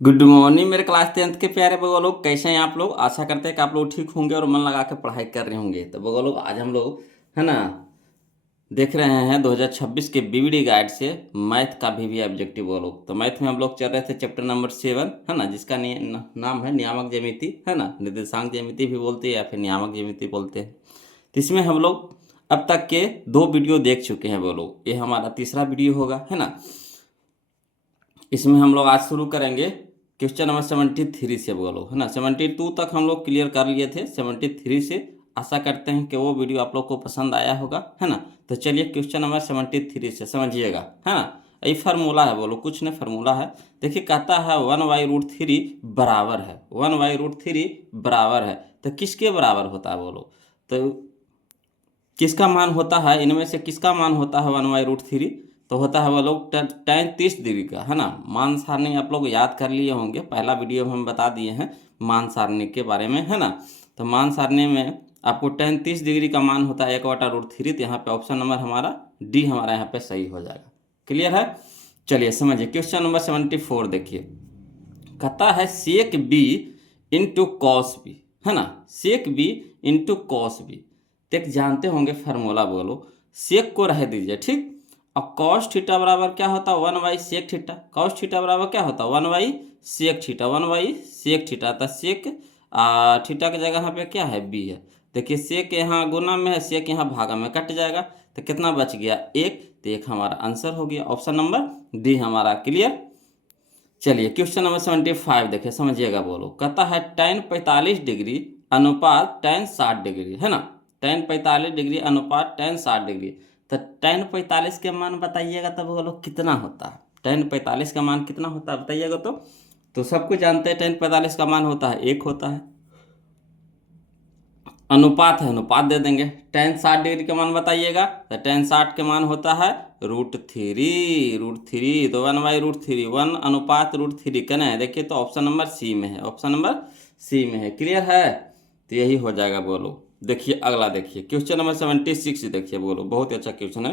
Good morning मेरे class 10th के प्यारे बगो लोग, कैसे हैं आप लोग। आशा करते हैं कि आप लोग ठीक होंगे और मन लगा के पढ़ाई कर रहे होंगे। तो बगो लोग, आज हम लोग है ना देख रहे हैं 2026 के बीवीडी गाइड से मैथ का भी ऑब्जेक्टिव। वो लोग तो मैथ में हम लोग चल रहे थे चैप्टर नंबर 7 है ना, जिसका नाम है नियामक ज्यामिति है ना, निर्देशांक ज्यामिति भी बोलते हैं या फिर नियामक ज्यामिति बोलते हैं। तो इसमें हम लोग अब तक के 2 वीडियो देख चुके हैं। वो लोग ये हमारा तीसरा वीडियो होगा है ना। इसमें हम लोग आज शुरू करेंगे क्वेश्चन नंबर 73 से। बोलो है ना, 72 तक हम लोग क्लियर कर लिए थे, 73 से आशा करते हैं कि वो वीडियो आप लोग को पसंद आया होगा है ना। तो चलिए क्वेश्चन नंबर 73 से समझिएगा है ना। ये फार्मूला है, बोलो कुछ नहीं, फार्मूला है। देखिए कहता है 1/√3 बराबर है, 1/√3 बराबर है। तो किसके बराबर होता है बोलो, तो किसका मान होता है, इनमें से किसका मान होता है 1/√3। तो होता है वो लोग tan 30 डिग्री का है ना। मान सारणी आप लोग याद कर लिए होंगे, पहला वीडियो में हम बता दिए हैं मान सारणी के बारे में है ना। तो मान सारणी में आपको tan 30 डिग्री का मान होता है 1/√3। तो यहाँ पे ऑप्शन नंबर हमारा डी हमारा यहाँ पे सही हो जाएगा। क्लियर है। चलिए समझिए क्वेश्चन नंबर 74 देखिए। कहता है सेक बी इंटू कॉस बी है ना, सेक बी इंटू कॉस बी। देख जानते होंगे फार्मूला, बोलो सेक को रह दीजिए ठीक। और कॉस थीटा बराबर क्या होता है 1/सेक थीटा। कॉस थीटा बराबर क्या होता है 1/सेक थीटा, 1/सेक थीटा। तो सेक थीटा की जगह यहाँ पे क्या है बी है। देखिए सेक यहाँ गुना में है, सेक यहाँ भागा में, कट जाएगा। तो कितना बच गया 1। तो 1 हमारा आंसर हो गया, ऑप्शन नंबर डी हमारा क्लियर। चलिए क्वेश्चन नंबर 75 देखिए, समझिएगा। बोलो कहता है tan 45 डिग्री अनुपात tan 60 डिग्री है ना। tan 45 डिग्री अनुपात tan 60 डिग्री। तो tan 45 के मान बताइएगा, तब बोलो कितना होता है। tan 45 का मान कितना होता है बताइएगा। तो सबको जानते हैं tan 45 का मान होता है 1 होता है। अनुपात है, अनुपात दे देंगे। tan 60 डिग्री का मान बताइएगा, तो tan 60 के मान होता है √3। तो 1/√3, 1/√3 कहना है। देखिए तो ऑप्शन नंबर सी में है, ऑप्शन नंबर सी में है। क्लियर है, तो यही हो जाएगा। बोलो देखिए अगला देखिए क्वेश्चन नंबर 76 देखिए। बोलो बहुत ही अच्छा क्वेश्चन है।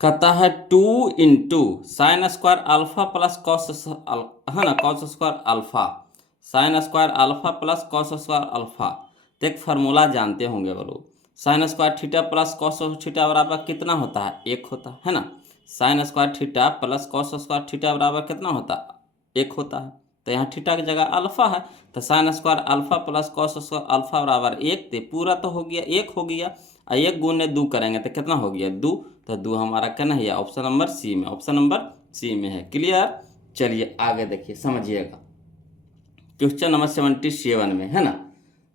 कहता है 2 × sin² अल्फा प्लस कॉस है ना, cos² alpha, sin² alpha plus cos² alpha. तो एक फार्मूला जानते होंगे बोलो, sin² theta plus cos theta बराबर कितना होता है 1 होता है ना। sin² theta plus cos² theta बराबर कितना होता है 1 होता है। तो यहाँ थीटा की जगह अल्फा है, तो sin² alpha plus cos² alpha बराबर 1। तो पूरा तो हो गया 1 हो गया, और 1 गुने 2 करेंगे तो कितना हो गया 2। तो 2 हमारा क्या नहीं है, ऑप्शन नंबर सी में, ऑप्शन नंबर सी में है। क्लियर। चलिए आगे देखिए समझिएगा क्वेश्चन नंबर 77 में है ना।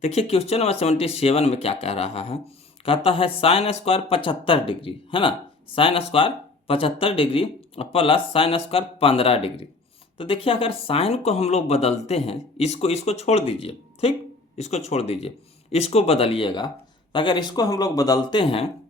देखिए क्वेश्चन नंबर 77 में क्या कह रहा है। कहता है sin² 75 डिग्री है ना, sin² 75 degree plus sin² 15 degree. तो देखिए अगर साइन को हम लोग बदलते हैं, इसको छोड़ दीजिए ठीक, इसको छोड़ दीजिए, इसको बदलिएगा। तो अगर इसको हम लोग बदलते हैं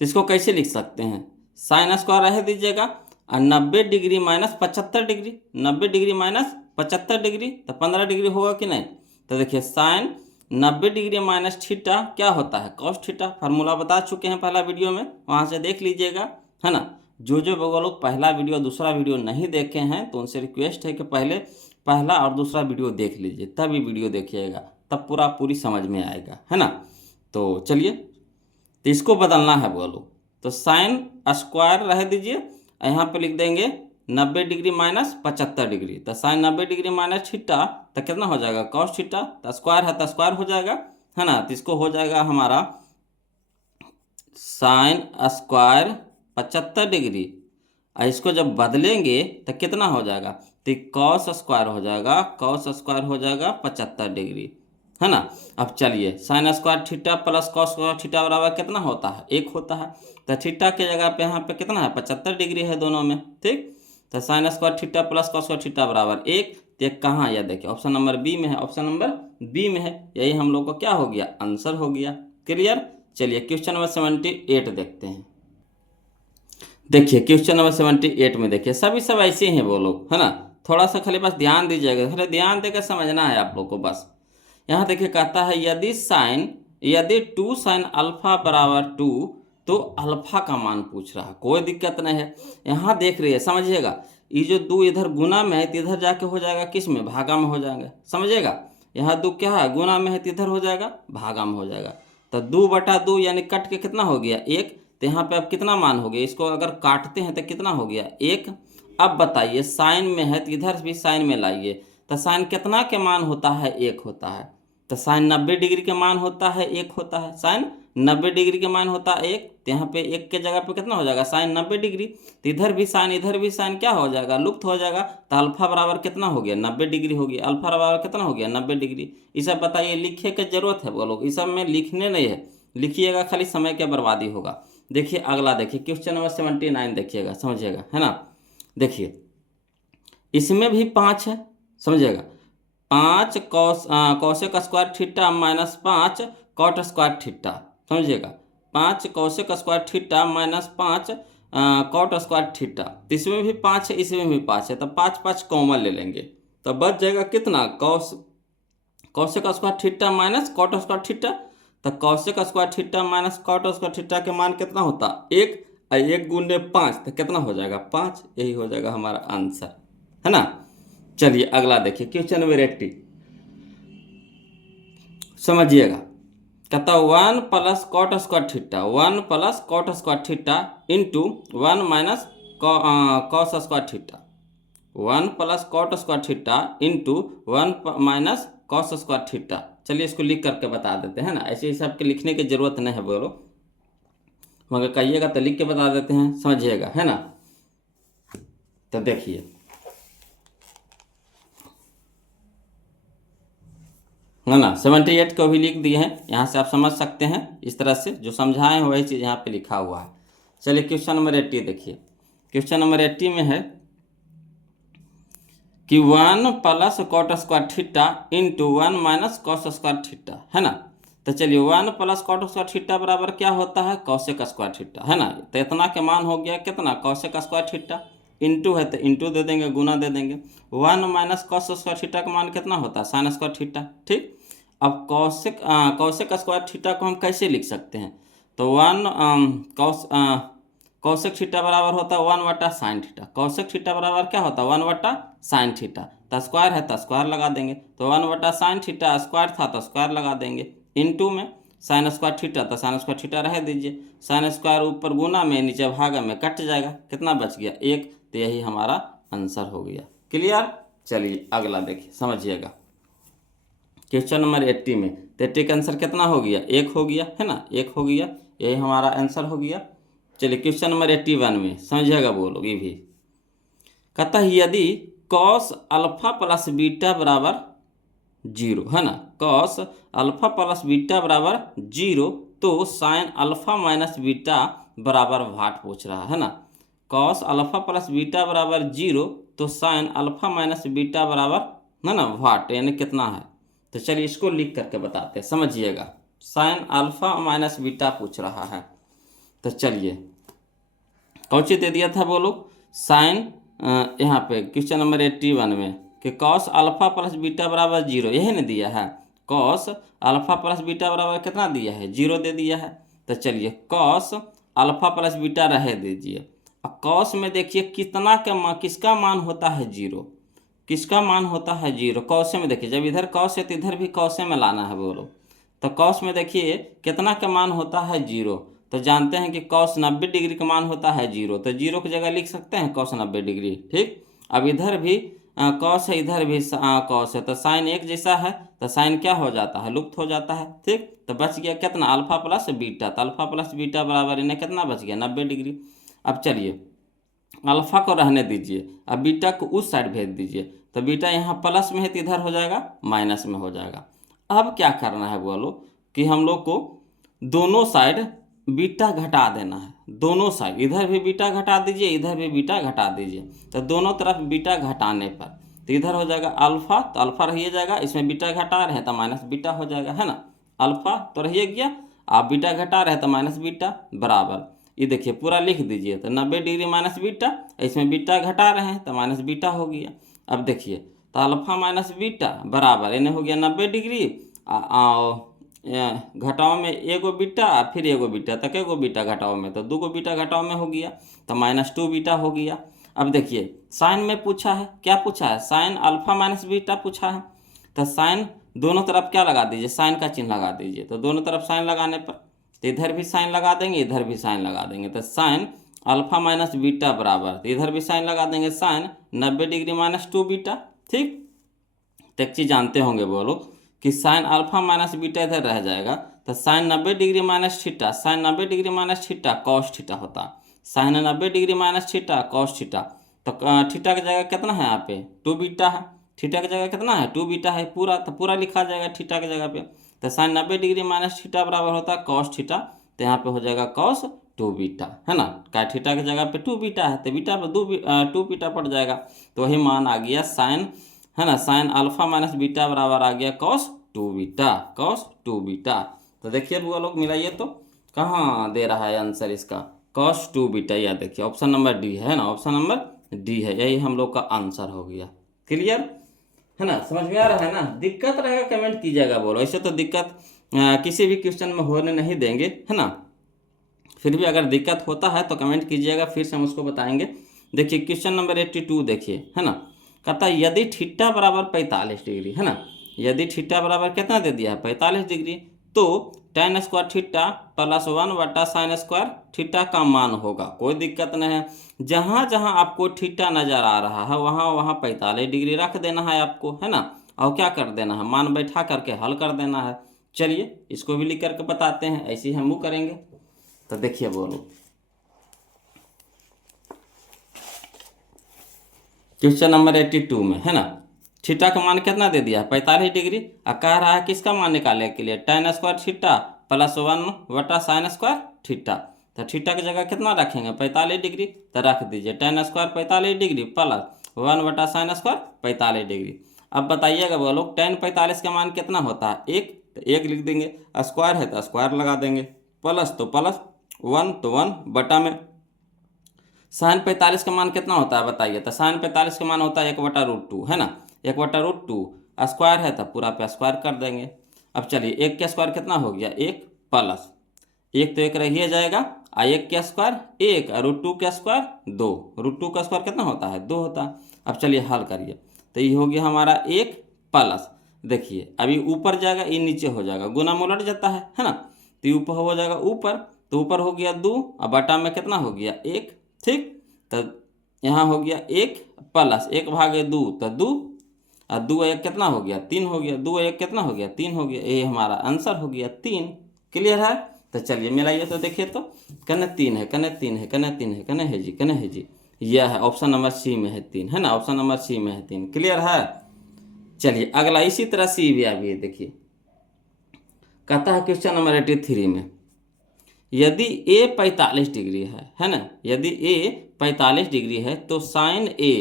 तो इसको कैसे लिख सकते हैं, sin² रह दीजिएगा, और 90 degree minus 75 degree, 90 degree minus 75 degree, तो 15 डिग्री होगा कि नहीं। तो देखिए साइन 90 डिग्री माइनस थीटा क्या होता है कॉस थीटा। फार्मूला बता चुके हैं पहला वीडियो में, वहाँ से देख लीजिएगा है ना। जो वो लोग पहला वीडियो दूसरा वीडियो नहीं देखे हैं, तो उनसे रिक्वेस्ट है कि पहले पहला और दूसरा वीडियो देख लीजिए, तभी वीडियो देखिएगा, तब पूरी समझ में आएगा है ना। तो चलिए, तो इसको बदलना है बोलो, तो sin² रह दीजिए, यहाँ पे लिख देंगे 90 डिग्री माइनस 75 डिग्री। तो sin 90 डिग्री माइनस थीटा तो कितना हो जाएगा cos थीटा। तो स्क्वायर है तो स्क्वायर हो जाएगा है ना। तो इसको हो जाएगा हमारा sin² 75 डिग्री, और इसको जब बदलेंगे तो कितना हो जाएगा, तो cos² हो जाएगा, cos² हो जाएगा 75 डिग्री है ना। अब चलिए sin² theta plus cos² theta बराबर कितना होता है 1 होता है। तो थीटा के जगह पे यहाँ पे कितना है 75 डिग्री है दोनों में ठीक। तो sin² theta plus cos² theta बराबर 1। तो एक कहाँ, यह देखिए ऑप्शन नंबर बी में है, ऑप्शन नंबर बी में है। यही हम लोग को क्या हो गया आंसर हो गया। क्लियर। चलिए क्वेश्चन नंबर 78 देखते हैं। देखिए क्वेश्चन नंबर 78 में देखिए सब ऐसे हैं वो लोग है ना। थोड़ा सा खाली बस ध्यान दीजिएगा, खाली ध्यान देकर समझना है आप लोग को बस। यहाँ देखिए कहता है यदि 2 sin अल्फा बराबर 2, तो अल्फा का मान पूछ रहा है, कोई दिक्कत नहीं है। यहाँ देख रही है समझिएगा, ये जो 2 इधर गुना में है तो इधर जाके हो जाएगा किस में, भागा में हो जाएगा, समझिएगा। यहाँ 2 क्या है, गुना में है तो इधर हो जाएगा भागा में हो जाएगा। तो 2/2 यानी कट के कितना हो गया 1। तो यहाँ पे अब कितना मान हो गया, इसको अगर काटते हैं तो कितना हो गया 1। अब बताइए साइन में है तो इधर भी साइन में लाइए, तो साइन कितना के मान होता है 1 होता है। तो साइन 90 डिग्री के मान होता है 1 होता है, साइन 90 डिग्री के मान होता है 1। तो यहाँ पे 1 के जगह पे कितना हो जाएगा साइन 90 डिग्री। तो इधर भी साइन क्या हो जाएगा, लुप्त हो जाएगा। तो अल्फा बराबर कितना हो गया 90 डिग्री हो गया, अल्फा बराबर कितना हो गया 90 डिग्री। ये सब बताइए, लिखे की जरूरत है बोलो, इस सब में लिखने नहीं है, लिखिएगा खाली समय की बर्बादी होगा। देखिए अगला, देखिए क्वेश्चन नंबर 79 देखिएगा, समझिएगा, है ना। देखिए इसमें भी 5 है, समझिएगा। 5 cosec square theta minus 5 cot square theta, समझिएगा। 5 cosec square theta minus 5 cot square theta. तो इसमें भी 5 है, इसमें भी 5 है, तो 5 5 कॉमन ले लेंगे तो बच जाएगा कितना, cosec square theta minus cot square theta. तो cosec square theta minus cot square theta के मान कितना होता 1, 1 गुने 5 तो कितना हो जाएगा 5। यही हो जाएगा हमारा आंसर, है ना। चलिए अगला देखिए क्वेश्चन नंबर 80, समझिएगा। कहता 1 plus cot square theta, 1 plus cot square theta into 1 minus cos square theta, 1 plus cot square theta into 1 minus cos square theta. चलिए इसको लिख करके बता देते हैं ना, ऐसे ही सबके लिखने की जरूरत नहीं है बोलो, मगर कहिएगा तो लिख के बता देते हैं, समझिएगा, है ना। तो देखिए है ना, 78 को भी लिख दिए हैं, यहाँ से आप समझ सकते हैं। इस तरह से जो समझाए हैं वही चीज़ यहाँ पे लिखा हुआ है। चलिए क्वेश्चन नंबर 80 देखिए। क्वेश्चन नंबर 80 में है कि 1 plus cot square theta into 1 minus cos square theta, है ना। तो चलिए 1 प्लस कॉट स्क्वायर थीटा बराबर क्या होता है, कौशिक स्क्वायर थीटा, है ना। तो इतना के मान हो गया कितना, कौशिक स्क्वायर थीटा, इंटू है तो इंटू दे देंगे, गुना दे देंगे। 1 माइनस कॉस स्क्वायर थीटा का मान कितना होता है, साइन स्क्वायर थीटा, ठीक। अब कौशिक स्क्वायर थीटा को हम कैसे लिख सकते हैं, तो 1 कौशिक थीटा बराबर होता है 1/sin थीटा। कौशिक थीटा बराबर क्या होता है 1/sin थीटा। तो स्क्वायर है तो स्क्वायर लगा देंगे, तो 1/sin थीटा स्क्वायर था तो स्क्वायर लगा देंगे, इंटू में साइन स्क्वायर थीटा, तो साइन स्क्वायर थीटा रह दीजिए, साइन स्क्वायर ऊपर गुना में नीचे भागा में कट जाएगा, कितना बच गया 1। तो यही हमारा आंसर हो गया, क्लियर। चलिए अगला देखिए, समझिएगा। क्वेश्चन नंबर 80 में 80 का आंसर कितना हो गया 1 हो गया, है ना, 1 हो गया, यही हमारा आंसर हो गया। चलिए क्वेश्चन नंबर 81 में समझिएगा बोलो, ये भी कहता है यदि कॉस अल्फा प्लस बीटा बराबर 0, है ना, कॉस अल्फा प्लस बीटा बराबर 0 तो साइन अल्फा माइनस बीटा बराबर वाट पूछ रहा है ना। कॉस अल्फा प्लस बीटा बराबर 0 तो साइन अल्फा माइनस बीटा बराबर है ना वाट, यानी कितना है। तो चलिए इसको लिख करके बताते हैं, समझिएगा। साइन अल्फा माइनस बीटा पूछ रहा है, तो चलिए कौची दे दिया था बोलो, साइन यहाँ पे क्वेश्चन नंबर 81 में कि कॉस अल्फा प्लस बीटा बराबर 0, यही ना दिया है। कॉस अल्फा प्लस बीटा बराबर कितना दिया है 0 दे दिया है। तो चलिए कॉस अल्फा प्लस बीटा रह दीजिए, और कॉस में देखिए कितना का किसका मान होता है 0, किसका मान होता है 0, कौसे में देखिए, जब इधर कॉस है तो इधर भी कौसे में लाना है बोलो। तो कॉस में देखिए कितना का मान होता है 0, तो जानते हैं कि कॉस 90 डिग्री का मान होता है 0, तो 0 की जगह लिख सकते हैं कॉस 90 डिग्री, ठीक। अब इधर भी कॉस है, इधर भी कॉस है, तो साइन एक जैसा है, तो साइन क्या हो जाता है, लुप्त हो जाता है, ठीक। तो बच गया कितना अल्फा प्लस बीटा, तो अल्फा प्लस बीटा बराबर इन्हें कितना बच गया 90 डिग्री। अब चलिए अल्फा को रहने दीजिए, अब बीटा को उस साइड भेज दीजिए, तो बीटा यहाँ प्लस में है तो इधर हो जाएगा माइनस में हो जाएगा। अब क्या करना है बोलो कि हम लोग को दोनों साइड बीटा घटा देना है, दोनों साइड, इधर भी बीटा घटा दीजिए, इधर भी बीटा घटा दीजिए। तो दोनों तरफ बीटा घटाने पर तो इधर हो जाएगा अल्फा, तो अल्फा रहिए जाएगा, इसमें बीटा घटा रहे तो माइनस बीटा हो जाएगा, है ना। अल्फा तो रहिए गया, आप बीटा घटा रहे तो माइनस बीटा बराबर, ये देखिए पूरा लिख दीजिए, तो 90 डिग्री माइनस बीटा, इसमें बीटा घटा रहे हैं तो माइनस बीटा हो गया। अब देखिए तो अल्फा माइनस बीटा बराबर इन्हें हो गया 90 डिग्री, घटाओ में एगो बीटा फिर एगो बीटा, तक एगो बीटा घटाओ में, तो 2 बीटा घटाओ में हो गया, तो -2 बीटा हो गया। अब देखिए साइन में पूछा है, क्या पूछा है, साइन अल्फा माइनस बीटा पूछा है। तो साइन दोनों तरफ क्या लगा दीजिए, साइन का चिन्ह लगा दीजिए। तो दोनों तरफ साइन लगाने पर तो इधर भी साइन लगा देंगे, इधर भी साइन लगा देंगे। तो साइन अल्फा माइनस बीटा बराबर, तो इधर भी साइन लगा देंगे, साइन 90 डिग्री माइनस 2 बीटा। ठीक, तो एक चीज़ जानते होंगे वो लोग कि साइन अल्फा माइनस बीटा इधर रह जाएगा, तो sine 90 degree minus theta, sine 90 degree minus theta cos theta होता। Sine 90 degree minus theta cos theta. तो थीटा की जगह कितना है यहाँ पे 2 बीटा है, थीटा की जगह कितना है 2 बीटा है पूरा, तो पूरा लिखा जाएगा थीटा की जगह पे। तो साइन 90 डिग्री माइनस थीटा बराबर होता है कॉस थीटा, तो यहाँ पे हो जाएगा कॉस 2 बीटा, है ना। क्या थीटा की जगह पे 2 बीटा है, तो बीटा पर 2 बीटा पड़ जाएगा। तो वही मान आ गया साइन, है ना, साइन अल्फा माइनस बीटा बराबर आ गया कॉस 2 बीटा, कॉस 2 बीटा। तो देखिए वो लोग मिलाइए तो कहाँ दे रहा है आंसर इसका, कॉस 2 बीटा। या देखिए ऑप्शन नंबर डी है ना, ऑप्शन नंबर डी है, यही हम लोग का आंसर हो गया। क्लियर है ना, समझ में आ रहा है ना। दिक्कत रहेगा कमेंट कीजिएगा बोलो, ऐसे तो दिक्कत किसी भी क्वेश्चन में होने नहीं देंगे, है ना। फिर भी अगर दिक्कत होता है तो कमेंट कीजिएगा, फिर से हम उसको बताएंगे। देखिए क्वेश्चन नंबर 82 देखिए, है ना। कहता है यदि थीटा बराबर 45 डिग्री, है ना, यदि थीटा बराबर कितना दे दिया है 45 डिग्री, तो tan square theta plus 1/sin square theta का मान होगा। कोई दिक्कत नहीं है, जहाँ जहाँ आपको थीटा नज़र आ रहा है वहाँ वहाँ 45 डिग्री रख देना है आपको, है ना। और क्या कर देना है, मान बैठा करके हल कर देना है। चलिए इसको भी लिख करके बताते हैं, ऐसे ही हम वो करेंगे। तो देखिए बोलो क्वेश्चन नंबर 82 में, है ना, थीटा का मान कितना दे दिया है 45 डिग्री, और कह रहा है किसका मान निकालने के लिए, tan square theta plus 1/sin square theta. तो थीटा की जगह कितना रखेंगे 45 डिग्री, तो रख दीजिए tan square 45 degree plus 1/sin square 45 degree. अब बताइएगा वो लोग tan 45 का मान कितना होता है 1, तो 1 लिख देंगे, स्क्वायर है तो स्क्वायर लगा देंगे, प्लस तो प्लस 1 तो 1 बटा में साइन 45 का मान कितना होता है बताइए। तो साइन 45 का मान होता है 1/√2, है ना, 1/√2, स्क्वायर है तो पूरा पे स्क्वायर कर देंगे। अब चलिए 1 का स्क्वायर कितना हो गया 1 प्लस 1 तो 1 रह ही जाएगा, और 1 का स्क्वायर 1 और √2 का स्क्वायर 2, √2 का स्क्वायर कितना होता है 2 होता है। अब चलिए हल करिए, तो ये हो गया हमारा 1 प्लस, देखिए अभी ऊपर जाएगा ये नीचे हो जाएगा, गुना में उलट जाता है ना, तो ये ऊपर हो जाएगा ऊपर, तो ऊपर हो गया 2 और बटा में कितना हो गया 1। ठीक, तो यहाँ हो गया 1 प्लस 1/2 तो 2, और 2 1 कितना हो गया 3 हो गया, 2 1 कितना हो गया 3 हो गया, ये हमारा आंसर हो गया 3। क्लियर है, तो चलिए मिलाइए तो देखिए तो कने 3 है, कने 3 है, कने 3 है, कने है जी, कने है जी, यह है ऑप्शन नंबर सी में है 3, है ना, ऑप्शन नंबर सी में है 3। क्लियर है, चलिए अगला इसी तरह सी भी अभी देखिए, कहता है क्वेश्चन नंबर 83 में यदि a 45 डिग्री है ना, यदि a 45 डिग्री है तो sine a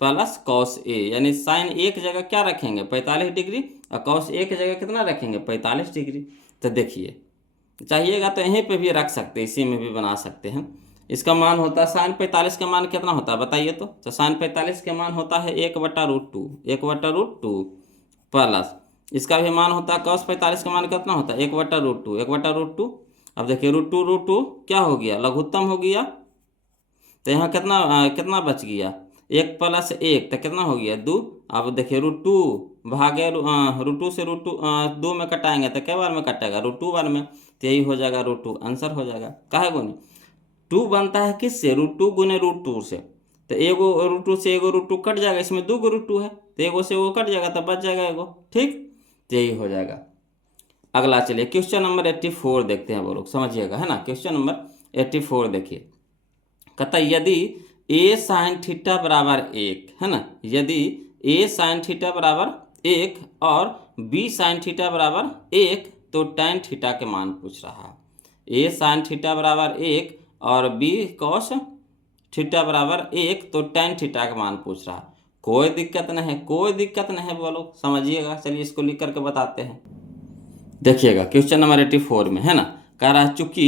plus cos a, यानी साइन a की जगह क्या रखेंगे 45 डिग्री, और कॉस a की जगह कितना रखेंगे 45 डिग्री। तो देखिए चाहिएगा तो यहीं पे भी रख सकते हैं, इसी में भी बना सकते हैं। इसका मान होता है साइन 45 का मान कितना होता है बताइए तो साइन 45 का मान होता है 1/√2, 1/√2 प्लस इसका भी मान होता है कॉस 45 का मान कितना होता है 1/√2, 1/√2। अब देखिए √2 क्या हो गया लघुत्तम हो गया, तो यहाँ कितना बच गया 1 प्लस 1 तो कितना हो गया 2। अब देखिए √2 भागे √2 से √2 में कटाएंगे तो कई बार में कटेगा √2 बार में, तो यही हो जाएगा √2 आंसर हो जाएगा। काहे गुनी 2 बनता है किससे √2 गुने √2 से, तो एगो √2 से एगो √2 कट जाएगा, इसमें 2 √2 है तो एगो से वो कट जाएगा तो बच जाएगा एगो। ठीक, तो यही हो जाएगा। अगला चलिए क्वेश्चन नंबर 84 देखते हैं वो लोग, समझिएगा, है ना। क्वेश्चन नंबर 84 देखिए, कहता यदि a साइन थीटा बराबर 1, है ना, यदि a साइन थीटा बराबर 1 और b साइन थीटा बराबर 1 तो tan थीटा के मान पूछ रहा है। a साइन थीटा बराबर 1 और b कॉस थीटा बराबर 1 तो tan थीटा का मान पूछ रहा है। कोई दिक्कत नहीं है, कोई दिक्कत नहीं है बोलो, समझिएगा। चलिए इसको लिख करके बताते हैं। देखिएगा क्वेश्चन नंबर 84 में, है ना, कह रहा है चूंकि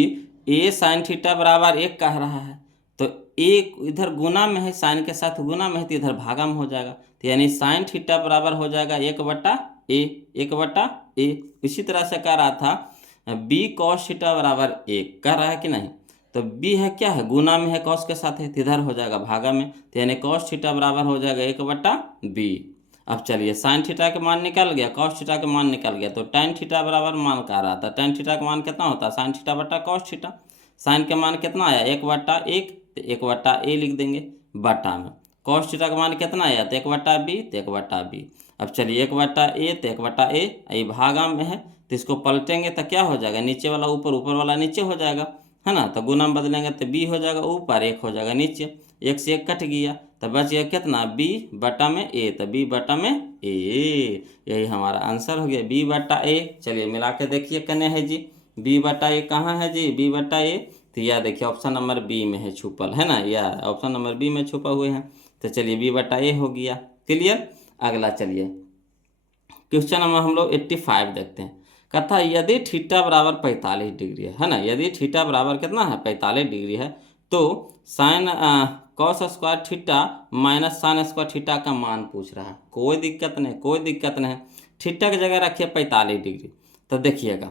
a साइन थीटा बराबर 1 कह रहा है, तो एक इधर गुना में है, साइन के साथ गुना में है तो इधर भागा में हो जाएगा, तो यानी साइन थीटा बराबर हो जाएगा 1/a, 1/a। इसी तरह से कह रहा था b कॉस थीटा बराबर 1 कह रहा है कि नहीं, तो बी है क्या है, गुना में है, कॉस के साथ है, तो इधर हो जाएगा भागा में, तो यानी कॉस थीटा बराबर हो जाएगा 1/b। अब चलिए साइन थीटा के मान निकल गया, कॉस थीटा के मान निकल गया, तो tan थीटा बराबर मान कह रहा था, tan थीटा का मान कितना होता है, साइन थीटा बटा कॉस थीटा। साइन के मान कितना आया 1/1, तो 1/a लिख देंगे बटा में। कॉस थीटा का मान कितना आया, तो 1/b, तो 1/b। अब चलिए 1/a, तो 1/a, ये भागा में है, तो इसको पलटेंगे तो क्या हो जाएगा, नीचे वाला ऊपर, ऊपर वाला नीचे हो जाएगा, है ना। तो गुना में बदलेंगे तो b हो जाएगा ऊपर, 1 हो जाएगा नीचे, 1 से 1 कट गया, तो बच गया कितना, b बटा में a, तो b बटा में a, यही हमारा आंसर हो गया, b बटा a। चलिए मिला के देखिए कने है जी, b बटा a कहाँ है जी, b बटा a, तो यह देखिए ऑप्शन नंबर बी में है छुपल, है ना, या ऑप्शन नंबर बी में छुपा हुए हैं। तो चलिए b बटा a हो गया, क्लियर। अगला चलिए क्वेश्चन नंबर हम लोग 85 देखते हैं। कहता है यदि थीटा बराबर 45 डिग्री है ना, यदि थीटा बराबर कितना है 45 डिग्री है, तो sine cos square theta minus sign square theta का मान पूछ रहा है। कोई दिक्कत नहीं, कोई दिक्कत नहीं, थीटा की जगह रखिए 45 डिग्री। तो देखिएगा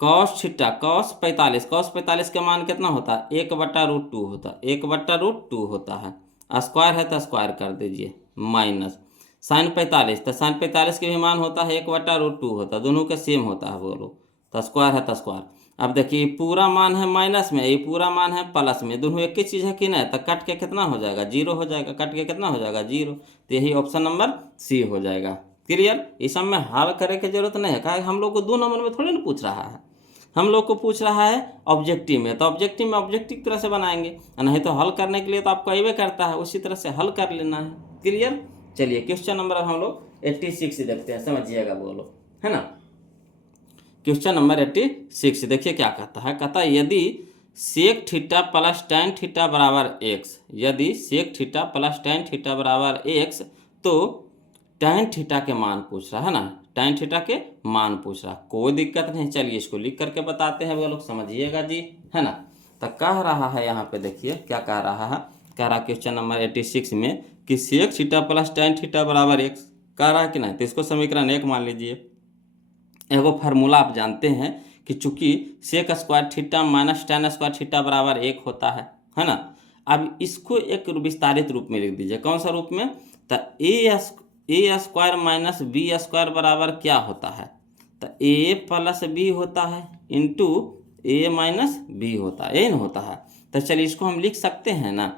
कॉस थीटा, कॉस 45 के मान कितना होता है, 1/√2 होता है, 1/√2 होता है, स्क्वायर है तो स्क्वायर कर दीजिए, माइनस साइन 45, तो साइन 45 के भी मान होता है 1/√2 होता है, दोनों का सेम होता है बोलो, तो स्क्वायर है तो स्क्वायर। अब देखिए पूरा मान है माइनस में, ये पूरा मान है प्लस में, दोनों एक ही चीज़ है कि नहीं, तो कट के कितना हो जाएगा, 0 हो जाएगा, कट के कितना हो जाएगा 0, तो यही ऑप्शन नंबर सी हो जाएगा, क्लियर। इस सब में हल करे की जरूरत नहीं है, क्या हम लोग को 2 नंबर में थोड़ी ना पूछ रहा है, हम लोग को पूछ रहा है ऑब्जेक्टिव में, तो ऑब्जेक्टिव में ऑब्जेक्टिव तरह से बनाएंगे, नहीं तो हल करने के लिए तो आपको अवे करता है, उसी तरह से हल कर लेना है, क्लियर। चलिए क्वेश्चन नंबर हम लोग 86 देखते हैं, समझिएगा बोलो, है ना। क्वेश्चन नंबर 86 देखिए क्या कहता है, कहता है यदि sec theta plus tan theta बराबर x, यदि sec theta plus tan theta बराबर x, तो tan थीटा के मान पूछ रहा है ना, tan थीटा के मान पूछ रहा, कोई दिक्कत नहीं, चलिए इसको लिख करके बताते हैं वो लोग, समझिएगा जी, है ना। तो कह रहा है यहाँ पे देखिए क्या कह रहा है, कह रहा क्वेश्चन नंबर 86 में कि sec theta plus tan theta बराबर x कह रहा है कि नहीं, तो इसको समीकरण 1 मान लीजिए। एगो फार्मूला आप जानते हैं कि चूंकि sec square theta minus tan square theta बराबर 1 होता है ना। अब इसको एक विस्तारित रूप में लिख दीजिए, कौन सा रूप में, तो A square minus B square बराबर क्या होता है, तो ए प्लस बी होता है इंटू ए माइनस बी होता है, ये ना होता है। तो चलिए इसको हम लिख सकते हैं ना,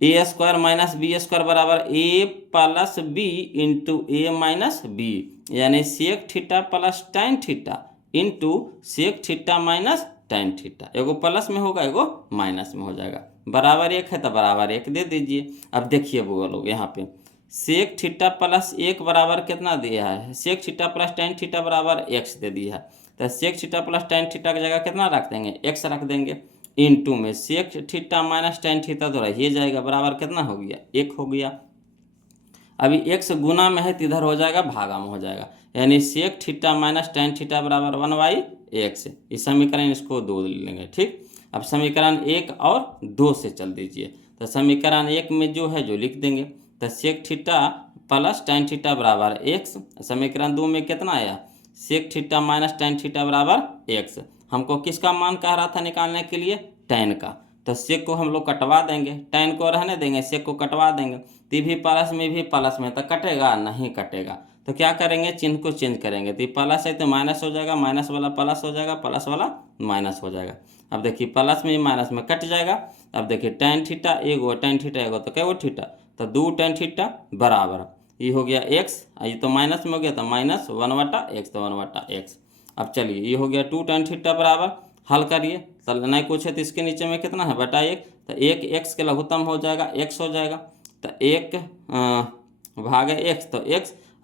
ए स्क्वायर माइनस बी स्क्वायर बराबर a plus B into A minus b, यानी sec theta plus tan theta into sec theta minus tan theta, एगो प्लस में होगा एगो माइनस में हो जाएगा, बराबर 1 है तो बराबर 1 दे दीजिए। अब देखिए वो लोग यहाँ पे सेक थीटा प्लस 1 बराबर कितना दिया है, sec theta plus tan theta बराबर x दे दिया है, तो sec theta plus tan theta की जगह कितना रख देंगे, x रख देंगे, इंटू में sec theta minus tan theta तो रह जाएगा, बराबर कितना हो गया 1 हो गया। अभी x गुना में है तो इधर हो जाएगा भागा में हो जाएगा, यानी sec theta minus tan theta बराबर 1/x, इस समीकरण इसको 2 लेंगे, ठीक। अब समीकरण 1 और 2 से चल दीजिए, तो समीकरण 1 में जो है जो लिख देंगे, तो sec theta plus tan theta बराबर x, समीकरण 2 में कितना आया, sec theta minus tan theta बराबर x, हमको किसका मान कह रहा था निकालने के लिए, tan का, तो सेक को हम लोग कटवा देंगे, tan को रहने देंगे, सेक को कटवा देंगे, तो भी प्लस में भी प्लस में, तो कटेगा नहीं कटेगा, तो क्या करेंगे चिन्ह को चेंज करेंगे, तो प्लस है तो माइनस हो जाएगा, माइनस वाला प्लस हो जाएगा, प्लस वाला माइनस हो जाएगा। अब देखिए प्लस में माइनस में कट जाएगा। अब देखिए tan थीटा एगो, tan थीटा एगो, तो क्या वो थीटा, तो 2 tan थीटा बराबर ये हो गया x, ये तो माइनस में हो गया, तो माइनस 1/x, तो 1/x। अब चलिए ये हो गया 2 tan थीटा बराबर, हल करिए, तो नहीं कुछ है तो इसके नीचे में कितना है बटा 1, तो 1 x के लघुत्तम हो जाएगा x हो जाएगा, तो 1 भागे x, तो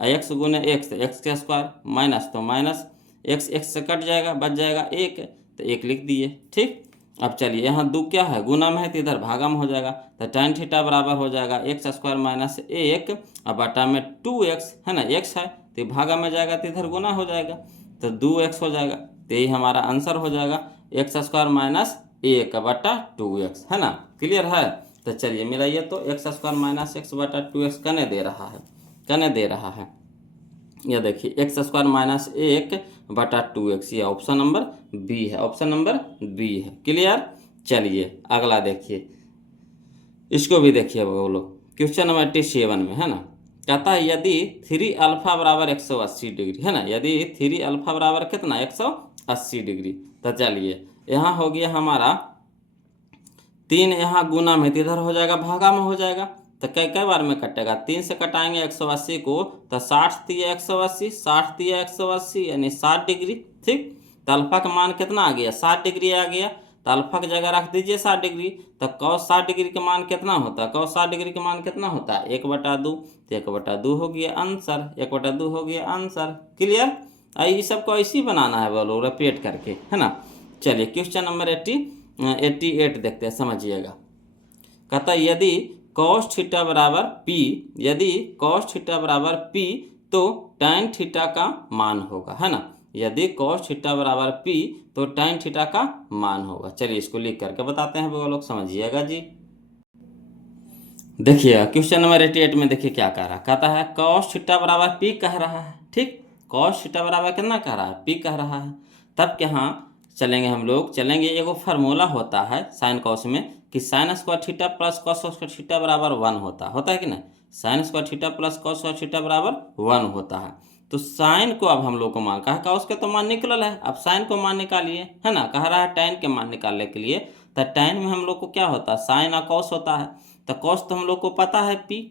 x गुने x, तो x का स्क्वायर माइनस तो माइनस x से कट जाएगा, बच जाएगा 1, तो 1 लिख दिए, ठीक। अब चलिए यहाँ 2 क्या है गुना में है तो इधर भागा में हो जाएगा, तो tan थीटा बराबर हो जाएगा x स्क्वायर माइनस 1 और बटा में 2x, है ना, x है तो भागा में जाएगा तो इधर गुना हो जाएगा, तो 2x हो जाएगा, तो यही हमारा आंसर हो जाएगा x स्क्वायर माइनस 1 बटा 2x, है ना, क्लियर है। तो चलिए मिलाइए, तो x स्क्वायर माइनस x बटा 2x कने दे रहा है, कने दे रहा है, ये देखिए x स्क्वायर माइनस 1 बटा 2x, ये ऑप्शन नंबर बी है, ऑप्शन नंबर बी है। क्लियर। चलिए अगला देखिए, इसको भी देखिए बोलो, क्वेश्चन नंबर 87 में है ना, कहता है यदि 3 अल्फा बराबर 180 डिग्री है ना, यदि 3 अल्फा बराबर कितना 180 डिग्री, तो चलिए यहाँ हो गया हमारा 3, यहाँ गुना में तो इधर हो जाएगा भागा में हो जाएगा, तो कई कई बार में कटेगा, 3 से कटाएंगे 180 को तो 60 दिया 180, 60 दिया 180 यानी 60 डिग्री। ठीक, तो अल्फा का मान कितना आ गया 60 डिग्री आ गया, तो अल्फा की जगह रख दीजिए 60 डिग्री, तो cos 60 डिग्री का मान कितना होता है, cos 60 डिग्री का मान कितना होता है 1/2, तो 1/2 हो गया आंसर, 1/2 हो गया आंसर। क्लियर। ये सबको ऐसे ही बनाना है बोलो, रिपीट करके है ना। चलिए क्वेश्चन नंबर 88 देखते हैं, समझिएगा। कहता है यदि cos थीटा बराबर p, यदि cos थीटा बराबर p तो tan थीटा का मान होगा, है ना, यदि cos थीटा बराबर p तो tan थीटा का मान होगा। चलिए इसको लिख करके बताते हैं वो लोग, समझिएगा जी। देखिए क्वेश्चन नंबर 88 में देखिए क्या कह रहा है, कहता है cos थीटा बराबर p कह रहा है। ठीक, cos थीटा बराबर कितना कह रहा है, p कह रहा है। तब क्या चलेंगे हम लोग, चलेंगे एगो फार्मूला होता है साइन कॉस में कि sign square theta plus cos square theta बराबर 1 होता है कि नहीं, sign square theta plus cos square theta बराबर 1 होता है। तो साइन को अब हम लोग को मान कहा कॉस के तो मान निकलल है, अब साइन को मान निकालिए, है ना, कह रहा है tan के मान निकालने के लिए, तो tan में हम लोग को क्या होता है साइन और कॉस होता है, तो कॉस तो हम लोग को पता है p,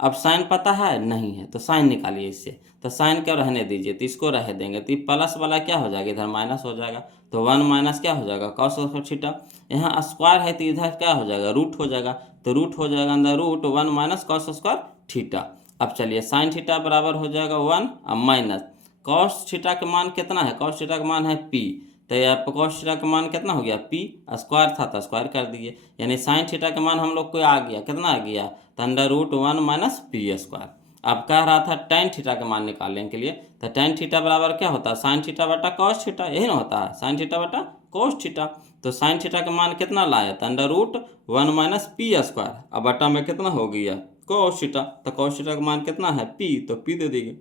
अब साइन पता है नहीं है, तो साइन निकालिए इससे, तो साइन क्या रहने दीजिए, तो इसको रह देंगे, तो प्लस वाला क्या हो जाएगा इधर माइनस हो जाएगा, तो 1 माइनस क्या हो जाएगा कॉस स्क्वायर थीटा, यहाँ स्क्वायर है तो इधर क्या हो जाएगा रूट हो जाएगा, तो रूट हो जाएगा अंदर root 1 minus cos square theta. अब चलिए साइन थीटा बराबर हो जाएगा 1 अब माइनस कॉस थीटा का मान कितना है, कॉस थीटा का मान है p, तो यहाँ पर कॉस थीटा का मान कितना हो गया p, स्क्वायर था तो स्क्वायर कर दिए, यानी साइन थीटा का मान हम लोग को आ गया, कितना आ गया, तो under root 1 minus p square. अब कह रहा था tan थीटा का मान निकालने के लिए, तो tan थीटा बराबर क्या होता है साइन थीटा बटा कॉस थीटा, यही ना होता है साइन थीटा बटा कॉस थीटा, तो साइन थीटा का मान कितना लाया, तो under root 1 minus p square, अब बटा में कितना हो गया कॉस थीटा, तो कॉस थीटा का मान कितना है p, तो p दे देंगे,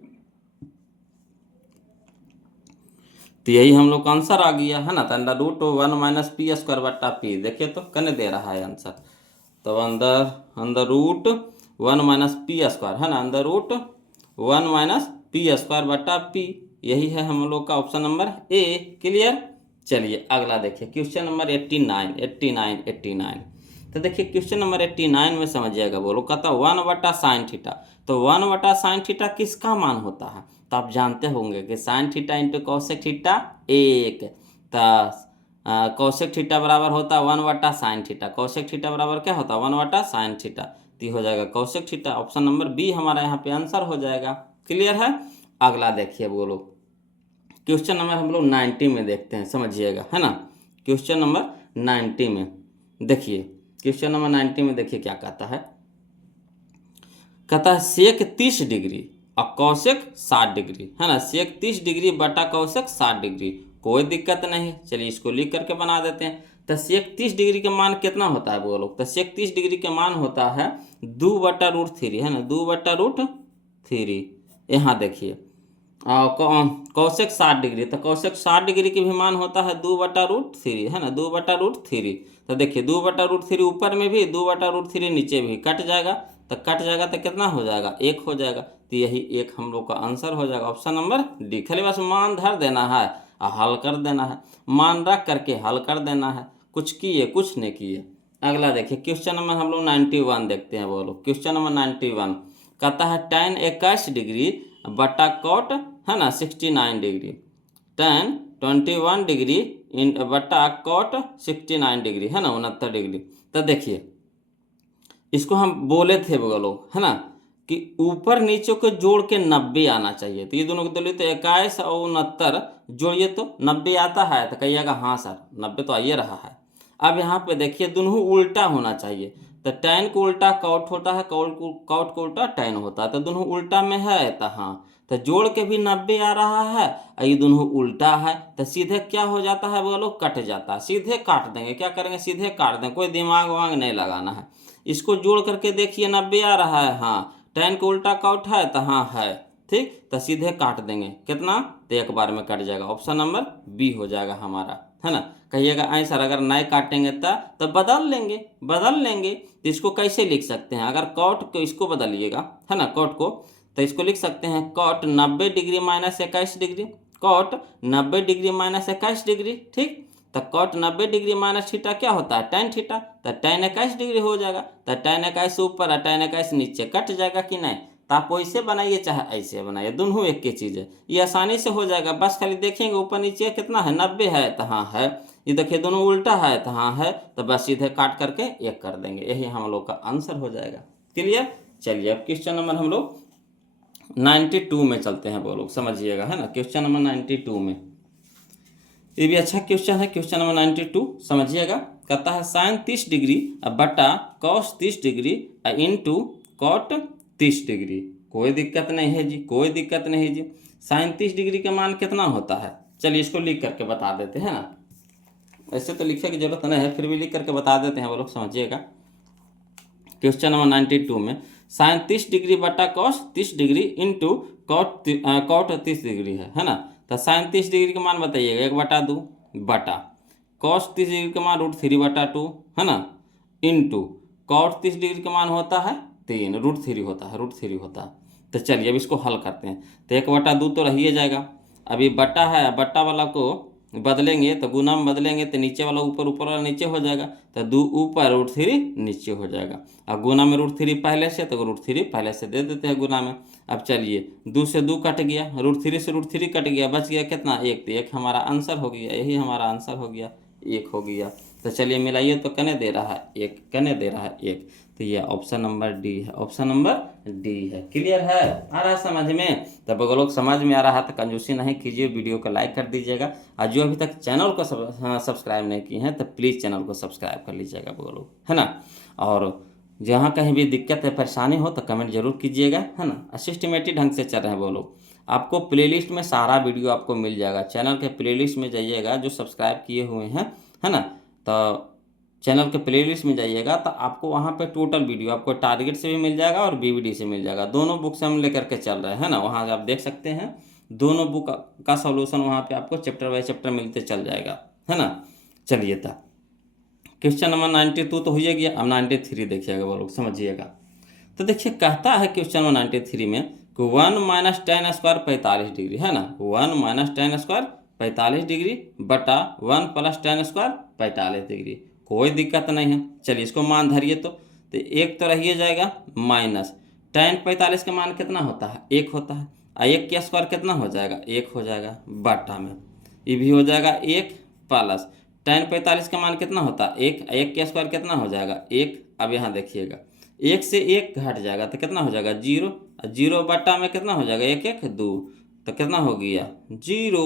तो यही हम लोग का आंसर आ गया, है ना, तो under root 1 minus p square बटा p, देखिए तो कने दे रहा है आंसर, तो अंदर रूट 1 माइनस p स्क्वायर, है ना, अंदर रूट 1 माइनस p स्क्वायर बटा p, यही है हम लोग का ऑप्शन नंबर ए। क्लियर। चलिए अगला देखिए क्वेश्चन नंबर 89। तो देखिए क्वेश्चन नंबर 89 में समझिएगा बोलो, कहता 1 बटा साइन थीटा, तो 1 बटा साइन थीटा किसका मान होता है, तो आप जानते होंगे कि sign theta into cosec theta 1, तो कॉसेक थीटा बराबर होता है 1 बटा साइन थीटा, कॉसेक थीटा बराबर क्या होता है 1 बटा साइन थीटा, तो हो जाएगा cosec theta, option number B हमारा यहाँ पे आंसर हो जाएगा। क्लियर है। अगला देखिए बोलो, क्वेश्चन नंबर हम लोग 90 में देखते हैं, समझिएगा, है ना, क्वेश्चन नंबर 90 में देखिए, क्वेश्चन नंबर 90 में देखिए क्या कहता है, कहता है सेक 30 डिग्री और कौशिक 60 डिग्री, है ना, सेक 30 डिग्री बटा कौशिक 60 डिग्री, कोई दिक्कत नहीं, चलिए इसको लिख करके बना देते हैं। तो सेक 30 डिग्री का मान कितना होता है बोलो, तो सेक 30 डिग्री का मान होता है 2/√3, है ना, 2/√3। यहाँ देखिए कौशिक 60 डिग्री, तो कौशिक 60 डिग्री की भी मान होता है 2/√3, है ना, 2/√3। तो देखिए 2/√3 ऊपर में भी 2/√3 नीचे भी कट जाएगा, तो कट जाएगा तो कितना हो जाएगा 1 हो जाएगा, तो यही 1 हम लोग का आंसर हो जाएगा, ऑप्शन नंबर डी। खाली बस मान धर देना है और हल कर देना है, मान रख करके हल कर देना है, कुछ किए कुछ नहीं किए। अगला देखिए क्वेश्चन नंबर हम लोग 91 देखते हैं बोलो, क्वेश्चन नंबर 91 कहता है tan 21 डिग्री बटा कॉट, है ना 69 डिग्री, tan 21 डिग्री इन बटा कॉट 69 डिग्री, है ना 69 डिग्री। तो देखिए इसको हम बोले थे बोलो, है ना, कि ऊपर नीचे को जोड़ के 90 आना चाहिए, तो ये दोनों को दलिए तो 21 और 69 जोड़िए तो 90 आता है, तो कहिएगा हाँ सर 90 तो आइए रहा है। अब यहाँ पे देखिए दोनों उल्टा होना चाहिए, तो tan को उल्टा कॉट होता है, कॉट को उल्टा tan होता है, तो दोनों उल्टा में है, तो हाँ, तो जोड़ के भी 90 आ रहा है और ये दोनों उल्टा है, तो सीधे क्या हो जाता है बोलो कट जाता है, सीधे काट देंगे, क्या करेंगे सीधे काट देंगे, कोई दिमाग वाग नहीं लगाना है। इसको जोड़ करके देखिए 90 आ रहा है, हाँ, tan को उल्टा कॉट है तो हाँ है, ठीक, तो सीधे काट देंगे कितना, तो एक बार में कट जाएगा, ऑप्शन नंबर बी हो जाएगा हमारा, है ना। कहिएगा ऐ सर अगर नहीं काटेंगे तो बदल लेंगे। तो इसको कैसे लिख सकते हैं, अगर कॉट को इसको बदलिएगा, है ना, कॉट को, तो इसको लिख सकते हैं cot 90 degree minus 21 degree, cot 90 degree minus 21 degree, ठीक। तो कॉट 90 डिग्री माइनस थीटा क्या होता है, tan थीटा, तो tan 21 डिग्री हो जाएगा। तो tan 21 ऊपर और tan 21 नीचे, कट जाएगा कि नहीं। तो आप वैसे बनाइए चाहे ऐसे बनाइए, दोनों एक की चीज़ है, ये आसानी से हो जाएगा। बस खाली देखेंगे ऊपर नीचे कितना है, 90 है तो हाँ है, ये देखिए दोनों उल्टा है तो हाँ है, तो बस सीधे काट करके एक कर देंगे, यही हम लोग का आंसर हो जाएगा। क्लियर। चलिए अब क्वेश्चन नंबर हम लोग 92 में चलते हैं, वो लोग समझिएगा, है ना। क्वेश्चन नंबर 92 में, ये भी अच्छा क्वेश्चन है, क्वेश्चन नंबर 92 समझिएगा। कहता है साइन 30 डिग्री बटा cos 30 degree into cot 30 degree. कोई दिक्कत नहीं है जी, कोई दिक्कत नहीं जी। साइन 30 डिग्री का मान कितना होता है, चलिए इसको लिख करके बता देते हैं ना। ऐसे तो लिखने की जरूरत नहीं है, फिर भी लिख करके बता देते हैं, वो लोग समझिएगा। क्वेश्चन नंबर 92 में साइन 30 डिग्री बटा cos 30 degree into cot 30 degree है ना। तो साइन 30 डिग्री का मान बताइएगा, 1/2 बटा कॉस 30 डिग्री का मान √3/2, है ना, इंटू कॉट 30 डिग्री का मान होता है 3, √3 होता है, √3 होता है। तो चलिए अब इसको हल करते हैं। तो 1/2 तो रहिए जाएगा, अभी बटा है, बट्टा वाला को बदलेंगे तो गुना में बदलेंगे तो नीचे वाला ऊपर, ऊपर वाला नीचे हो जाएगा, तो 2 ऊपर √3 नीचे हो जाएगा। अब गुना में √3 पहले से, तो √3 पहले से दे देते हैं गुना में। अब चलिए 2 से 2 कट गया, √3 से √3 कट गया, बच गया कितना, 1। तो 1 हमारा आंसर हो गया, यही हमारा आंसर हो गया, 1 हो गया। तो चलिए मिलाइए, तो कने दे रहा है 1, कने दे रहा है 1, तो ये ऑप्शन नंबर डी है, ऑप्शन नंबर डी है। क्लियर है, आ रहा है समझ में। तब अगर लोग समझ में आ रहा है तो कंजूसी नहीं कीजिए, वीडियो को लाइक कर दीजिएगा, और जो अभी तक चैनल को सब्सक्राइब नहीं किए हैं तो प्लीज़ चैनल को सब्सक्राइब कर लीजिएगा वो लोग, है ना। और जहाँ कहीं भी दिक्कत है, परेशानी हो तो कमेंट जरूर कीजिएगा, है ना। सिस्टमेटिक ढंग से चल रहे हैं वो लोग। आपको प्लेलिस्ट में सारा वीडियो आपको मिल जाएगा, चैनल के प्लेलिस्ट में जाइएगा, जो सब्सक्राइब किए हुए हैं, है ना, तो चैनल के प्लेलिस्ट में जाइएगा तो आपको वहाँ पे टोटल वीडियो आपको टारगेट से भी मिल जाएगा और बीवीडी से मिल जाएगा, दोनों बुक से हम लेकर के चल रहे हैं ना। वहाँ आप देख सकते हैं दोनों बुक का सॉल्यूशन वहाँ पे आपको चैप्टर बाय चैप्टर मिलते चल जाएगा, है ना। चलिए था क्वेश्चन नंबर 92 तो हो गया, अब 93 देखिएगा वो लोग समझिएगा। तो देखिए कहता है क्वेश्चन नंबर 93 में कि 1 माइनस tan स्क्वायर 45 डिग्री, है ना, 1 माइनस tan स्क्वायर 45 डिग्री बटा 1 प्लस tan स्क्वायर 45 डिग्री। कोई दिक्कत नहीं है, चलिए इसको मान धरिए। तो एक तो रहिए जाएगा माइनस tan 45 का मान कितना होता है, 1 होता है, और 1 का स्क्वायर कितना हो जाएगा, 1 हो जाएगा, बटा में ये भी हो जाएगा 1 प्लस tan 45 का मान कितना होता है 1, 1 का स्क्वायर कितना हो जाएगा 1। अब यहाँ देखिएगा 1 से 1 घट जाएगा तो कितना हो जाएगा 0, 0 बटा में कितना हो जाएगा 1 1 2, तो कितना हो गया 0।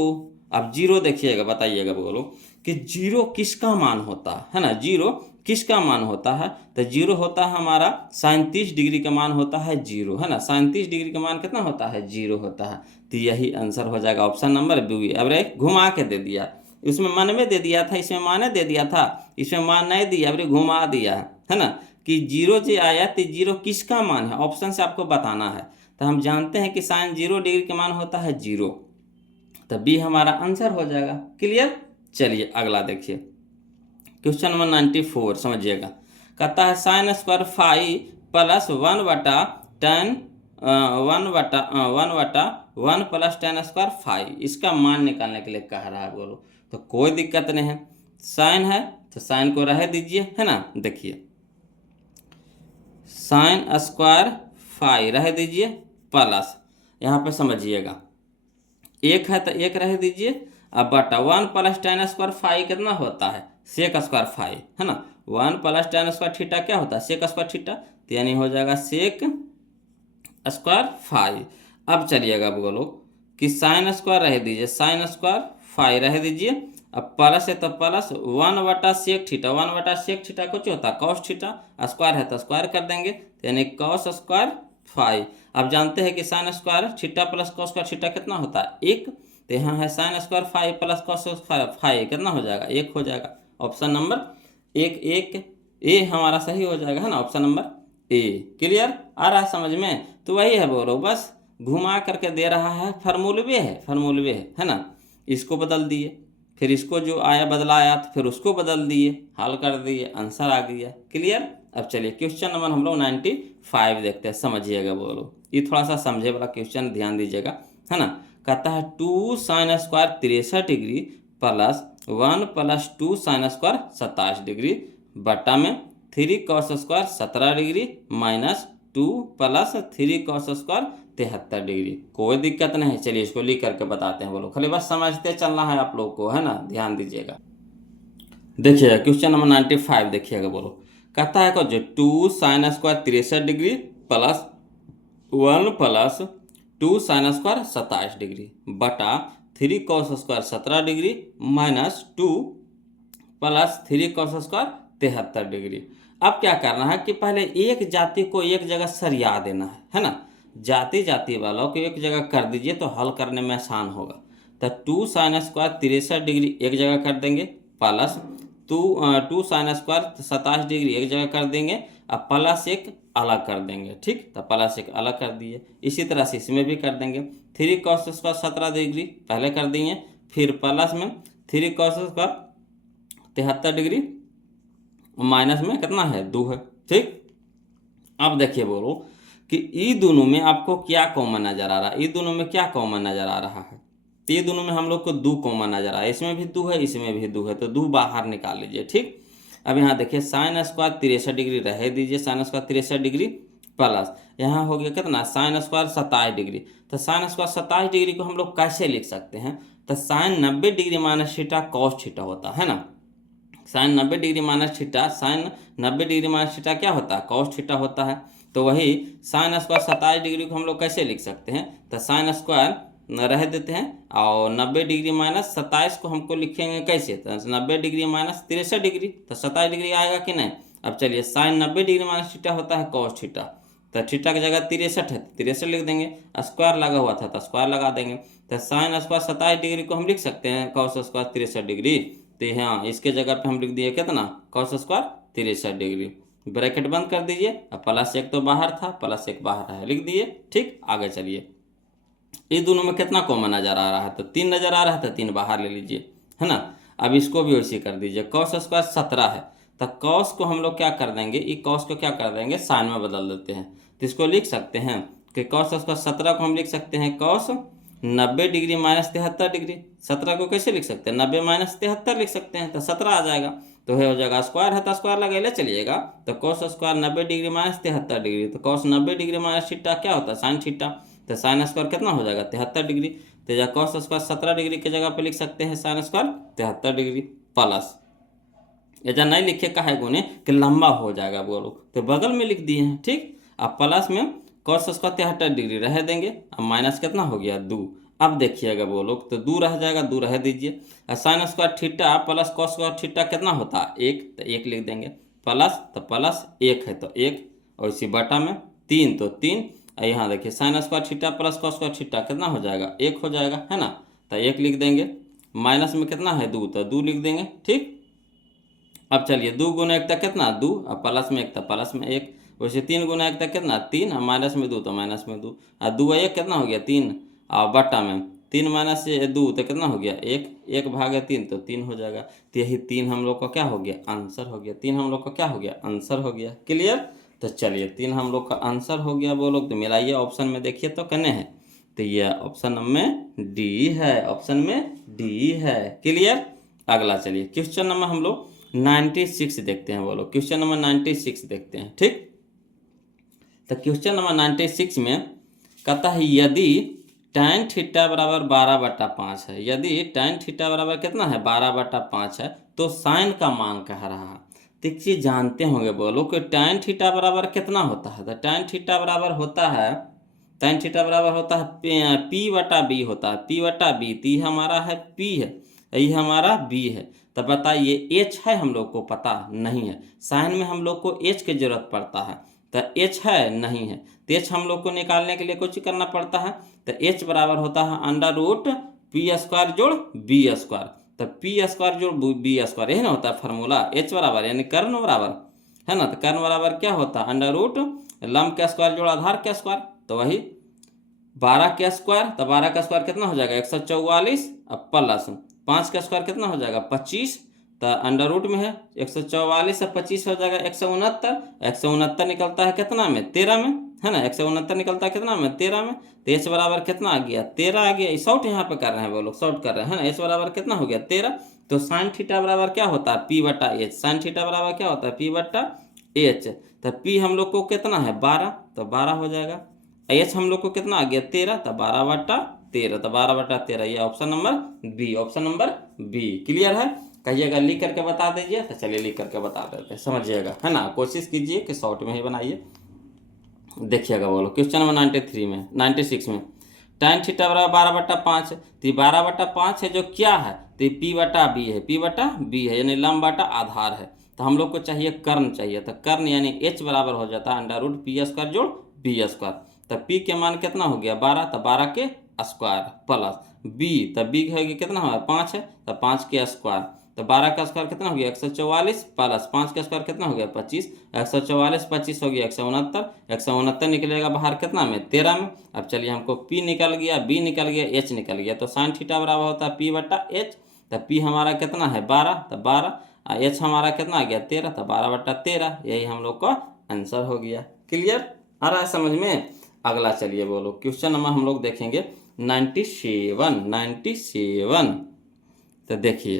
अब 0 देखिएगा, बताइएगा बोलो कि 0 किसका मान होता है ना, 0 किसका मान होता है। तो 0 होता है हमारा साइन 30 डिग्री का मान होता है 0, है ना, साइन 30 डिग्री का मान कितना होता है 0 होता है। तो यही आंसर हो जाएगा ऑप्शन नंबर बी। अब रे घुमा के दे दिया, इसमें मन में दे दिया था, इसमें माने दे दिया था, इसमें मान नहीं दिया, अब घुमा दिया है ना, कि 0 जो आया तो 0 किसका मान है, ऑप्शन से आपको बताना है। तो हम जानते हैं कि साइन 0 डिग्री का मान होता है 0, तो बी हमारा आंसर हो जाएगा। क्लियर। चलिए अगला देखिए क्वेश्चन नंबर 94 समझिएगा। कहता है sine square 5 plus 1/1 plus tan square 5, इसका मान निकालने के लिए कह रहा है बोलो। तो कोई दिक्कत नहीं है, साइन है तो साइन को रह दीजिए, है ना। देखिए साइन स्क्वायर 5 रह दीजिए प्लस, यहाँ पे समझिएगा 1 है तो 1 रह दीजिए, अब बटा 1 प्लस tan स्क्वायर 5 कितना होता है सेक स्क्वायर 5, है ना। 1 प्लस tan स्क्वायर थीटा क्या होता है सेक स्क्वायर थीटा, तो यानी हो जाएगा सेक स्क्वायर 5। अब चलिएगा बोलो कि साइन स्क्वायर रह दीजिए, साइन स्क्वायर 5 रह दीजिए, अब प्लस है तो प्लस 1/सेक थीटा, 1/सेक थीटा कुछ होता है कॉस थीटा, स्क्वायर है तो स्क्वायर कर देंगे, तो यानी कॉस स्क्वायर 5। अब जानते हैं कि sign square theta plus cos square theta कितना होता है 1, तो यहाँ है sine square 5 plus cos square 5 कितना हो जाएगा 1 हो जाएगा। ऑप्शन नंबर 1 ए हमारा सही हो जाएगा, है ना, ऑप्शन नंबर ए। क्लियर, आ रहा है समझ में। तो वही है बोलो, बस घुमा करके दे रहा है, फॉर्मूलवे है ना। इसको बदल दिए, फिर इसको जो आया बदला आया तो फिर उसको बदल दिए, हल कर दिए, आंसर आ गया। क्लियर। अब चलिए क्वेश्चन नंबर हम लोग 95 देखते हैं, समझिएगा बोलो। ये थोड़ा सा समझे वाला क्वेश्चन, ध्यान दीजिएगा, है ना। कहता है 2 sin square 63 degree plus 1 plus 2 sin square 27 degree बटा में 3 cos square 17 degree minus 2 plus 3 cos square 73 degree. कोई दिक्कत नहीं, चलिए इसको लिख करके बताते हैं बोलो, खाली बस समझते चलना है आप लोग को, है ना। ध्यान दीजिएगा, देखिएगा क्वेश्चन नंबर 95 देखिएगा बोलो। कहता है जो 2 sin square 63 degree plus 1 plus 2 sin square 27 degree बटा 3 cos square 17 degree minus 2 plus 3 cos square 73 degree. अब क्या करना है कि पहले एक जाति को एक जगह सरिया देना है ना। जाति वालों को एक जगह कर दीजिए तो हल करने में आसान होगा। तो 2 sin स्क्वायर 63 डिग्री एक जगह कर देंगे, प्लस 2 sin स्क्वायर 27 डिग्री एक जगह कर देंगे, अब प्लस एक अलग कर देंगे, ठीक। तो प्लस एक अलग कर दिए। इसी तरह से इसमें भी कर देंगे, 3 cos स्क्वायर 17 डिग्री पहले कर दिए, फिर प्लस में 3 cos स्क्वायर 73 डिग्री माइनस में कितना है 2 है, ठीक। अब देखिए बोलो कि ये दोनों में आपको क्या कॉमन नजर आ रहा है, ये दोनों में क्या कॉमन नजर आ रहा है। तो ये दोनों में हम लोग को 2 कॉमन नजर आ रहा है, इसमें भी 2 है, इसमें भी 2 है, तो 2 बाहर निकाल लीजिए, ठीक। अब यहाँ देखिए sin स्क्वायर 63 डिग्री रह दीजिए, sin स्क्वायर 63 डिग्री प्लस यहाँ हो गया कितना sin स्क्वायर 27 डिग्री। तो sin स्क्वायर 27 डिग्री को हम लोग कैसे लिख सकते हैं, तो sin 90 degree minus theta cos theta होता है ना। Sine 90 degree minus theta, sine 90 degree minus theta क्या होता है, कॉस थीटा होता है। तो वही साइन स्क्वायर 27 डिग्री को हम लोग कैसे लिख सकते हैं, तो साइन स्क्वायर रह देते हैं और 90 डिग्री माइनस 27 को हमको लिखेंगे कैसे, तो 90 डिग्री माइनस 63 डिग्री, तो 27 डिग्री आएगा कि नहीं। अब चलिए साइन 90 डिग्री माइनस थीटा होता है कॉस थीटा, तो थीटा की जगह 63 है, 63 लिख देंगे, स्क्वायर लगा हुआ था तो स्क्वायर लगा देंगे। तो साइन स्क्वायर 27 डिग्री को हम लिख सकते हैं कॉस स्क्वायर 63 डिग्री। तो हाँ, इसके जगह पे हम लिख दिए कितना cos स्क्वायर 63 डिग्री, ब्रैकेट बंद कर दीजिए। अब प्लस एक तो बाहर था, प्लस एक बाहर है, लिख दिए, ठीक। आगे चलिए, इस दोनों में कितना कॉमन नजर आ रहा है, तो 3 नजर आ रहा है, तो 3 बाहर ले लीजिए, है ना। अब इसको भी वैसे कर दीजिए, cos स्क्वायर 17 है, तो cos को हम लोग क्या कर देंगे, ये cos को क्या कर देंगे साइन में बदल देते हैं। तो इसको लिख सकते हैं कि cos स्क्वायर 17 को हम लिख सकते हैं cos 90 डिग्री माइनस 73 डिग्री। 17 को कैसे लिख सकते हैं, 90 माइनस 73 लिख सकते हैं, तो 17 आ जाएगा। तो हो जाएगा स्क्वायर है तो स्क्वायर लगा ले चलिएगा, तो cos square 90 degree minus 73 degree, तो cos 90 डिग्री माइनस थीटा क्या होता है साइन थीटा, तो साइन स्क्वायर कितना हो जाएगा 73 डिग्री। तो या cos स्क्वायर 17 डिग्री की जगह पे लिख सकते हैं साइन स्क्वायर 73 डिग्री प्लस, ऐसा नहीं लिखे काहे गुने कि लंबा हो जाएगा बोलो, तो बगल में लिख दिए हैं, ठीक। अब प्लस में cos स्क्वायर 73 डिग्री रह देंगे, अब माइनस कितना हो गया 2। अब देखिएगा बोलो तो 2 रह जाएगा, 2 रह दीजिए। Sign square theta plus cos square theta कितना होता है 1, तो 1 लिख देंगे, प्लस तो प्लस 1 है तो 1, और इसी बटा में 3 तो 3। यहाँ देखिए sign square theta plus cos square theta कितना हो जाएगा 1 हो जाएगा, है ना। तो 1 लिख देंगे, माइनस में कितना है 2, तो 2 लिख देंगे, ठीक। अब चलिए 2 गुना 1 तक कितना 2, अब प्लस में 1 था प्लस में 1, वैसे 3 गुना 1 तक कितना 3, अब माइनस में 2 तो माइनस में 2, और 2 1 कितना हो गया 3, और बट्टा में 3 माइनस 2 तो कितना हो गया 1, 1 भागे 3 तो 3 हो जाएगा। तो यही 3 हम लोग का क्या हो गया आंसर हो गया, 3 हम लोग का क्या हो गया आंसर हो गया। क्लियर। तो चलिए 3 हम लोग का आंसर हो गया बोलो, तो मिलाइए ऑप्शन में देखिए तो कने है, तो ये ऑप्शन में डी है, ऑप्शन में डी है। क्लियर। अगला चलिए क्वेश्चन नंबर हम लोग 96 देखते हैं बोलो, क्वेश्चन नंबर 96 देखते हैं, ठीक। तो क्वेश्चन नंबर 96 में कहता है यदि tan थीटा बराबर 12/5 है, यदि tan थीटा बराबर कितना है 12/5 है, तो साइन का मान कह रहा है। देखिए जानते होंगे बोलो कि tan थीटा बराबर कितना होता है, तो tan थीटा बराबर होता है, tan थीटा बराबर होता है P/B होता है, P/B, तो ये हमारा है P है, ये हमारा B है। तो बताइए H है हम लोग को पता नहीं है, साइन में हम लोग को H की जरूरत पड़ता है, तो H है नहीं है, तो H हम लोग को निकालने के लिए कुछ करना पड़ता है, तो H बराबर होता है √P² जोड़ B स्क्वायर, तो P² जोड़ B स्क्वायर, यही ना होता है फार्मूला, H बराबर यानी कर्ण बराबर, है ना। तो कर्ण बराबर क्या होता है √ लंब के स्क्वायर जोड़ आधार के स्क्वायर, तो वही 12 के स्क्वायर, तो 12 का स्क्वायर कितना हो जाएगा 144, अब प्लस 5 का स्क्वायर कितना हो जाएगा 25, तो अंडर रूट में है 144 से 25 हो जाएगा 169, 169 निकलता है कितना में 13 में, है ना, 169 निकलता है कितना में 13 में, तो एच बराबर कितना आ गया 13 आ गया। शॉर्ट यहाँ पे कर रहे हैं वो लोग, शॉर्ट कर रहे हैं ना, एच बराबर कितना हो गया 13। तो साइन थीटा बराबर क्या होता है पी बटा एच, साइन थीटा बराबर क्या होता है पी बटा एच। तो पी हम लोग को कितना है 12, तो 12 हो जाएगा। एच हम लोग को कितना आ गया 13, तो 12/13, तो 12/13, ये option number B, option number B. Clear है, कहिएगा लिख करके बता दीजिए। तो चलिए लिख करके बता देते हैं, समझिएगा, है ना, कोशिश कीजिए कि शॉर्ट में ही बनाइए। देखिएगा बोलो क्वेश्चन नंबर 93 में 96 में tan थीटा बराबर 12/5, तो ये 12/5 है जो क्या है, तो ये पी बटा बी है, पी बटा बी है, यानी लंब बटा आधार है। तो हम लोग को चाहिए कर्ण चाहिए, तो कर्ण यानी एच बराबर हो जाता है अंडर रूट पी स्क्वायर जोड़ बी स्क्वायर। तो पी के मान कितना हो गया 12, तो 12 के स्क्वायर प्लस बी, तो बी है कितना है 5 है, तो 5 के स्क्वायर, तो 12 का स्क्वायर कितना हो गया 144 प्लस 5 का स्क्वायर कितना हो गया 25, 144 25 हो गया 169, 169 निकलेगा बाहर कितना में 13 में। अब चलिए हमको P निकल गया, B निकल गया, H निकल गया, तो साइन थीटा बराबर होता है P बटा H। तो P हमारा कितना है 12, तो 12, H हमारा कितना आ गया 13, तो 12/13, यही हम लोग का आंसर हो गया। क्लियर आ रहा है समझ में। अगला चलिए बोलो क्वेश्चन नंबर हम लोग देखेंगे 97। तो देखिए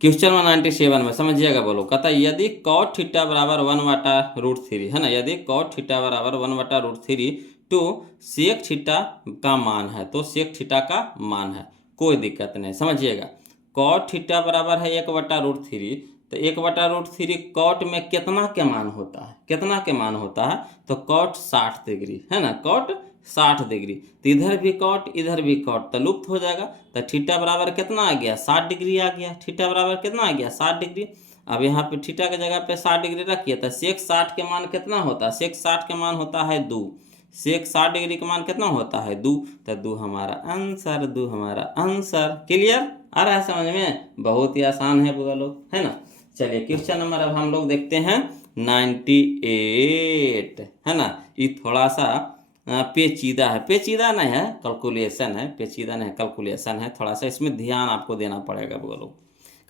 क्वेश्चन 97 में समझिएगा बोलो, कहता है यदि cot थीटा बराबर 1/√3, है ना, यदि cot थीटा बराबर 1/√3 तो सेक थीटा का मान है, तो सेक थीटा का मान है, कोई दिक्कत नहीं, समझिएगा। cot थीटा बराबर है 1/√3, तो 1/√3 cot में कितना के मान होता है, कितना के मान होता है, तो cot 60 डिग्री, है ना, cot 60 डिग्री, तो इधर भी कॉट इधर भी कॉट, तो लुप्त हो जाएगा। तो थीटा बराबर कितना आ गया 60 डिग्री आ गया, थीटा बराबर कितना आ गया 60 डिग्री। अब यहाँ पे थीटा की जगह पे 60 डिग्री रखिए, तो सेक 60 के मान कितना होता है, सेक 60 के मान होता है 2, सेक 60 डिग्री का मान कितना होता है 2, तो 2 हमारा आंसर, 2 हमारा आंसर। क्लियर आ रहा है समझ में, बहुत ही आसान है बुआ लोग, है ना। चलिए क्वेश्चन नंबर अब हम लोग देखते हैं 98, है ना, ये थोड़ा सा पेचीदा है, पेचीदा नहीं है, कैलकुलेशन है, पेचीदा नहीं कैलकुलेशन है, थोड़ा सा इसमें ध्यान आपको देना पड़ेगा बोलो।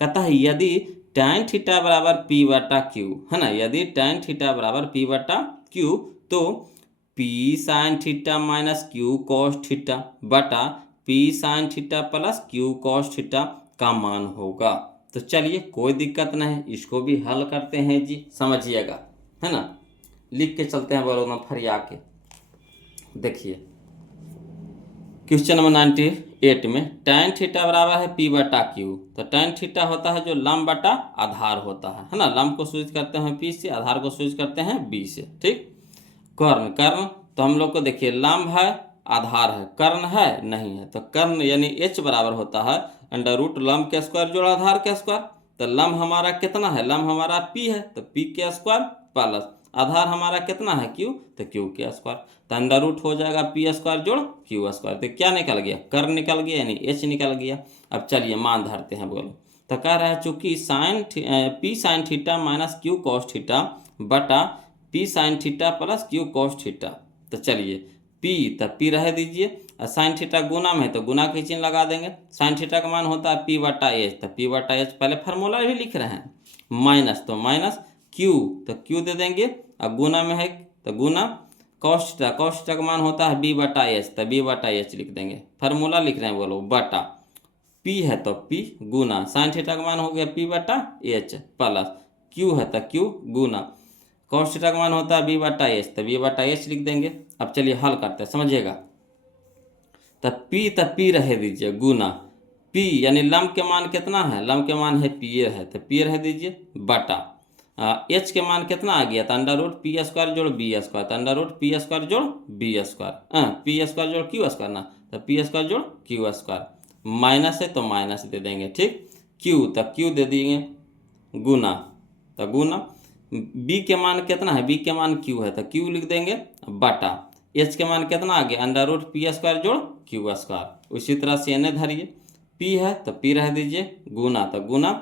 कहता है यदि tan थीटा बराबर पी बटा क्यू, है ना, यदि tan थीटा बराबर पी बटा क्यू तो p sine theta minus q cos theta बटा p sine theta plus q cos theta का मान होगा। तो चलिए कोई दिक्कत नहीं, इसको भी हल करते हैं जी, समझिएगा, है ना, लिख के चलते हैं बोलो ना फरिया के। देखिए क्वेश्चन नंबर 98 में tan थीटा बराबर है पी बटा क्यू, तो tan थीटा होता है जो लंब बटा आधार होता है ना, लंब को सूचित करते हैं पी से, आधार को सूचित करते हैं बी से, ठीक। कर्ण, कर्ण तो हम लोग को देखिए लंब है आधार है, कर्ण है नहीं है, तो कर्ण यानी h बराबर होता है अंडर रूट लंब के स्क्वायर जोड़ आधार के स्क्वायर। तो लंब हमारा कितना है, लंब हमारा p है, तो p के स्क्वायर प्लस आधार हमारा कितना है q, तो q के स्क्वायर, तो अंडर रूट हो जाएगा पी स्क्वायर जोड़ क्यू स्क्वायर, तो क्या निकल गया कर्ण निकल गया यानी h निकल गया। अब चलिए मान धरते हैं बोलो, तो कह रहा है चूंकि p sine theta minus q cos theta बटा p sine theta plus q cos theta, तो चलिए पी तो पी रह दीजिए, और साइन थीटा गुना में है तो गुना की चिन्ह लगा देंगे, साइन थीटा का मान होता है पी बटा एच, तो पी बटा एच पहले फार्मूला भी लिख रहे हैं, माइनस तो माइनस क्यू, तो क्यू दे देंगे, और गुना में है तो गुना कॉस थीटा, कॉस थीटा का मान होता है बी बटा एच, तो बी बटा एच लिख देंगे, फार्मूला लिख रहे हैं बोलो बटा पी है तो पी गुना साइन थीटा का मान हो गया पी बटा एच प्लस क्यू है तो क्यू गुना कॉस थीटा का मान होता है बी बटा एच, तो बी बटा एच लिख देंगे। अब चलिए हल करते हैं, समझिएगा। तो पी रह दीजिए गुना पी यानी लंब के मान कितना है, लंब के मान है पी है, तो पी रह दीजिए बटा एच के मान कितना आ गया, तो अंडर रूट पी स्क्वायर जोड़ बी स्क्वायर, तो अंडर रूट पी स्क्वायर जोड़ बी स्क्वायर, पी स्क्वायर जोड़ क्यू स्क्वायर ना, तो पी स्क्वायर जोड़ क्यू स्क्वायर, माइनस है तो माइनस दे देंगे, ठीक। क्यू तो क्यू दे देंगे गुना, तो गुना बी के मान कितना है, बी के मान क्यू है, तो क्यू लिख देंगे बटा एच के मान कितना आ गया अंडर रूट पी स्क्वायर जोड़ क्यू स्क्वायर। उसी तरह से एने धरिए पी है तो पी रह दीजिए गुना, तो गुना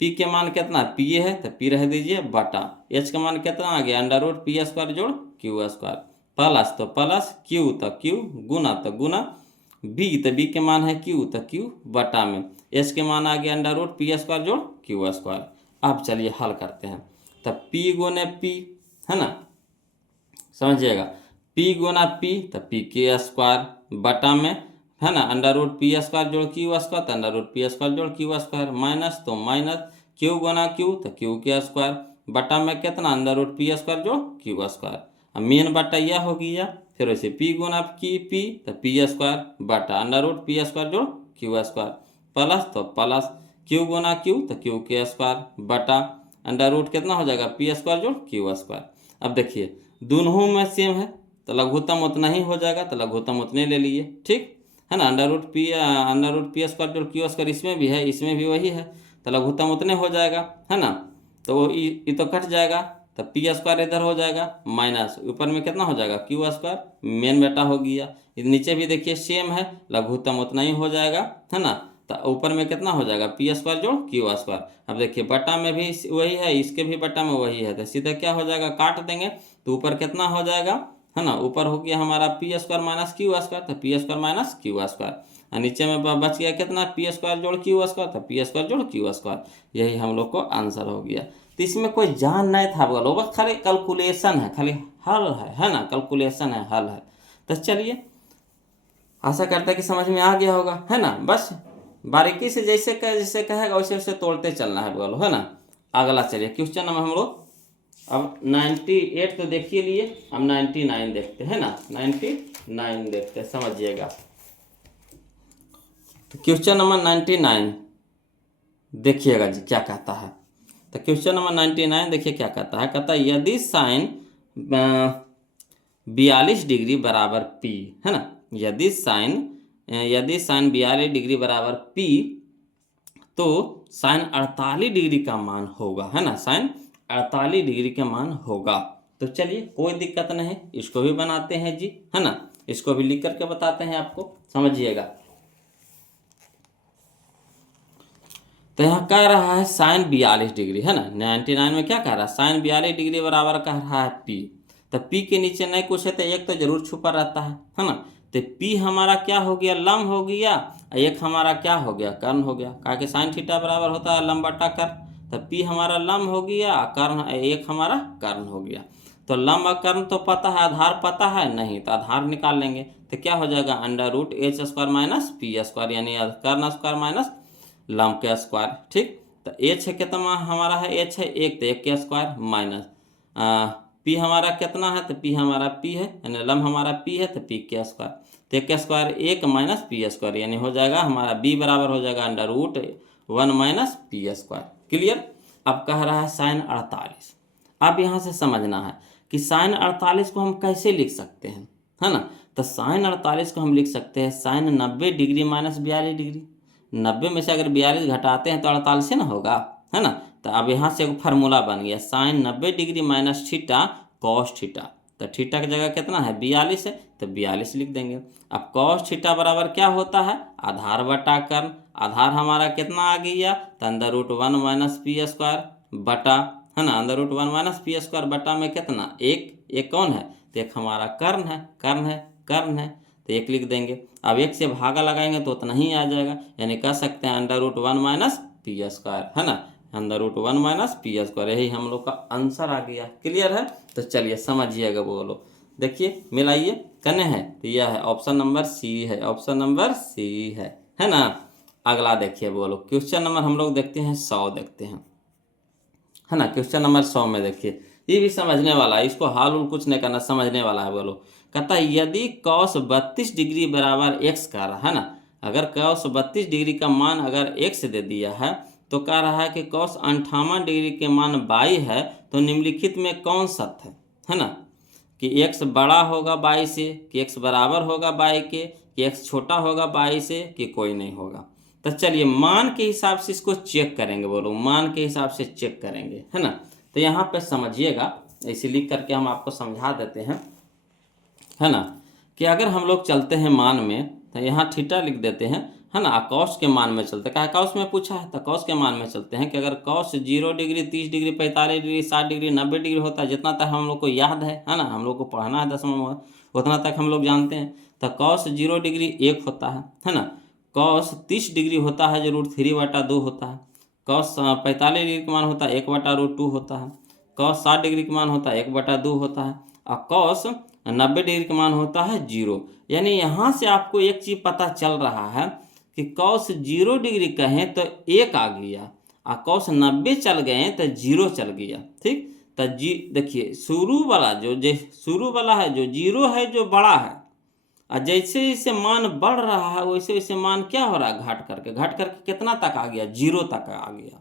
पी के मान कितना पी है तो पी रह दीजिए बटा एच का मान कितना आ गया अंडर रूट पी स्क्वायर जोड़ क्यू स्क्वायर, प्लस तो प्लस, क्यू तो क्यू, गुना तो गुना, बी तो बी के मान है क्यू तो क्यू, बटा में एस के मान आ गया अंडर रूट पी स्क्वायर जोड़ क्यू स्क्वायर। अब चलिए हल करते हैं। तब पी गुने पी, है ना, समझिएगा, पी गुना पी तो पी के स्क्वायर बटा में, है ना, अंडर रूट पी स्क्वायर जोड़ क्यू स्क्वायर तो अंडर रूट पी स्क्वायर जोड़ क्यू स्क्वायर, माइनस तो माइनस, क्यू गुना क्यू तो क्यू के स्क्वायर बटा में कितना अंडर रूट पी स्क्वायर जोड़ क्यू स्क्वायर। अब मेन बटा यह हो गया, फिर वैसे पी गुना की पी तो पी स्क्वायर बटा अंडर रूट पी स्क्वायर जोड़ क्यू स्क्वायर, प्लस तो प्लस, क्यू गुना क्यू तो क्यू के स्क्वायर बटा अंडर रूट कितना हो जाएगा पी स्क्वायर जोड़ क्यू स्क्वायर। अब देखिए दोनों में सेम है तो लघुत्तम उतना ही हो जाएगा, तो लघुत्तम उतने ले लिए, ठीक है ना। अंडर रूट पी स्क्वायर जोड़ क्यू स्क्वायर इसमें भी है, इसमें भी वही है, तो लघुत्तम उतने हो जाएगा, है ना। तो ये तो कट जाएगा, तो पी स्क्वायर इधर हो जाएगा माइनस, ऊपर में कितना हो जाएगा क्यू स्क्वायर, मेन बेटा हो गया। नीचे भी देखिए सेम है, लघुत्तम उतना ही हो जाएगा, है ना। तो ऊपर में कितना हो जाएगा पी स्क्वायर जोड़ क्यू स्क्वायर। अब देखिए बटा में भी वही है, इसके भी बटा में वही है, तो सीधा क्या हो जाएगा काट देंगे, तो ऊपर कितना हो जाएगा, है ना, ऊपर हो गया हमारा p square minus q square, तो p square minus q square, और नीचे में बच गया कितना पी स्क्वायर जोड़ क्यू स्क्वायर, तो पी स्क्वायर जोड़ क्यू स्क्वायर। यही हम लोग को आंसर हो गया। तो इसमें कोई जान नहीं था बोलो, बस खाली कैलकुलेशन है, खाली हल है ना, कैलकुलेशन है, हल है। तो चलिए आशा करते हैं कि समझ में आ गया होगा, है ना। बस बारीकी से जैसे कहेगा वैसे वैसे तोड़ते चलना है बोलो, है ना। अगला चलिए क्वेश्चन नंबर हम लोग अब 98 तो देखिए लिए, हम 99 देखते हैं ना, 99 देखते हैं, समझिएगा। तो क्वेश्चन नंबर 99 देखिएगा जी क्या कहता है। तो क्वेश्चन नंबर 99 देखिए क्या कहता है, कहता है यदि साइन 42 डिग्री बराबर पी, है ना, यदि साइन 42 डिग्री बराबर पी तो साइन 48 डिग्री का मान होगा, है ना, साइन 48 डिग्री का मान होगा। तो चलिए कोई दिक्कत नहीं, इसको भी बनाते हैं जी, है ना, इसको भी लिख करके बताते हैं आपको, समझिएगा। तो यहाँ कह रहा है साइन 42 डिग्री, है ना, 99 में क्या कह रहा है साइन 42 डिग्री बराबर कह रहा है पी। तो पी के नीचे नहीं कुछ है तो एक तो जरूर छुपा रहता है ना। तो पी हमारा क्या हो गया लंब हो गया, एक हमारा क्या हो गया कर्ण हो गया, कहा कि साइन थीटा बराबर होता है लंब बटा कर्ण। तो पी हमारा लंब हो गया, कर्ण एक हमारा कर्ण हो गया। तो लंब और कर्ण तो पता है, आधार पता है नहीं, तो आधार निकाल लेंगे। तो क्या हो जाएगा under root H square minus P square, यानी कर्ण स्क्वायर माइनस लंब के स्क्वायर, ठीक। तो एच है कितना हमारा है, एच है एक, तो एक के स्क्वायर माइनस पी हमारा कितना है, तो पी हमारा पी है, यानी लंब हमारा पी है, तो पी के स्क्वायर, तो एक के स्क्वायर एक माइनस पी स्क्वायर, यानी हो जाएगा हमारा बी बराबर हो जाएगा under root 1 minus P square. Clear. अब कह रहा है साइन 48। अब यहाँ से समझना है कि साइन 48 को हम कैसे लिख सकते हैं, है ना। तो साइन 48 को हम लिख सकते हैं साइन 90 डिग्री माइनस 42 डिग्री। 90 में से अगर 42 घटाते हैं तो 48 से ना होगा, है ना। तो अब यहाँ से एक फार्मूला बन गया sine 90 degree minus theta cos theta. तो थीटा की जगह कितना है 42 है, तो 42 लिख देंगे। अब कॉस थीटा बराबर क्या होता है आधार बटा कर्ण। आधार हमारा कितना आ गया, तो अंदर रूट 1 माइनस पी स्क्वायर बटा, है ना, अंदर रूट 1 माइनस पी स्क्वायर बटा में कितना एक कौन है, तो एक हमारा कर्ण है, कर्ण है, तो एक लिख देंगे। अब एक से भागा लगाएंगे तो उतना ही आ जाएगा, यानी कह सकते हैं under root 1 minus P square, है ना, under root 1 minus P square, यही हम लोग का आंसर आ गया। क्लियर है। तो चलिए समझिएगा बोलो, देखिए मिलाइए कने हैं, तो यह है ऑप्शन नंबर सी है, ऑप्शन नंबर सी है ना। अगला देखिए बोलो क्वेश्चन नंबर हम लोग देखते हैं 100 देखते हैं, है ना। क्वेश्चन नंबर 100 में देखिए ये भी समझने वाला है, इसको हाल उल कुछ नहीं करना, समझने वाला है। बोलो कहता है यदि कॉस 32 डिग्री बराबर एक्स कह रहा है ना, अगर कॉस 32 डिग्री का मान अगर एक्स दे दिया है तो कह रहा है कि कॉस 58 डिग्री के मान बाई है, तो निम्नलिखित में कौन सत्य है ना, कि एक्स बड़ा होगा बाई से, कि एक्स बराबर होगा बाई के, कि एक्स छोटा होगा बाई से, कि कोई नहीं होगा। तो चलिए मान के हिसाब से इसको चेक करेंगे, बोलो मान के हिसाब से चेक करेंगे, है ना। तो यहाँ पे समझिएगा, ऐसे लिख करके हम आपको समझा देते हैं, है ना, कि अगर हम लोग चलते हैं मान में, तो यहाँ थीटा लिख देते हैं, है ना, कॉस के मान में चलते हैं। क्या कॉस में पूछा है, तो कॉस के मान में चलते हैं कि अगर cos 0 degree, 30 degree, 45 degree, 60 degree, 90 degree होता है, जितना तक हम लोग को याद है ना, हम लोग को पढ़ना है 10वां में, उतना तक हम लोग जानते हैं। तो कॉस 0 डिग्री 1 होता है ना। कॉस 30 डिग्री होता है जो √3/2 होता है। कॉस 45 डिग्री का मान होता है 1/√2 होता है। कॉस 60 डिग्री का मान होता है 1/2 होता है। और कॉस 90 डिग्री का मान होता है 0। यानी यहाँ से आपको एक चीज़ पता चल रहा है कि कॉस 0 डिग्री कहें तो 1 आ गया, और कॉस 90 चल गए तो 0 चल गया। ठीक, तो देखिए शुरू वाला शुरू वाला है जो 0 है, जो बड़ा है, और जैसे जैसे मान बढ़ रहा है वैसे वैसे मान क्या हो रहा है, घट करके कितना तक आ गया, 0 तक आ गया।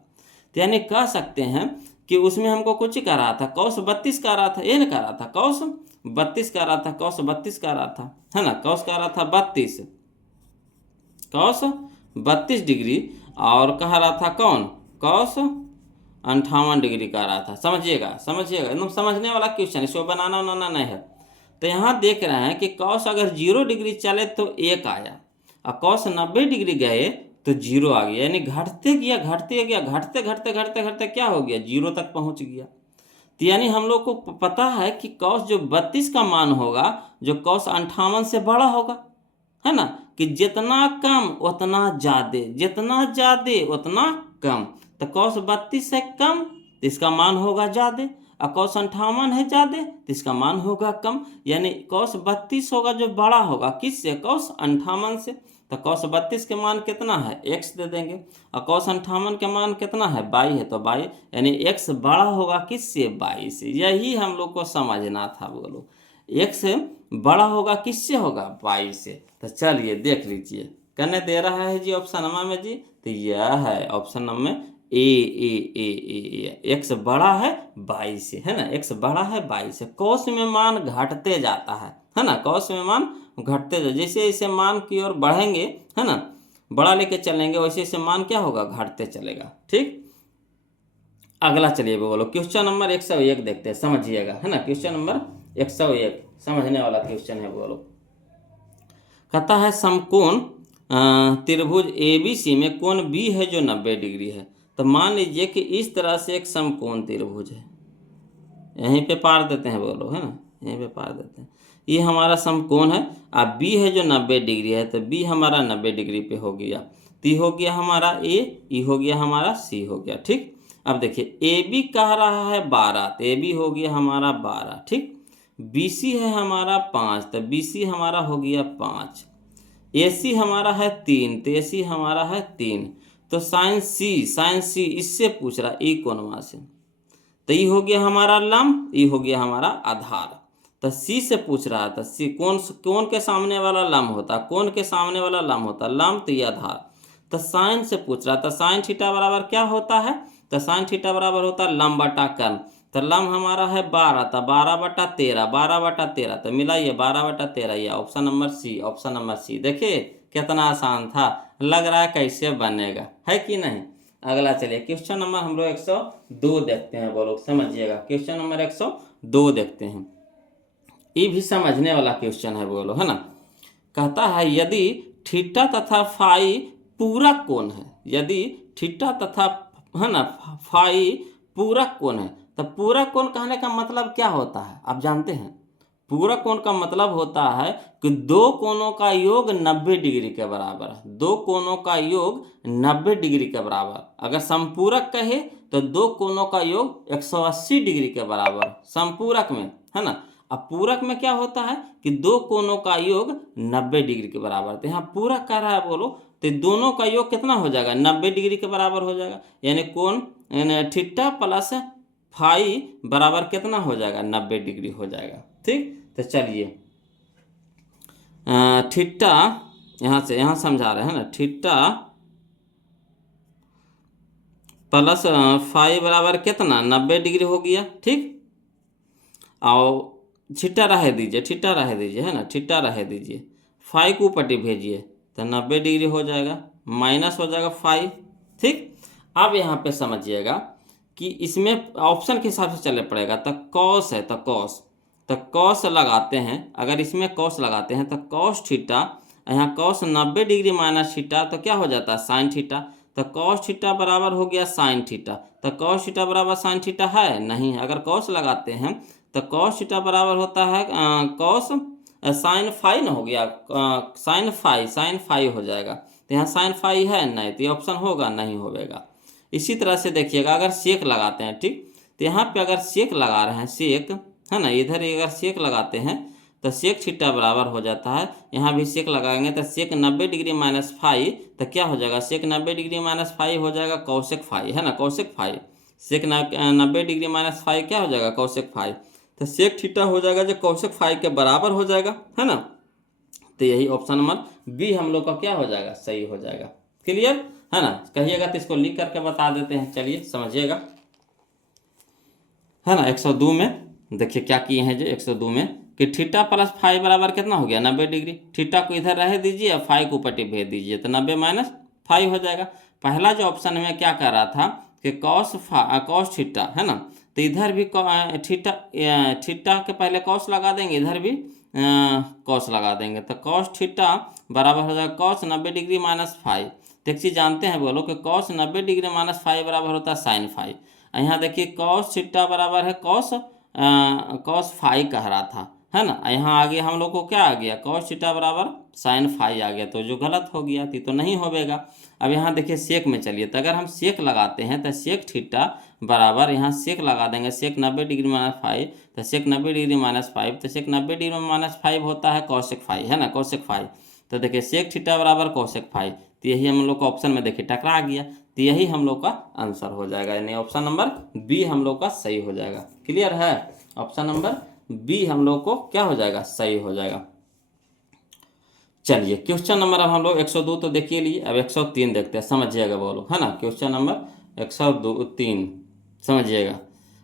तो यानी कह सकते हैं कि उसमें हमको कुछ कह रहा था, कॉस 32 कह रहा था, ये नहीं कह रहा था कॉस 32 कह रहा था, कॉस 32 कह रहा था, है ना, कॉस कह रहा था 32, कॉस 32 डिग्री, और कह रहा था कौन, कॉस 58 डिग्री कह रहा था। समझिएगा एकदम समझने वाला क्वेश्चन, इसको बनाना नहीं है। तो यहाँ देख रहे हैं कि कॉस अगर 0 डिग्री चले तो 1 आया, और कॉस 90 डिग्री गए तो 0 आ गया। यानी घटते गया घटते क्या हो गया, 0 तक पहुँच गया। तो यानी हम लोग को पता है कि कॉस जो 32 का मान होगा, जो कॉस 58 से बड़ा होगा, है ना, कि जितना कम उतना ज़्यादा, जितना ज़्यादा उतना कम। तो कॉस 32 से कम तो इसका मान होगा ज़्यादा, और कॉस 58 है ज़्यादा तो इसका मान होगा कम। यानी कॉस 32 होगा जो बड़ा होगा, किससे, कॉस 58 से। तो कॉस 32 के मान कितना है, x दे देंगे, और कॉस 58 के मान कितना है, 22 है, तो 22, यानी x बड़ा होगा किससे, 22 से। यही हम लोग को समझना था। बोलो x बड़ा होगा किससे होगा, 22 से। तो चलिए देख लीजिए, करने दे रहा है जी ऑप्शन नंबर में जी, तो यह है ऑप्शन नंबर में ए। x बड़ा है 22 से, है ना, x बड़ा है 22 से। कॉस में मान घटते जाता है ना, कॉस में मान घटते जैसे जैसे मान की ओर बढ़ेंगे, है ना, बड़ा लेके चलेंगे, वैसे वैसे मान क्या होगा, घटते चलेगा। ठीक, अगला चलिए बोलो क्वेश्चन नंबर 101 देखते हैं, समझिएगा, है ना, क्वेश्चन नंबर 101 समझने वाला क्वेश्चन है। बोलो कहता है समकोण त्रिभुज ABC में कोण B है जो 90 डिग्री है। तो मान लीजिए कि इस तरह से एक समकोण त्रिभुज है, यहीं पे पार देते हैं, बोलो, है ना, यहीं पे पार देते हैं। ये हमारा समकोण है, अब B है जो 90 डिग्री है, तो B हमारा 90 डिग्री पे हो गया। तो ये हो गया हमारा A, ये हो गया हमारा C हो गया। ठीक, अब देखिए AB कह रहा है 12, तो AB हो गया हमारा 12। ठीक, BC है हमारा 5, तो BC हमारा हो गया 5। AC हमारा है 3, तो AC हमारा है 3। तो साइन C इससे पूछ रहा, ई कोणवा से, तो ये हो गया हमारा लंब, ये हो गया हमारा आधार। तो C से पूछ रहा था, C कौन के सामने वाला लंब होता, कौन के सामने वाला लंब होता, लंब, तो ये आधार। तो साइन से पूछ रहा था, साइन थीटा बराबर क्या होता है, तो साइन थीटा बराबर होता है लंब बटा कर्ण। तो लंब हमारा है 12, तो 12/13, 12/13, तो मिलाइए 12/13, ये option number C, option number C। देखिए कितना आसान था, लग रहा है कैसे बनेगा, है कि नहीं। अगला चलिए क्वेश्चन नंबर हम लोग 102 देखते हैं। बोलो समझिएगा, क्वेश्चन नंबर 102 देखते हैं, ये भी समझने वाला क्वेश्चन है। बोलो, है ना, कहता है यदि थीटा तथा फाई पूरक कोण है, यदि थीटा तथा, है ना, फाई पूरक कोण है। तो पूरक कोण कहने का मतलब क्या होता है, आप जानते हैं। पूरक कोण का मतलब होता है कि दो कोणों का योग 90 डिग्री के बराबर है, दो कोणों का योग 90 डिग्री के बराबर। अगर संपूरक कहे तो दो कोणों का योग 180 डिग्री के बराबर, संपूरक में, है ना। अब पूरक में क्या होता है कि दो कोणों का योग 90 डिग्री के बराबर। तो यहाँ पूरक कह रहा है, बोलो, तो दोनों का योग कितना हो जाएगा, 90 डिग्री के बराबर हो जाएगा। यानी कोण थीटा प्लस फाई बराबर कितना हो जाएगा, 90 डिग्री हो जाएगा। ठीक, तो चलिए थीटा यहाँ समझा रहे हैं ना, थीटा प्लस फाई बराबर कितना, 90 डिग्री हो गया। ठीक, और थीटा रह दीजिए, है ना, थीटा रह दीजिए, फाई को ऊपर भेजिए तो 90 डिग्री हो जाएगा, माइनस हो जाएगा फाई। ठीक, अब यहाँ पे समझिएगा कि इसमें ऑप्शन के हिसाब से चलना पड़ेगा। तो कॉस है, तो कॉस लगाते हैं, अगर इसमें कॉस लगाते हैं तो कॉस थीटा यहाँ कॉस 90 डिग्री माइनस थीटा तो क्या हो जाता है साइन थीटा। तो कॉस थीटा बराबर हो गया साइन थीटा। तो कॉस थीटा बराबर साइन थीटा है नहीं। अगर कॉस लगाते हैं तो कॉस थीटा बराबर होता है कॉस साइन फाई ना हो गया, साइन फाई हो जाएगा। तो यहाँ साइन फाई है नहीं, तो ये ऑप्शन होगा नहीं होगा। इसी तरह से देखिएगा अगर सेक लगाते हैं, ठीक, तो यहाँ पे अगर सेक लगा रहे हैं, सेक है ना, इधर अगर सेक लगाते हैं तो सेक थीटा बराबर हो जाता है, यहाँ भी सेक लगाएंगे तो सेक 90 डिग्री माइनस फाई, तो क्या हो जाएगा सेक 90 डिग्री माइनस फाई हो जाएगा कौशिक फाई, है ना, कौशिक फाई। सेक 90 डिग्री माइनस फाई क्या हो जाएगा कौशिक फाई। तो सेक थीटा हो जाएगा जो कौशिक फाई के बराबर हो जाएगा, है ना। तो यही ऑप्शन नंबर बी हम लोग का क्या हो जाएगा सही हो जाएगा। क्लियर है ना, कहिएगा तो इसको लिख करके बता देते हैं, चलिए समझिएगा, है ना। 102 में देखिए क्या किए हैं जो 102 में कि थीटा प्लस फाई बराबर कितना हो गया 90 डिग्री। थीटा को इधर रह दीजिए और फाई को ऊपर भेज दीजिए तो 90 माइनस फाई हो जाएगा। पहला जो ऑप्शन में क्या कर रहा था कि कॉस थीटा, है ना, तो इधर भी थीटा के पहले कॉस लगा देंगे, इधर भी कॉस लगा देंगे, तो कॉस थीटा बराबर हो जाएगा कॉस 90 डिग्री माइनस फाई। तो एक चीज़ जानते हैं बोलो कि कॉस 90 डिग्री माइनस फाई बराबर होता है साइन फाई। यहाँ देखिए कॉस थीटा बराबर है कॉस फाई कह रहा था, है ना। यहाँ आगे हम लोग को क्या आ गया कॉस थीटा बराबर साइन फाई आ गया, तो जो गलत हो गया तो नहीं होगा। अब यहाँ देखिए सेक में चलिए, तो अगर हम सेक लगाते हैं तो सेक थीटा बराबर यहाँ सेक लगा देंगे, सेक 90 डिग्री माइनस फाइव, तो सेक 90 डिग्री माइनस फाइव, तो सेक 90 डिग्री माइनस फाइव होता है कॉसेक फाइव, है ना, कॉसेक फाइव। तो देखिए सेक थीटा बराबर कॉसेक फाइव, तो यही हम लोग का ऑप्शन में देखिए टकरा गया, तो यही हम लोग का आंसर हो जाएगा, यानी ऑप्शन नंबर बी हम लोग का सही हो जाएगा। क्लियर है, ऑप्शन नंबर बी हम लोग को क्या हो जाएगा सही हो जाएगा। चलिए क्वेश्चन नंबर अब हम लोग 102 तो देखिए लिए, अब 103 देखते हैं, समझिएगा बोलो, है ना। क्वेश्चन नंबर 103 समझिएगा,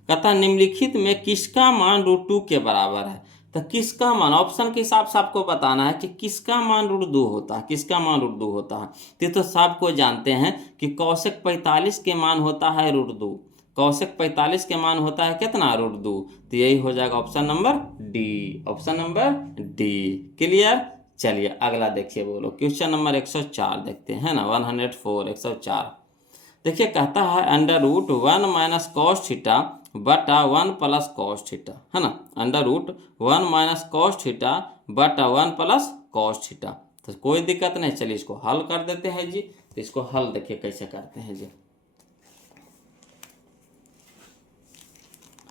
कहता निम्नलिखित में किसका मान √2 के बराबर है। तो किसका मान ऑप्शन के हिसाब से आपको बताना है कि किसका मान √2 होता है, किसका मान √2 होता है। तो सबको जानते हैं कि कौशिक 45 के मान होता है √2, कौशिक 45 के मान होता है कितना √2, तो यही हो जाएगा option number D, option number D. Clear. चलिए अगला देखिए बोलो, क्वेश्चन नंबर 104 देखते हैं ना, 104 104 देखिए, कहता है √1 माइनस कॉस थीटा बटा 1 प्लस कॉस थीटा, है ना, √1 माइनस कॉस थीटा बटा 1 प्लस कॉस थीटा। तो कोई दिक्कत नहीं, चलिए इसको हल कर देते हैं जी। तो इसको हल देखिए कैसे करते हैं जी,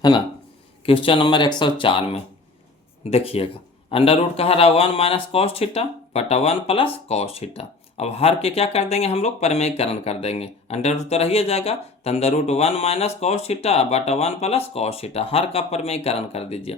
है ना। क्वेश्चन नंबर 104 में देखिएगा √ कह रहा 1 माइनस कॉस थीटा बटा 1 प्लस कॉस थीटा। अब हर के क्या कर देंगे हम लोग परिमेयकरण कर देंगे, √ तो रहिए जाएगा, तो √1 माइनस कॉस थीटा बटा 1 प्लस कॉस थीटा, हर का परिमेयकरण कर दीजिए।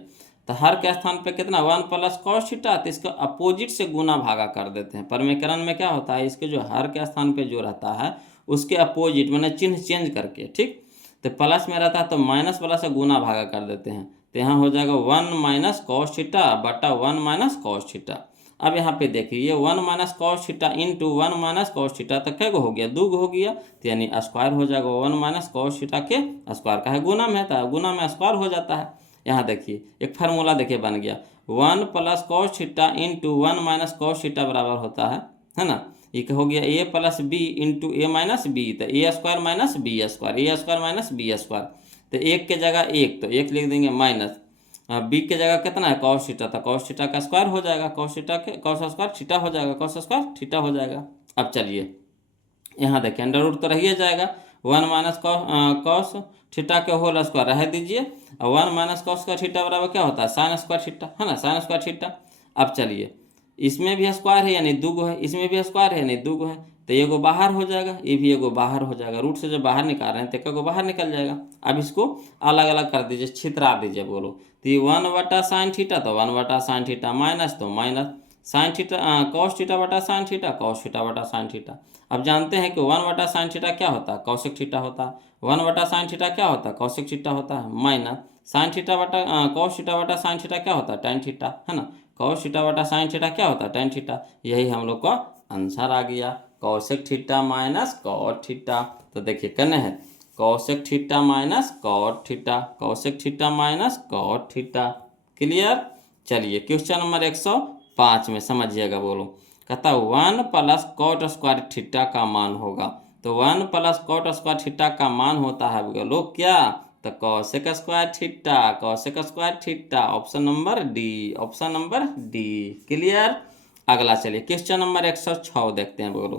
तो हर के स्थान पे कितना 1 प्लस कॉस थीटा, तो इसको अपोजिट से गुना भागा कर देते हैं। परिमेयकरण में क्या होता है, इसके जो हर के स्थान पे जो रहता है उसके अपोजिट मैंने चिन्ह चेंज करके, ठीक, तो प्लस में रहता है तो माइनस वाला से गुना भागा कर देते हैं। तो यहाँ हो जाएगा 1 माइनस कॉस थीटा बटा 1 माइनस कॉस थीटा। अब यहाँ पे देखिए ये 1 minus cos theta into 1 minus cos theta, तो क्या हो गया 2 हो गया, तो यानी स्क्वायर हो जाएगा 1 माइनस कॉस थीटा के स्क्वायर का है, गुना में था, गुना में स्क्वायर हो जाता है। यहाँ देखिए एक फार्मूला देखिए बन गया 1 plus cos theta into 1 minus cos theta बराबर होता है ना, एक हो गया a plus B into A minus B, तो A square minus B square, A square minus B square, तो एक के जगह एक, तो एक लिख देंगे माइनस बी के जगह कितना है कॉस थीटा, तो कॉस थीटा का स्क्वायर हो जाएगा, कॉस थीटा के कॉस स्क्वायर थीटा हो जाएगा, कॉस स्क्वायर थीटा हो जाएगा। अब चलिए यहाँ देखिए √ तो रहिए जाएगा, 1 माइनस कॉस थीटा के होल स्क्वायर रह दीजिए, और 1 माइनस कॉस का थीटा बराबर क्या होता है साइन स्क्वायर थीटा, है ना, साइन स्क्वायर थीटा। अब चलिए इसमें भी स्क्वायर है यानी 2 है, इसमें भी स्क्वायर है यानी 2 है, तो ये गो बाहर हो जाएगा, ये भी एगो बाहर हो जाएगा, रूट से जब बाहर निकाल रहे हैं तो एक बाहर निकल जाएगा। अब इसको अलग अलग कर दीजिए, छितरा दीजिए बोलो, तो ये 1 बटा साइन थीटा, तो 1 बटा साइन थीटा माइनस, तो minus sine theta cos theta बटा साइन थीटा, कॉस थीटा बटा साइन थीटा। अब जानते हैं कि 1 बटा साइन थीटा क्या होता है कौशिक थीटा होता है, 1 बटा साइन थीटा क्या होता है कौशिक थीटा होता है, माइनस साइन थीटा बटा कॉस थीटा बटा साइन थीटा क्या होता है टेन थीटा, है ना, कॉस थीटा बटा साइन थीटा क्या होता है टेन थीटा। यही हम लोग का आंसर आ गया, cosec theta minus cot theta. तो देखिए करने हैं cosec theta minus cot theta, cosec theta minus cot theta. Clear. चलिए क्वेश्चन नंबर 105 में समझिएगा बोलो, कहता है 1 प्लस कॉट स्क्वायर थीटा का मान होगा। तो 1 प्लस कॉट स्क्वायर थीटा का मान होता है बोलो क्या, तो cosec square theta, cosec square theta. Option number D, option number D. Clear. अगला चलिए क्वेश्चन नंबर 106 देखते हैं बोलो।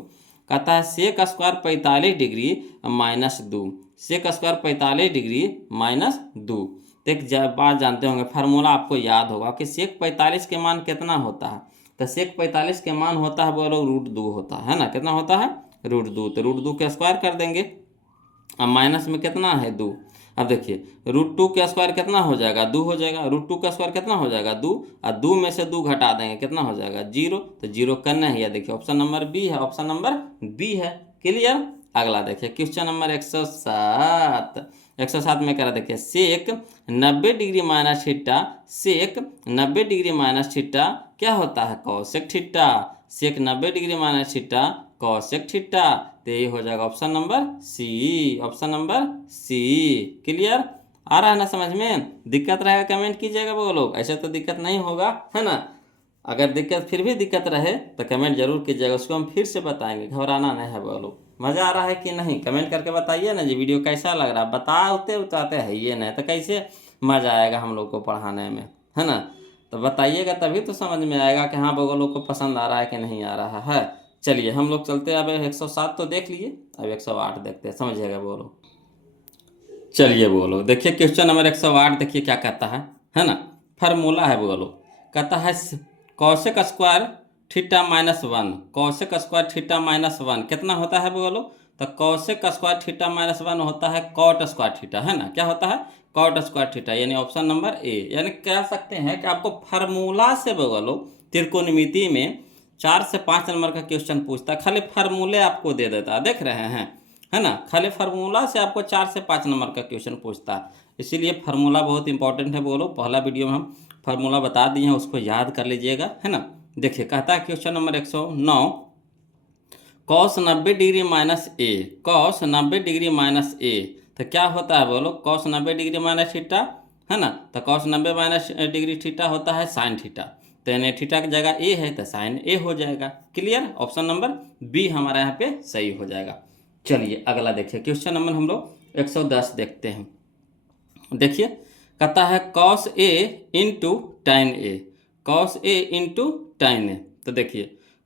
कहता है sec square 45 degree minus 2, sec square 45 degree minus 2। तो एक बात जानते होंगे, फार्मूला आपको याद होगा कि सेक 45 के मान कितना होता है। तो सेक 45 के मान होता है बोलो √2 होता है ना, कितना होता है √2। तो √2 के स्क्वायर कर देंगे। अब माइनस में कितना है 2। अब देखिए √2 का स्क्वायर कितना हो जाएगा 2 हो जाएगा, √2 का स्क्वायर कितना हो जाएगा 2, और 2 में से 2 घटा देंगे कितना हो जाएगा 0। तो 0 करना है, या देखिए ऑप्शन नंबर बी है, ऑप्शन नंबर बी है। क्लियर। अगला देखिए क्वेश्चन नंबर 107, 107 में करा देखिए sec 90 degree minus theta, sec 90 degree minus theta क्या होता है cosec theta, sec 90 degree minus theta cosec theta. तो ये हो जाएगा option number C, option number C. Clear. आ रहा है ना समझ में, दिक्कत रहेगा कमेंट कीजिएगा वो लोग, ऐसे तो दिक्कत नहीं होगा है ना। अगर दिक्कत फिर भी दिक्कत रहे तो कमेंट जरूर कीजिएगा, उसको हम फिर से बताएंगे, घबराना नहीं है वो लोग। मज़ा आ रहा है कि नहीं कमेंट करके बताइए ना जी, वीडियो कैसा लग रहा है। बताते है ये नहीं तो कैसे मज़ा आएगा हम लोग को पढ़ाने में, है ना। तो बताइएगा तभी तो समझ में आएगा कि हाँ वो लोग को पसंद आ रहा है कि नहीं आ रहा है। चलिए हम लोग चलते हैं, अब 107 तो देख लिए, अब 108 देखते हैं, समझिएगा बोलो। चलिए बोलो देखिए क्वेश्चन नंबर 108 देखिए क्या कहता है ना। फार्मूला है बोलो। कहता है cosec square theta minus 1, cosec square theta minus 1 कितना होता है बोलो। तो कॉसेक स्क्वायर थीटा माइनस 1 होता है कॉट स्क्वायर थीटा, है ना। क्या होता है कॉट स्क्वायर थीटा, यानी ऑप्शन नंबर ए। यानी कह सकते हैं कि आपको फार्मूला से बोलो त्रिकोणमिति में 4 से 5 नंबर का क्वेश्चन पूछता है, खाली फार्मूले आपको दे देता है, देख रहे हैं है ना। खाली फार्मूला से आपको 4 से 5 नंबर का क्वेश्चन पूछता है, इसीलिए फार्मूला बहुत इंपॉर्टेंट है बोलो। पहला वीडियो में हम फार्मूला बता दिए हैं, उसको याद कर लीजिएगा, है ना। देखिए कहता है question number 109, cos 90 degree minus A, cos 90 degree minus A. तो क्या होता है बोलो कॉस 90 डिग्री माइनस थीटा, है ना। तो कॉस 90 माइनस डिग्री थीटा होता है साइन थीटा। तो यानी थीटा की जगह ए है तो साइन ए हो जाएगा। क्लियर। ऑप्शन नंबर बी हमारा यहाँ पे सही हो जाएगा। चलिए अगला देखिए क्वेश्चन नंबर हम लोग 110 देखते हैं। देखिए कहता है कॉस ए इंटू टाइन ए, कॉस ए इंटू टाइन ए। तो देखिए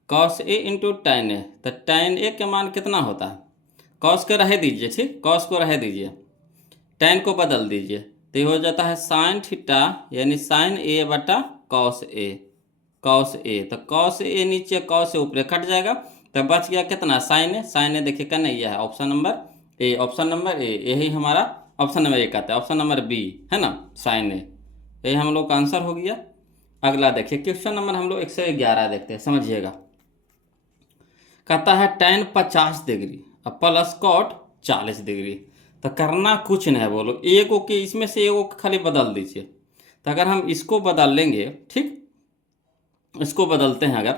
कॉस ए इंटू टाइन ए, तो टाइन ए के मान कितना होता है, कॉस को रह दीजिए, ठीक कॉस को रह दीजिए, टाइन को बदल दीजिए, तो ये हो जाता है साइन थीटा, यानी साइन ए बटा कॉस ए, कॉस ए। तो कॉस ए नीचे कॉस ए ऊपर कट जाएगा, तो बच गया कितना साइन ए, साइन ए देखिए कन्हैया है, option number A, option number ए, यही हमारा ऑप्शन नंबर ए कहता है, ऑप्शन नंबर बी है ना साइन ए, यही हम लोग का आंसर हो गया। अगला देखिए क्वेश्चन नंबर हम लोग 111 देखते हैं, समझिएगा। कहता है tan 50 degree plus cot 40 degree. तो करना कुछ नहीं है बोलो, एगो के इसमें से एगो खाली बदल दीजिए। तो अगर हम इसको बदल लेंगे, ठीक इसको बदलते हैं अगर,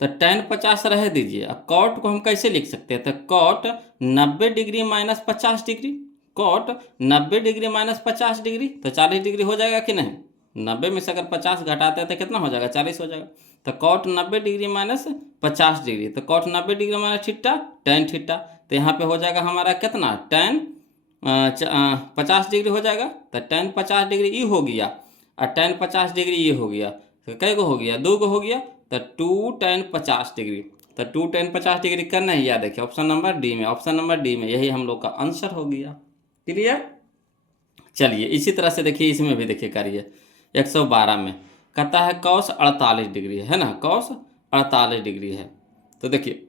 तो tan 50 रह दीजिए। अब कॉट को हम कैसे लिख सकते हैं, तो cot 90 degree minus 50 degree, cot 90 degree minus 50 degree, तो 40 डिग्री हो जाएगा कि नहीं। 90 में से अगर 50 घटाते हैं तो कितना हो जाएगा 40 हो जाएगा। तो कॉट 90 डिग्री माइनस 50 डिग्री, तो cot 90 degree minus theta tan theta. तो यहाँ पे हो जाएगा हमारा कितना tan 50 डिग्री हो जाएगा। तो tan 50 डिग्री ई हो गया और tan 50 डिग्री ये हो गया, तो कै गो हो गया 2 गो हो गया। तो 2 tan 50 डिग्री, तो 2 tan 50 डिग्री करना है, याद देखिए ऑप्शन नंबर डी में, ऑप्शन नंबर डी में यही हम लोग का आंसर हो गया। क्लियर। चलिए इसी तरह से देखिए इसमें भी देखिए करिए 112 में कहता है कॉस 48 डिग्री है ना, कॉस 48 डिग्री है। तो देखिए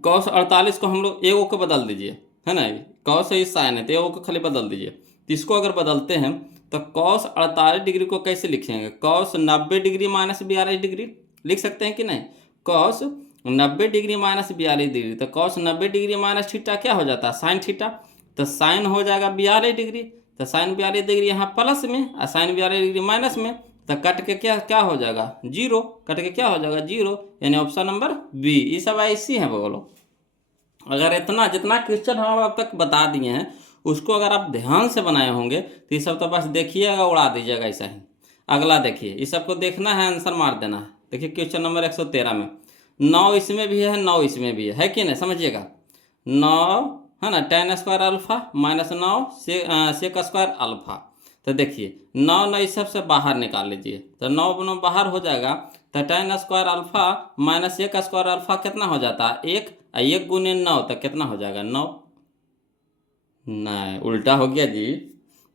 कॉस 48 को हम लोग एगो को बदल दीजिए, है ना, कॉस है साइन है तो एगो को खाली बदल दीजिए। तो इसको अगर बदलते हैं तो कॉस 48 डिग्री को कैसे लिखेंगे, कॉस 90 डिग्री माइनस 42 डिग्री लिख सकते हैं कि नहीं। कॉस 90 डिग्री माइनस 42 डिग्री, तो कॉस 90 डिग्री माइनस थीटा क्या हो जाता है साइन थीटा, तो साइन हो जाएगा 42 डिग्री। तो साइन 42 डिग्री यहाँ प्लस में और साइन 42 डिग्री माइनस में, तो कट के क्या हो जाएगा 0, कट के क्या हो जाएगा 0, यानी ऑप्शन नंबर बी। ये सब ऐसी हैं बोलो। अगर इतना जितना क्वेश्चन हम अब तक बता दिए हैं उसको अगर आप ध्यान से बनाए होंगे तो ये सब तो बस देखिएगा उड़ा दीजिएगा ऐसा ही। अगला देखिए, इस सबको देखना है आंसर मार देना है। देखिए क्वेश्चन नंबर 113 में 9 इसमें भी है, 9 इसमें भी है कि नहीं, समझिएगा। 9 है ना, tan square alpha minus 9 sec square alpha. तो देखिए 9 9 इस सबसे बाहर निकाल लीजिए, तो 9 9 बाहर हो जाएगा, तो tan square alpha minus sec square alpha कितना हो जाता है, 1, 1 गुने 9 तो कितना हो जाएगा 9। नहीं, उल्टा हो गया जी,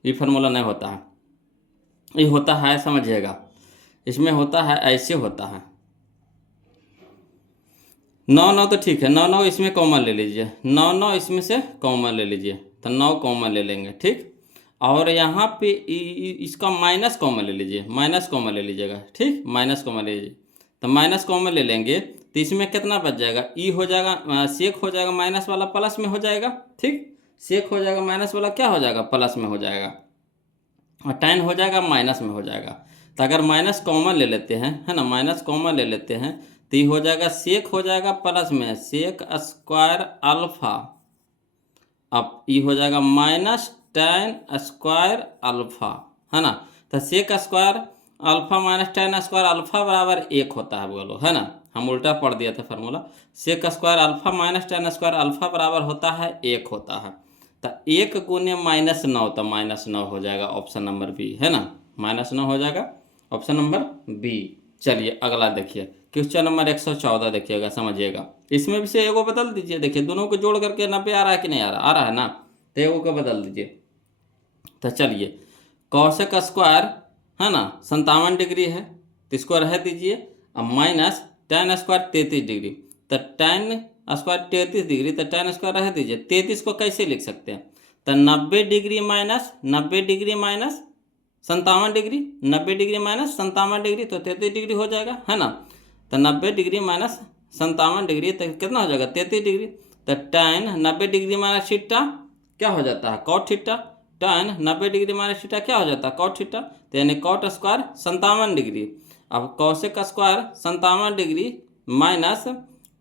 ये फार्मूला नहीं होता है, ये होता है, समझिएगा, इसमें होता है, ऐसे होता है। 9 9 तो ठीक है, 9 9 इसमें कॉमन ले लीजिए, 9 9 इसमें से कॉमन ले लीजिए, तो 9 कॉमन ले लेंगे, ठीक। और यहाँ पे इसका माइनस कॉमन ले लीजिए, माइनस कॉमन ले लीजिएगा, ठीक, माइनस कॉमन ले लीजिए, तो माइनस कॉमन ले लेंगे तो इसमें कितना बच जाएगा, ई हो जाएगा, सेक हो जाएगा माइनस वाला प्लस में हो जाएगा, ठीक, सेक हो जाएगा माइनस वाला क्या हो जाएगा, प्लस में हो जाएगा, और tan हो जाएगा माइनस में हो जाएगा। तो अगर माइनस कॉमन ले लेते हैं, है ना, माइनस कॉमन ले लेते हैं, तो ये हो जाएगा सेक हो जाएगा प्लस में सेक स्क्वायर अल्फा, अब ये हो जाएगा माइनस tan स्क्वायर अल्फा, है ना। तो sec square alpha minus tan square alpha बराबर 1 होता है, बोलो, है ना, हम उल्टा पढ़ दिया था formula, sec square alpha minus tan square alpha बराबर होता है 1 होता है। तो 1 गुने -9, तो -9 हो जाएगा ऑप्शन नंबर बी, है ना, -9 हो जाएगा ऑप्शन नंबर बी। चलिए अगला देखिए, क्वेश्चन नंबर 114 देखिएगा, समझिएगा, इसमें भी से एगो बदल दीजिए, देखिए दोनों को जोड़ करके 90 आ रहा है कि नहीं आ रहा है ना, तो एगो को बदल दीजिए। तो चलिए कौशिक स्क्वायर, है ना, 57 डिग्री है, तो इसको रह दीजिए, अब माइनस tan स्क्वायर 33 डिग्री, तो tan स्क्वायर 33 डिग्री, तो tan स्क्वायर रह दीजिए, 33 को कैसे लिख सकते हैं, तो 90 degree minus 90 degree minus 57 degree, 90 degree minus 57 degree, तो 33 डिग्री हो जाएगा, है ना। तो 90 डिग्री माइनस 57 डिग्री तो कितना हो जाएगा 33 डिग्री, तो tan 90 डिग्री माइनस थीटा क्या हो जाता है, cot theta, tan 90 degree minus theta क्या हो जाता है, cot थीटा, तो यानी cot स्क्वायर 57 डिग्री। अब cosec square 57 degree minus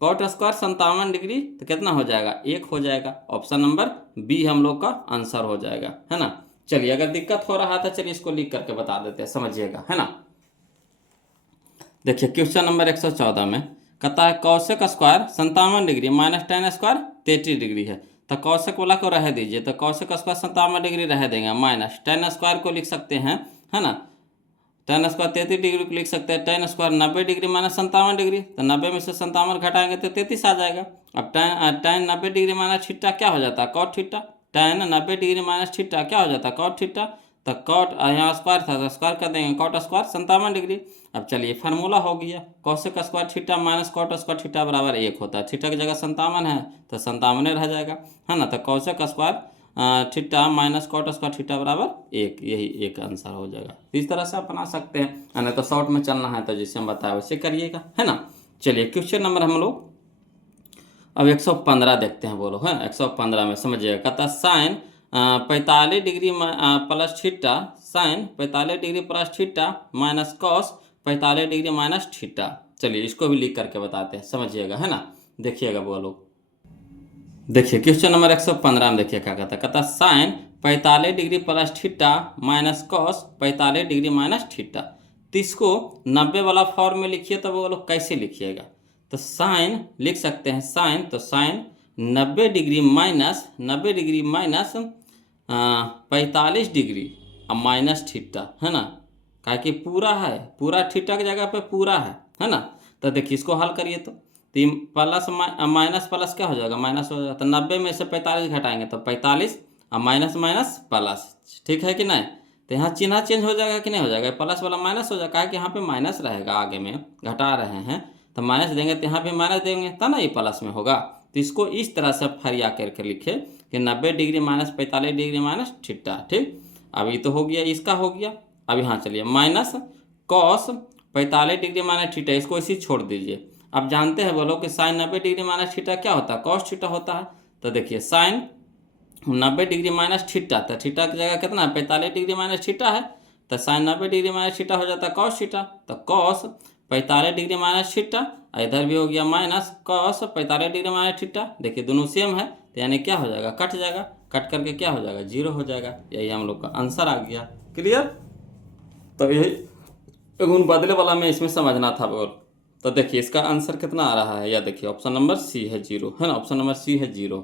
cot square 57 degree, तो कितना हो जाएगा 1 हो जाएगा, ऑप्शन नंबर बी हम लोग का आंसर हो जाएगा, है ना। चलिए अगर दिक्कत हो रहा था, चलिए इसको लिख करके बता देते हैं, समझिएगा, है ना। देखिए क्वेश्चन नंबर 114 में कहता है Kaushik square 57 degree minus tan square 33 degree है, तो कौशिक वाला को रह दीजिए, तो कौशिक स्क्वायर 57 डिग्री रह देंगे, माइनस tan स्क्वायर को लिख सकते हैं, है ना, tan स्क्वायर 33 डिग्री को लिख सकते हैं, tan square 90 degree minus 57 degree, तो 90 में से 57 घटाएंगे तो 33 आ जाएगा। अब tan 90 डिग्री माइनस थीटा क्या हो जाता है, cot theta, tan 90 degree minus theta क्या हो जाता है, cot थीटा, तो कॉट यहाँ स्क्वायर था तो स्क्वायर कर देंगे, कॉट स्क्वायर 57 डिग्री। अब चलिए फार्मूला हो गया, cosec square theta minus cot square theta बराबर 1 होता है, थीटा की जगह 57 है तो 57 रह जाएगा, है ना। तो cosec square theta minus cot square theta बराबर 1, यही एक आंसर हो जाएगा। इस तरह से आप बना सकते हैं, नहीं तो शॉर्ट में चलना है तो जैसे हम बताया वैसे करिएगा, है ना। चलिए क्वेश्चन नंबर हम लोग अब 115 देखते हैं, बोलो, है 115 में समझिएगा, कहता sine 45 degree plus theta, sine 45 degree plus theta minus cos 45 degree minus theta. चलिए इसको भी लिख करके बताते हैं, समझिएगा, है ना। देखिएगा बोलो, देखिए क्वेश्चन नंबर 115 में देखिए क्या कहता sine 45 degree plus theta minus cos 45 degree minus theta. तो इसको 90 वाला फॉर्म में लिखिए, तो बोलो कैसे लिखिएगा, तो साइन लिख सकते हैं, साइन तो sine 90 degree minus 90 degree minus 45 degree अब माइनस थीटा, है ना, क्या कि पूरा है, पूरा थीटा की जगह पे पूरा है ना। तो देखिए इसको हल करिए, तो प्लस माइनस प्लस क्या हो जाएगा, माइनस हो जाएगा, तो 90 में से 45 घटाएंगे तो 45 और माइनस माइनस प्लस, ठीक है कि नहीं। तो यहाँ चिन्ह चेंज हो जाएगा कि नहीं हो जाएगा, प्लस वाला माइनस हो जाएगा, कि यहाँ पे माइनस रहेगा, आगे में घटा रहे हैं तो माइनस देंगे, तो यहाँ पे माइनस देंगे तब ना ये प्लस में होगा। तो इसको इस तरह से फरिया करके लिखे कि 90 degree minus 45 degree minus theta, ठीक। अब ये तो हो गया, इसका हो गया। अब यहाँ चलिए minus cos 45 degree minus theta, इसको इसी छोड़ दीजिए। अब जानते हैं बोलो कि साइन 90 डिग्री माइनस थीटा क्या होता है, कॉस थीटा होता है। तो देखिए साइन 90 डिग्री माइनस थीटा, तो थीटा की जगह कितना 45 डिग्री माइनस थीटा है, तो साइन 90 डिग्री माइनस थीटा हो जाता है कॉस थीटा, तो कॉस 45 डिग्री माइनस थीटा, इधर भी हो गया minus cos 45 degree minus theta. देखिए दोनों सेम है, तो यानी क्या हो जाएगा, कट जाएगा, कट करके क्या हो जाएगा 0 हो जाएगा। यही हम लोग का आंसर आ गया, क्लियर। तो यही गुण बदले वाला में इसमें समझना था बोल। तो देखिए इसका आंसर कितना आ रहा है, या देखिए ऑप्शन नंबर सी है 0, है ना, ऑप्शन नंबर सी है 0।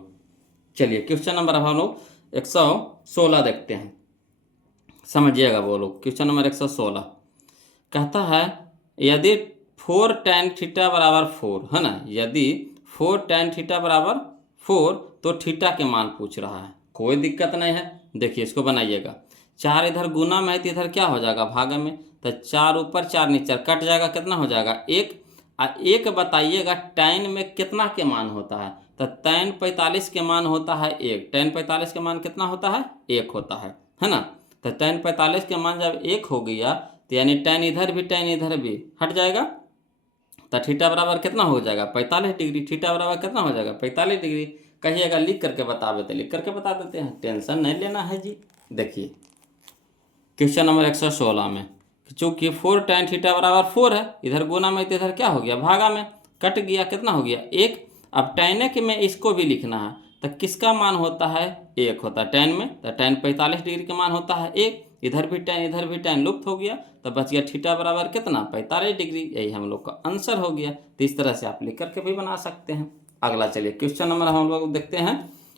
चलिए क्वेश्चन नंबर हम लोग 116 देखते हैं, समझिएगा वो लोग। क्वेश्चन नंबर 116 कहता है यदि 4 tan थीटा बराबर 4, है ना, यदि 4 tan थीटा बराबर 4 तो थीटा के मान पूछ रहा है। कोई दिक्कत नहीं है, देखिए इसको बनाइएगा। 4 इधर गुना में है तो इधर क्या हो जाएगा, भागा में, तो 4 ऊपर 4 नीचे कट जाएगा, कितना हो जाएगा 1। एक बताइएगा tan में कितना के मान होता है, तो tan 45 के मान होता है 1। tan 45 के मान कितना होता है, 1 होता है ना। तो tan 45 के मान जब 1 हो गया तो यानी tan इधर भी हट जाएगा, तो थीटा बराबर कितना हो जाएगा 45 डिग्री। थीटा बराबर कितना हो जाएगा 45 डिग्री। कहिएगा लिख करके बता देते, लिख करके बता देते हैं, टेंशन नहीं लेना है जी। देखिए क्वेश्चन नंबर 116 में चूंकि 4 tan थीटा बराबर 4 है, इधर गुना में तो इधर क्या हो गया, भागा में, कट गया, कितना हो गया 1। अब tan के में इसको भी लिखना है, तो किसका मान होता है 1 होता है tan में, तो tan 45 डिग्री का मान होता है 1। इधर भी tan लुप्त हो गया, तो बच गया थीटा बराबर कितना 45 डिग्री। यही हम लोग का आंसर हो गया। तो इस तरह से आप लिख करके भी बना सकते हैं। अगला चलिए क्वेश्चन नंबर हम लोग देखते हैं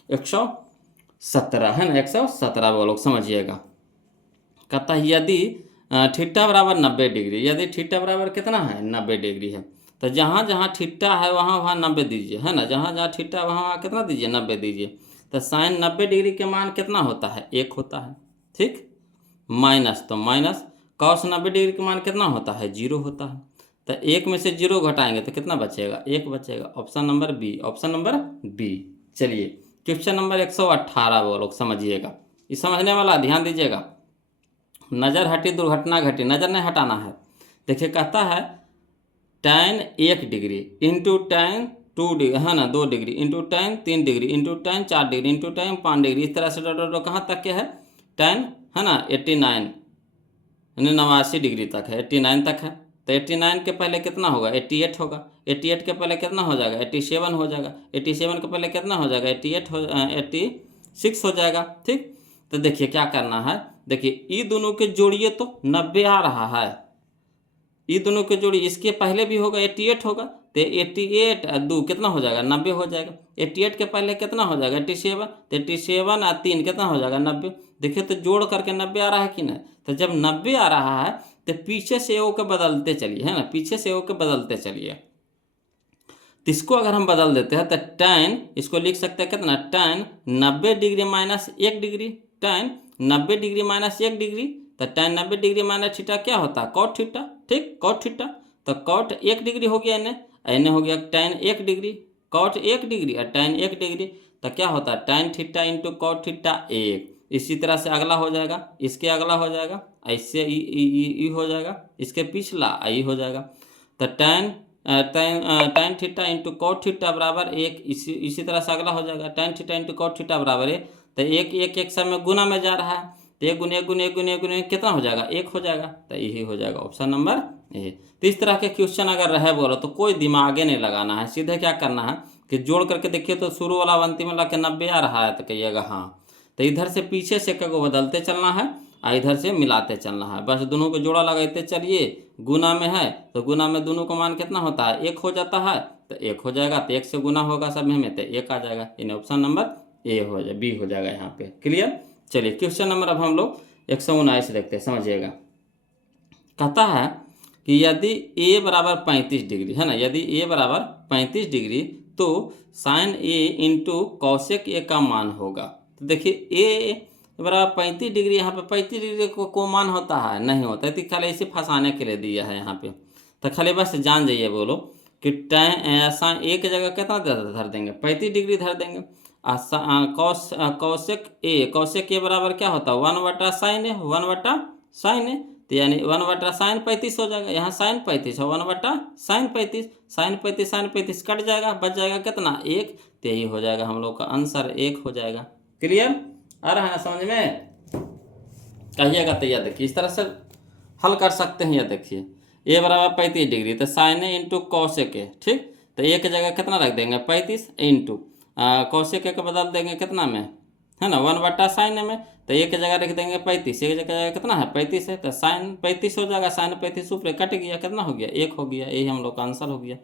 117, है ना, 117 वो लोग समझिएगा। कहता है यदि थीटा बराबर 90 डिग्री, यदि थीटा बराबर कितना है 90 डिग्री है, तो जहाँ जहाँ थीटा है वहाँ वहाँ 90 दीजिए, है ना, जहाँ जहाँ थीटा है वहाँ वहाँ कितना दीजिए 90 दीजिए। तो साइन 90 डिग्री के मान कितना होता है 1 होता है, ठीक। माइनस, तो माइनस कॉस 90 डिग्री के मान कितना होता है 0 होता है। तो 1 में से 0 घटाएंगे तो कितना बचेगा 1 बचेगा। Option number B, option number B. चलिए क्वेश्चन नंबर 118 वो लोग समझिएगा, ये समझने वाला ध्यान दीजिएगा। नज़र हटी दुर्घटना घटी, नज़र नहीं हटाना है। देखिए कहता है tan 1 degree into tan 2 degree, है ना, 2 degree into tan 3 degree into tan 4 degree into tan 5 degree, इस तरह से डो कहाँ तक के है tan, है ना 89, यानी 89 डिग्री तक है, 89 तक है। तो 89 के पहले कितना होगा 88 होगा, 88 के पहले कितना हो जाएगा 87 हो जाएगा, 87 के पहले कितना हो जाएगा 86 हो जाएगा, ठीक। तो देखिए क्या करना है, देखिए ये दोनों के जोड़िए तो 90 आ रहा है, ये दोनों के जोड़िए, इसके पहले भी होगा 88 होगा, तो 88 और 2 कितना हो जाएगा 90 हो जाएगा। 88 के पहले कितना हो जाएगा 87, तो 87 और 3 कितना हो जाएगा 90। देखिए तो जोड़ करके 90 आ रहा है कि नहीं, तो जब 90 आ रहा है तो पीछे से ओ के बदलते चलिए, है ना, पीछे से ओ के बदलते चलिए। तो इसको अगर हम बदल देते हैं तो tan, इसको लिख सकते हैं कितना tan 90 degree minus 1 degree, tan 90 degree minus 1 degree, तो tan 90 डिग्री माइनस थीटा क्या होता है cot थीटा, ठीक, cot थीटा। तो cot 1 डिग्री हो गया, इन्हें हो गया tan 1 डिग्री, cot 1 डिग्री और tan 1 डिग्री, तो क्या होता है tan theta into cot theta 1। इसी तरह से अगला हो जाएगा, इसके अगला हो जाएगा, ऐसे ई हो जाएगा, इसके पिछला आई हो जाएगा। तो tan theta into cot theta बराबर 1, इसी तरह से अगला हो जाएगा tan theta into cot theta बराबर 1। तो एक समय गुना में जा रहा है, तो 1 गुने 1 गुने 1 गुने 1 गुने कितना हो जाएगा 1 हो जाएगा। तो यही हो जाएगा ऑप्शन नंबर ए। तो इस तरह के क्वेश्चन अगर रहे बोलो तो कोई दिमागे नहीं लगाना है, सीधे क्या करना है कि जोड़ करके देखिए तो शुरू वाला अंतिम वाला के 90 आ रहा है, तो कहिएगा हाँ। तो इधर से पीछे से को बदलते चलना है और इधर से मिलाते चलना है, बस दोनों को जोड़ा लगाते चलिए। गुना में है तो गुना में दोनों का मान कितना होता है 1 हो जाता है, तो 1 हो जाएगा, तो 1 से गुना होगा सब में तो 1 आ जाएगा, यानी ऑप्शन नंबर ए हो जाए, बी हो जाएगा यहाँ पे। क्लियर। चलिए क्वेश्चन नंबर अब हम लोग 119 देखते हैं, समझिएगा। कहता है कि यदि a बराबर 35 डिग्री, है ना, यदि a बराबर 35 डिग्री तो sine a into cosec a का मान होगा। तो देखिए a बराबर 35 डिग्री, यहाँ पे 35 डिग्री को मान होता है नहीं होता है, तो खाली इसे फंसाने के लिए दिया है यहाँ पे। तो खाली बस जान जाइए बोलो कि साइन a की जगह कितना धर देंगे 35 डिग्री धर देंगे। कौशेक ए बराबर क्या होता है 1/sin है, 1/sin है, तो यानी 1/sin 35 हो जाएगा, यहाँ sin 35 है 1/sin 35, sin 35 कट जाएगा, बच जाएगा कितना 1, तो यही हो जाएगा हम लोग का आंसर 1 हो जाएगा। क्लियर आ रहा है ना समझ में, कहिएगा। तो यह देखिए इस तरह से हल कर सकते हैं। यह देखिए a बराबर 35 डिग्री, तो साइन ए इंटू कौशेक ए, ठीक, तो a की जगह कितना रख देंगे 35 इंटू कौशेक ए को बदल देंगे कितना में, है ना, 1/sin में, तो एक जगह रख देंगे 35, एक जगह कितना है 35 है, तो साइन 35 हो जाएगा, साइन 35 ऊपर कट गया, कितना हो गया 1 हो गया, यही हम लोग का आंसर हो गया।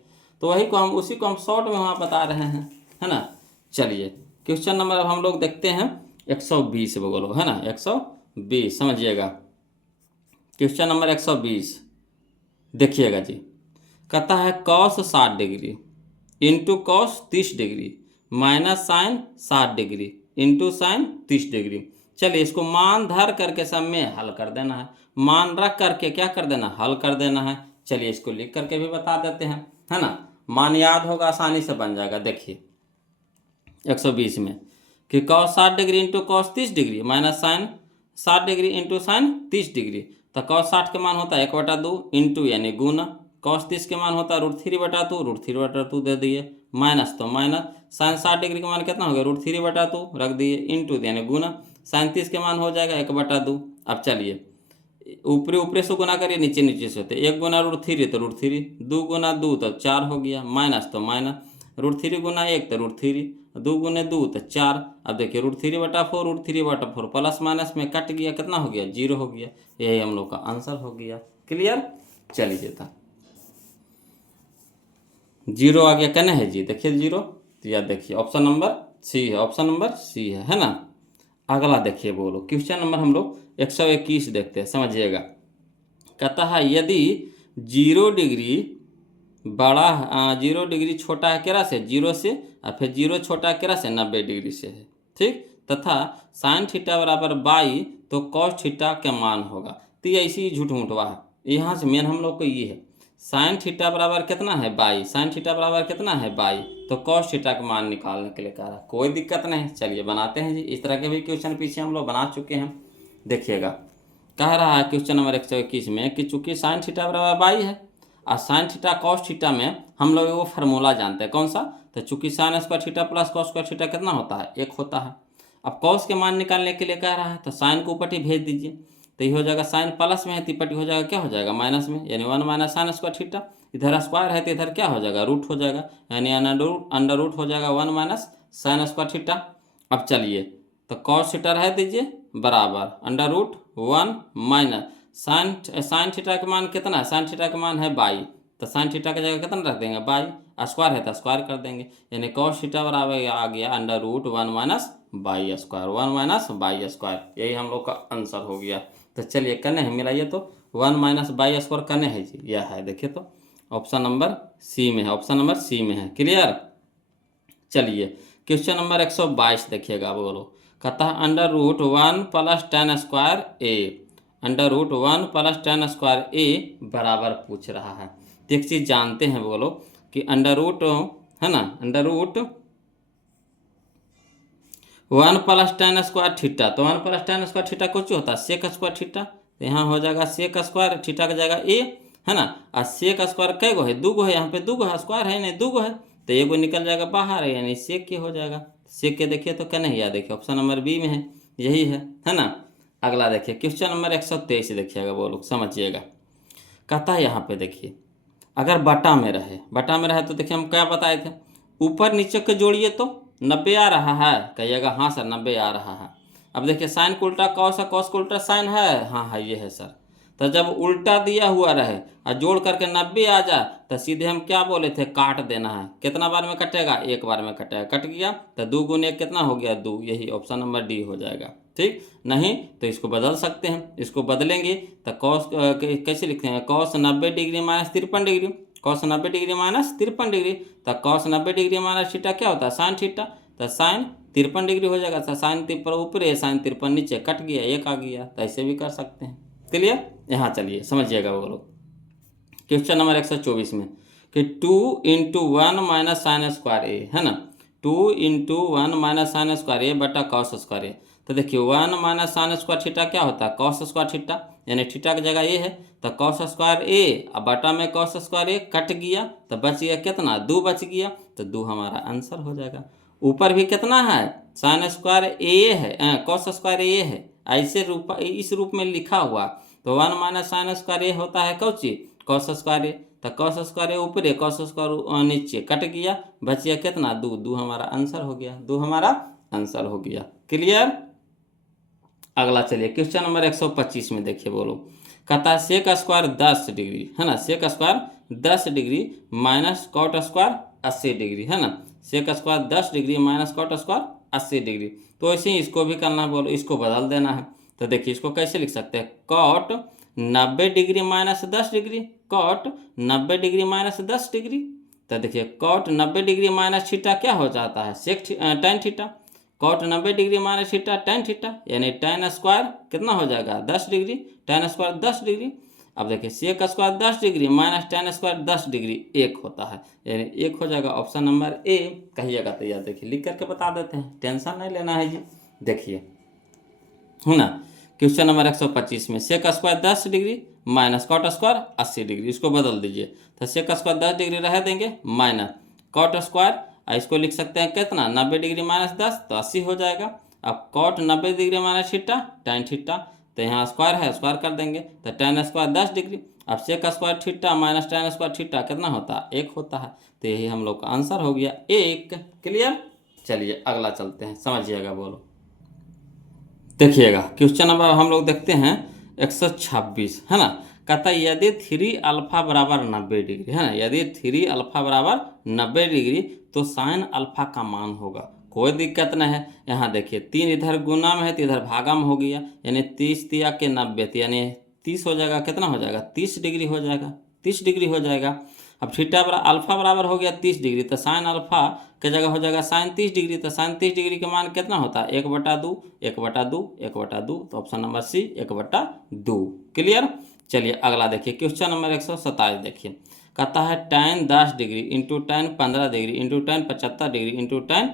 तो वही को हम उसी को हम शॉर्ट में वहाँ बता रहे हैं, है ना। चलिए क्वेश्चन नंबर अब हम लोग देखते हैं 120 बोलो, है ना, 120 समझिएगा। क्वेश्चन नंबर 120 देखिएगा जी, कहता है cos 60 degree into cos 30 degree minus sine 60 degree into sine 30 degree. चलिए इसको मान धर करके सब में हल कर देना है, मान रख करके क्या कर देना, हल कर देना है। चलिए इसको लिख करके भी बता देते हैं, है ना, मान याद होगा आसानी से बन जाएगा। देखिए 120 में कि cos 60 degree into cos 30 degree minus sine 60 degree into sine 30 degree, तो cos 60 के मान होता है 1/2 इंटू यानी गुना, cos 30 के मान होता है √3/2, √3/2 दे दिए, माइनस तो माइनस, साइन 60 डिग्री का मान कितना हो गया √3/2 रख दिए, इंटू यानी गुना, साइन 30 के मान हो जाएगा 1/2। अब चलिए ऊपरी ऊपरी से गुना करिए, नीचे नीचे से होते, 1 गुना √3 तो √3, 2 गुना 2 तो 4 हो गया, माइनस तो माइनस, √3 गुना 1 तो √3, 2 गुने 2 तो 4। अब देखिए √3/4 √3/4 प्लस माइनस में कट गया, कितना हो गया 0 हो गया, यही हम लोग का आंसर हो गया। क्लियर, चलिए था 0 आ गया, कहना है जी, देखिए 0, तो याद देखिए ऑप्शन नंबर सी है, ऑप्शन नंबर सी है ना। अगला देखिए बोलो, क्वेश्चन नंबर हम लोग 121 देखते हैं, समझिएगा। कहता है यदि 0 डिग्री बड़ा 0 डिग्री छोटा है केरा से, 0 से, और फिर 0 छोटा है केरा से 90 डिग्री से है, ठीक, तथा साइन थीटा बराबर 22, तो कॉस थीटा का मान होगा। तो ये ऐसी झूठ मूठवा है, यहाँ से मेन हम लोग को ये है, साइन थीटा बराबर कितना है 22, साइन थीटा बराबर कितना है 22, तो कॉस थीटा का मान निकालने के लिए कह रहा है, कोई दिक्कत नहीं। चलिए बनाते हैं जी, इस तरह के भी क्वेश्चन पीछे हम लोग बना चुके हैं। देखिएगा कह रहा है क्वेश्चन नंबर 121 में कि चूंकि साइन थीटा बराबर 22 है और साइन थीटा कॉस थीटा में हम लोग वो फार्मूला जानते हैं, कौन सा, तो चूंकि sign square theta plus cos square theta कितना होता है 1 होता है। अब कॉस के मान निकालने के लिए कह रहा है, तो साइन को ऊपर ही भेज दीजिए, तो ये हो जाएगा साइन प्लस में है तो ऊपर हो जाएगा क्या हो जाएगा माइनस में, यानी 1 माइनस साइन स्क्वायर थीटा, इधर स्क्वायर है तो इधर क्या हो जाएगा रूट हो जाएगा, यानी अंडर रूट हो जाएगा 1 माइनस साइन स्क्वायर थीटा। अब चलिए तो कॉस थीटा रह दीजिए बराबर √1 माइनस साइन थीटा का मान कितना है, साइन थीटा का मान है 22, तो साइन थीटा की जगह कितना रख देंगे 22, स्क्वायर है तो स्क्वायर कर देंगे, यानी कॉस थीटा बराबर आ गया √1 माइनस 22 स्क्वायर, 1 माइनस 22 स्क्वायर, यही हम लोग का आंसर हो गया। तो चलिए करने हैं मिलाइए, तो 1 माइनस 22 स्क्वायर करने है जी, यह है, देखिए तो ऑप्शन नंबर सी में है, ऑप्शन नंबर सी में है। क्लियर, चलिए क्वेश्चन नंबर 122 देखिएगा बोलो, कहता है √1 प्लस 10 स्क्वायर ए, √1 प्लस 10 स्क्वायर ए बराबर पूछ रहा है। तो एक चीज़ जानते हैं बोलो कि √ है ना, √1 प्लस 10 स्क्वायर थीटा, तो 1 प्लस 10 स्क्वायर थीटा कुछ होता है सेक स्क्वायर थीटा, तो यहाँ हो जाएगा सेक स्क्वायर थीटा की जगह ए, है ना, और सेक स्क्वायर कै गो है 2 गो है, यहाँ पे 2 गो है, स्क्वायर है नहीं 2 गो है, तो एगो निकल जाएगा बाहर है, यानी सेक के हो जाएगा, सेक के देखिए तो क्या नहीं, देखिए ऑप्शन नंबर बी में है, यही है ना। अगला देखिए क्वेश्चन नंबर 123 देखिएगा वो लोग, समझिएगा। कहता है यहाँ पे देखिए अगर बटा में रहे तो देखिए हम क्या बताए थे, ऊपर नीचे के जोड़िए तो 90 आ रहा है, कहिएगा हाँ सर 90 आ रहा है। अब देखिए साइन को उल्टा कॉस है, कॉस को उल्टा साइन है, हाँ हाँ ये है सर। तो जब उल्टा दिया हुआ रहे और जोड़ करके 90 आ जाए तो सीधे हम क्या बोले थे, काट देना है, कितना बार में कटेगा, एक बार में कटेगा, कट गया तो 2 गुने 1 कितना हो गया 2, यही ऑप्शन नंबर डी हो जाएगा। ठीक, नहीं तो इसको बदल सकते हैं, इसको बदलेंगे तो कॉस कैसे लिखते हैं, cos 90 degree minus 53 degree, cos 90 degree minus 53 degree, तो कॉस 90 डिग्री माइनस थीटा क्या होता है साइन थीटा, तो साइन 53 डिग्री हो जाएगा, तो साइन 53 ऊपर है साइन 53 नीचे, कट गया 1 आ गया, तो ऐसे भी कर सकते हैं। क्लियर, यहाँ चलिए समझिएगा वो लोग क्वेश्चन नंबर 124 में कि 2 × 1 माइनस साइन स्क्वायर ए, है ना, 2 × 1 माइनस साइन स्क्वायर ए बटा कॉस स्क्वायर ए। तो देखिए 1 माइनस साइन स्क्वायर थीटा क्या होता है कॉस स्क्वायर थीटा, यानी थीटा की जगह ये है, तो कॉस स्क्वायर ए अब बटा में कॉस स्क्वायर ए, कट गया तो बच गया कितना 2 बच गया, तो 2 हमारा आंसर हो जाएगा। ऊपर भी कितना है साइन स्क्वायर ए है, कॉस स्क्वायर ए है, ऐसे रूप इस रूप में लिखा हुआ, तो 1 माइनस साइन स्क्वायर ए होता है कौन चीज कॉस स्क्वायर ए, तो कॉस स्क्वायर ए ऊपर है कॉस स्क्वायर नीचे, कट गया बच गया कितना 2, 2 हमारा आंसर हो गया, 2 हमारा आंसर हो गया। क्लियर। अगला चलिए क्वेश्चन नंबर 125 में देखिए बोलो, कहता है सेक स्क्वायर 10 डिग्री, है ना, sec square 10 degree minus cot square 80 degree, है ना, sec square 10 degree minus cot square 80 degree. तो ऐसे ही इसको भी करना है बोलो, इसको बदल देना है। तो देखिए इसको कैसे लिख सकते हैं, cot 90 degree minus 10 degree, cot 90 degree minus 10 degree. तो देखिए कॉट 90 डिग्री माइनस थीटा क्या हो जाता है, sec tan theta, cot 90 degree minus theta tan theta, यानी टेन स्क्वायर कितना हो जाएगा 10 डिग्री, टेन स्क्वायर 10 डिग्री। अब देखिए sec square 10 degree minus tan square 10 degree एक होता है, यानी एक हो जाएगा ऑप्शन नंबर ए। कहिएगा तो यार देखिए लिख करके बता देते हैं, टेंशन नहीं लेना है जी। देखिए है ना, क्वेश्चन नंबर 125 में sec square 10 degree minus cot square 80 degree, इसको बदल दीजिए। तो सेक स्क्वायर 10 डिग्री रह देंगे माइनस कॉट स्क्वायर, इसको लिख सकते हैं कितना 90 डिग्री माइनस 10 तो 80 हो जाएगा। अब cot 90 degree minus theta tan theta, तो यहाँ स्क्वायर है स्क्वायर कर देंगे, तो टेन स्क्वायर 10 डिग्री। अब sec square theta minus tan square theta कितना होता है, एक होता है। तो यही हम लोग का आंसर हो गया एक। क्लियर। चलिए अगला चलते हैं, समझिएगा बोलो। देखिएगा क्वेश्चन नंबर हम लोग देखते हैं 126, है ना, कहता है यदि 3 अल्फा बराबर 90 डिग्री, है ना, यदि 3 अल्फा बराबर 90 डिग्री तो साइन अल्फा का मान होगा। कोई दिक्कत नहीं है। यहाँ देखिए 3 इधर गुना में है तो इधर भागा में हो गया, यानी 30 दिया के 90, यानी 30 हो जाएगा, कितना हो जाएगा 30 डिग्री हो जाएगा, 30 डिग्री हो जाएगा। अब थीटा अल्फा बराबर हो गया 30 डिग्री, तो साइन अल्फा के जगह हो जाएगा साइन 30 डिग्री, तो साइन 30 डिग्री का मान कितना होता है 1/2, 1/2, 1/2, तो ऑप्शन नंबर सी 1/2। क्लियर। चलिए अगला देखिए क्वेश्चन नंबर 127 देखिए, कहता है tan 10 degree into tan 15 degree into tan 75 degree into tan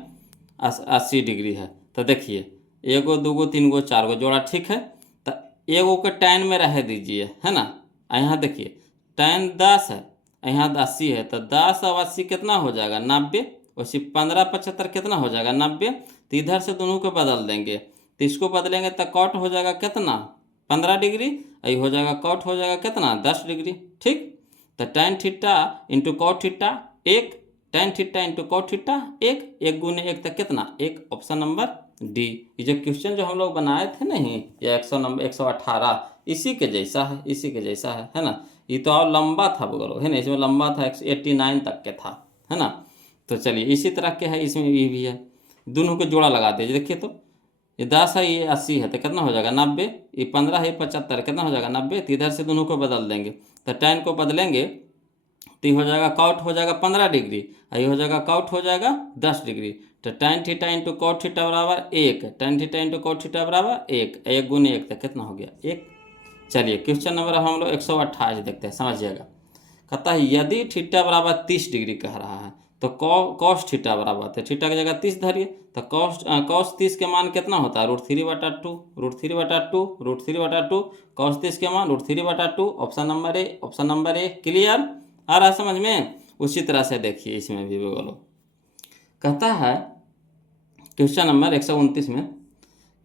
80 degree है। तो देखिए एगो दूगो तीन गो चार गो जोड़ा ठीक है, तो एगो के tan में रह दीजिए, है ना। यहाँ देखिए tan 10 है, यहाँ 80 है, तो 10 और 80 कितना हो जाएगा 90, वैसे 15 75 कितना हो जाएगा 90। तो इधर से दोनों को बदल देंगे, तो इसको बदलेंगे तो कॉट हो जाएगा कितना 15 डिग्री, यही हो जाएगा कॉट हो जाएगा कितना 10 डिग्री। ठीक। तो tan theta into cot theta एक, tan theta into cot theta एक, एक गुने एक तक कितना एक, ऑप्शन नंबर डी। ये जो क्वेश्चन जो हम लोग बनाए थे नहीं, ये 118 इसी के जैसा है, इसी के जैसा है ना। ये तो और लंबा था बोलो, है ना, इसमें लंबा था 89 तक के था, है ना। तो चलिए इसी तरह के है, इसमें ये भी है, दोनों को जोड़ा लगा दीजिए। देखिए तो ये 10 है ये 80 है, तो कितना हो जाएगा 90, ये 15 है 75, कितना हो जाएगा 90। तो इधर से दोनों को बदल देंगे, तो tan को बदलेंगे तो ये हो जाएगा कॉट हो जाएगा 15 डिग्री, ये हो जाएगा कॉट हो जाएगा 10 डिग्री। तो tan theta into cot theta बराबर एक, tan theta into cot theta बराबर एक, एक गुने एक, तो कितना हो गया एक। चलिए क्वेश्चन नंबर हम लोग 128 देखते हैं, समझिएगा। कहता है यदि थीटा बराबर 30 डिग्री कह रहा है तो कॉस थीटा बराबर, तो थीटा की जगह 30 धरिए, तो कॉस 30 के मान कितना होता है √3/2, √3/2, √3/2, कॉस 30 के मान √3/2, option number A, option number A. Clear. आ रहा समझ में। उसी तरह से देखिए इसमें भी बोलो, कहता है क्वेश्चन नंबर 129 में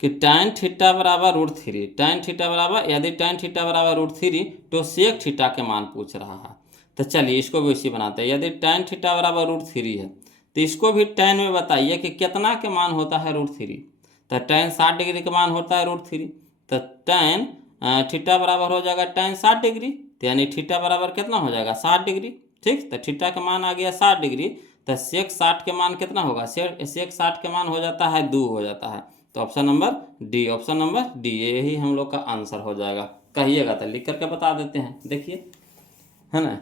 कि tan थीटा बराबर √3, tan थीटा बराबर, यदि tan थीटा बराबर √3 तो सेक थीटा के मान पूछ रहा है। तो चलिए इसको भी उसी बनाते हैं, यदि tan थीटा बराबर √3 है तो इसको भी tan में बताइए कि कितना के मान होता है √3। तो tan 60 डिग्री का मान होता है √3, तो tan थीटा बराबर हो जाएगा tan 60 डिग्री, तो यानी थीटा बराबर कितना हो जाएगा 60 डिग्री। ठीक। तो थीटा का मान आ गया 60 डिग्री, तो सेक 60 के मान कितना होगा, सेक 60 के मान हो जाता है 2 हो जाता है। तो option number D, option number D यही हम लोग का आंसर हो जाएगा। कहिएगा तो लिख करके बता देते हैं, देखिए है ना।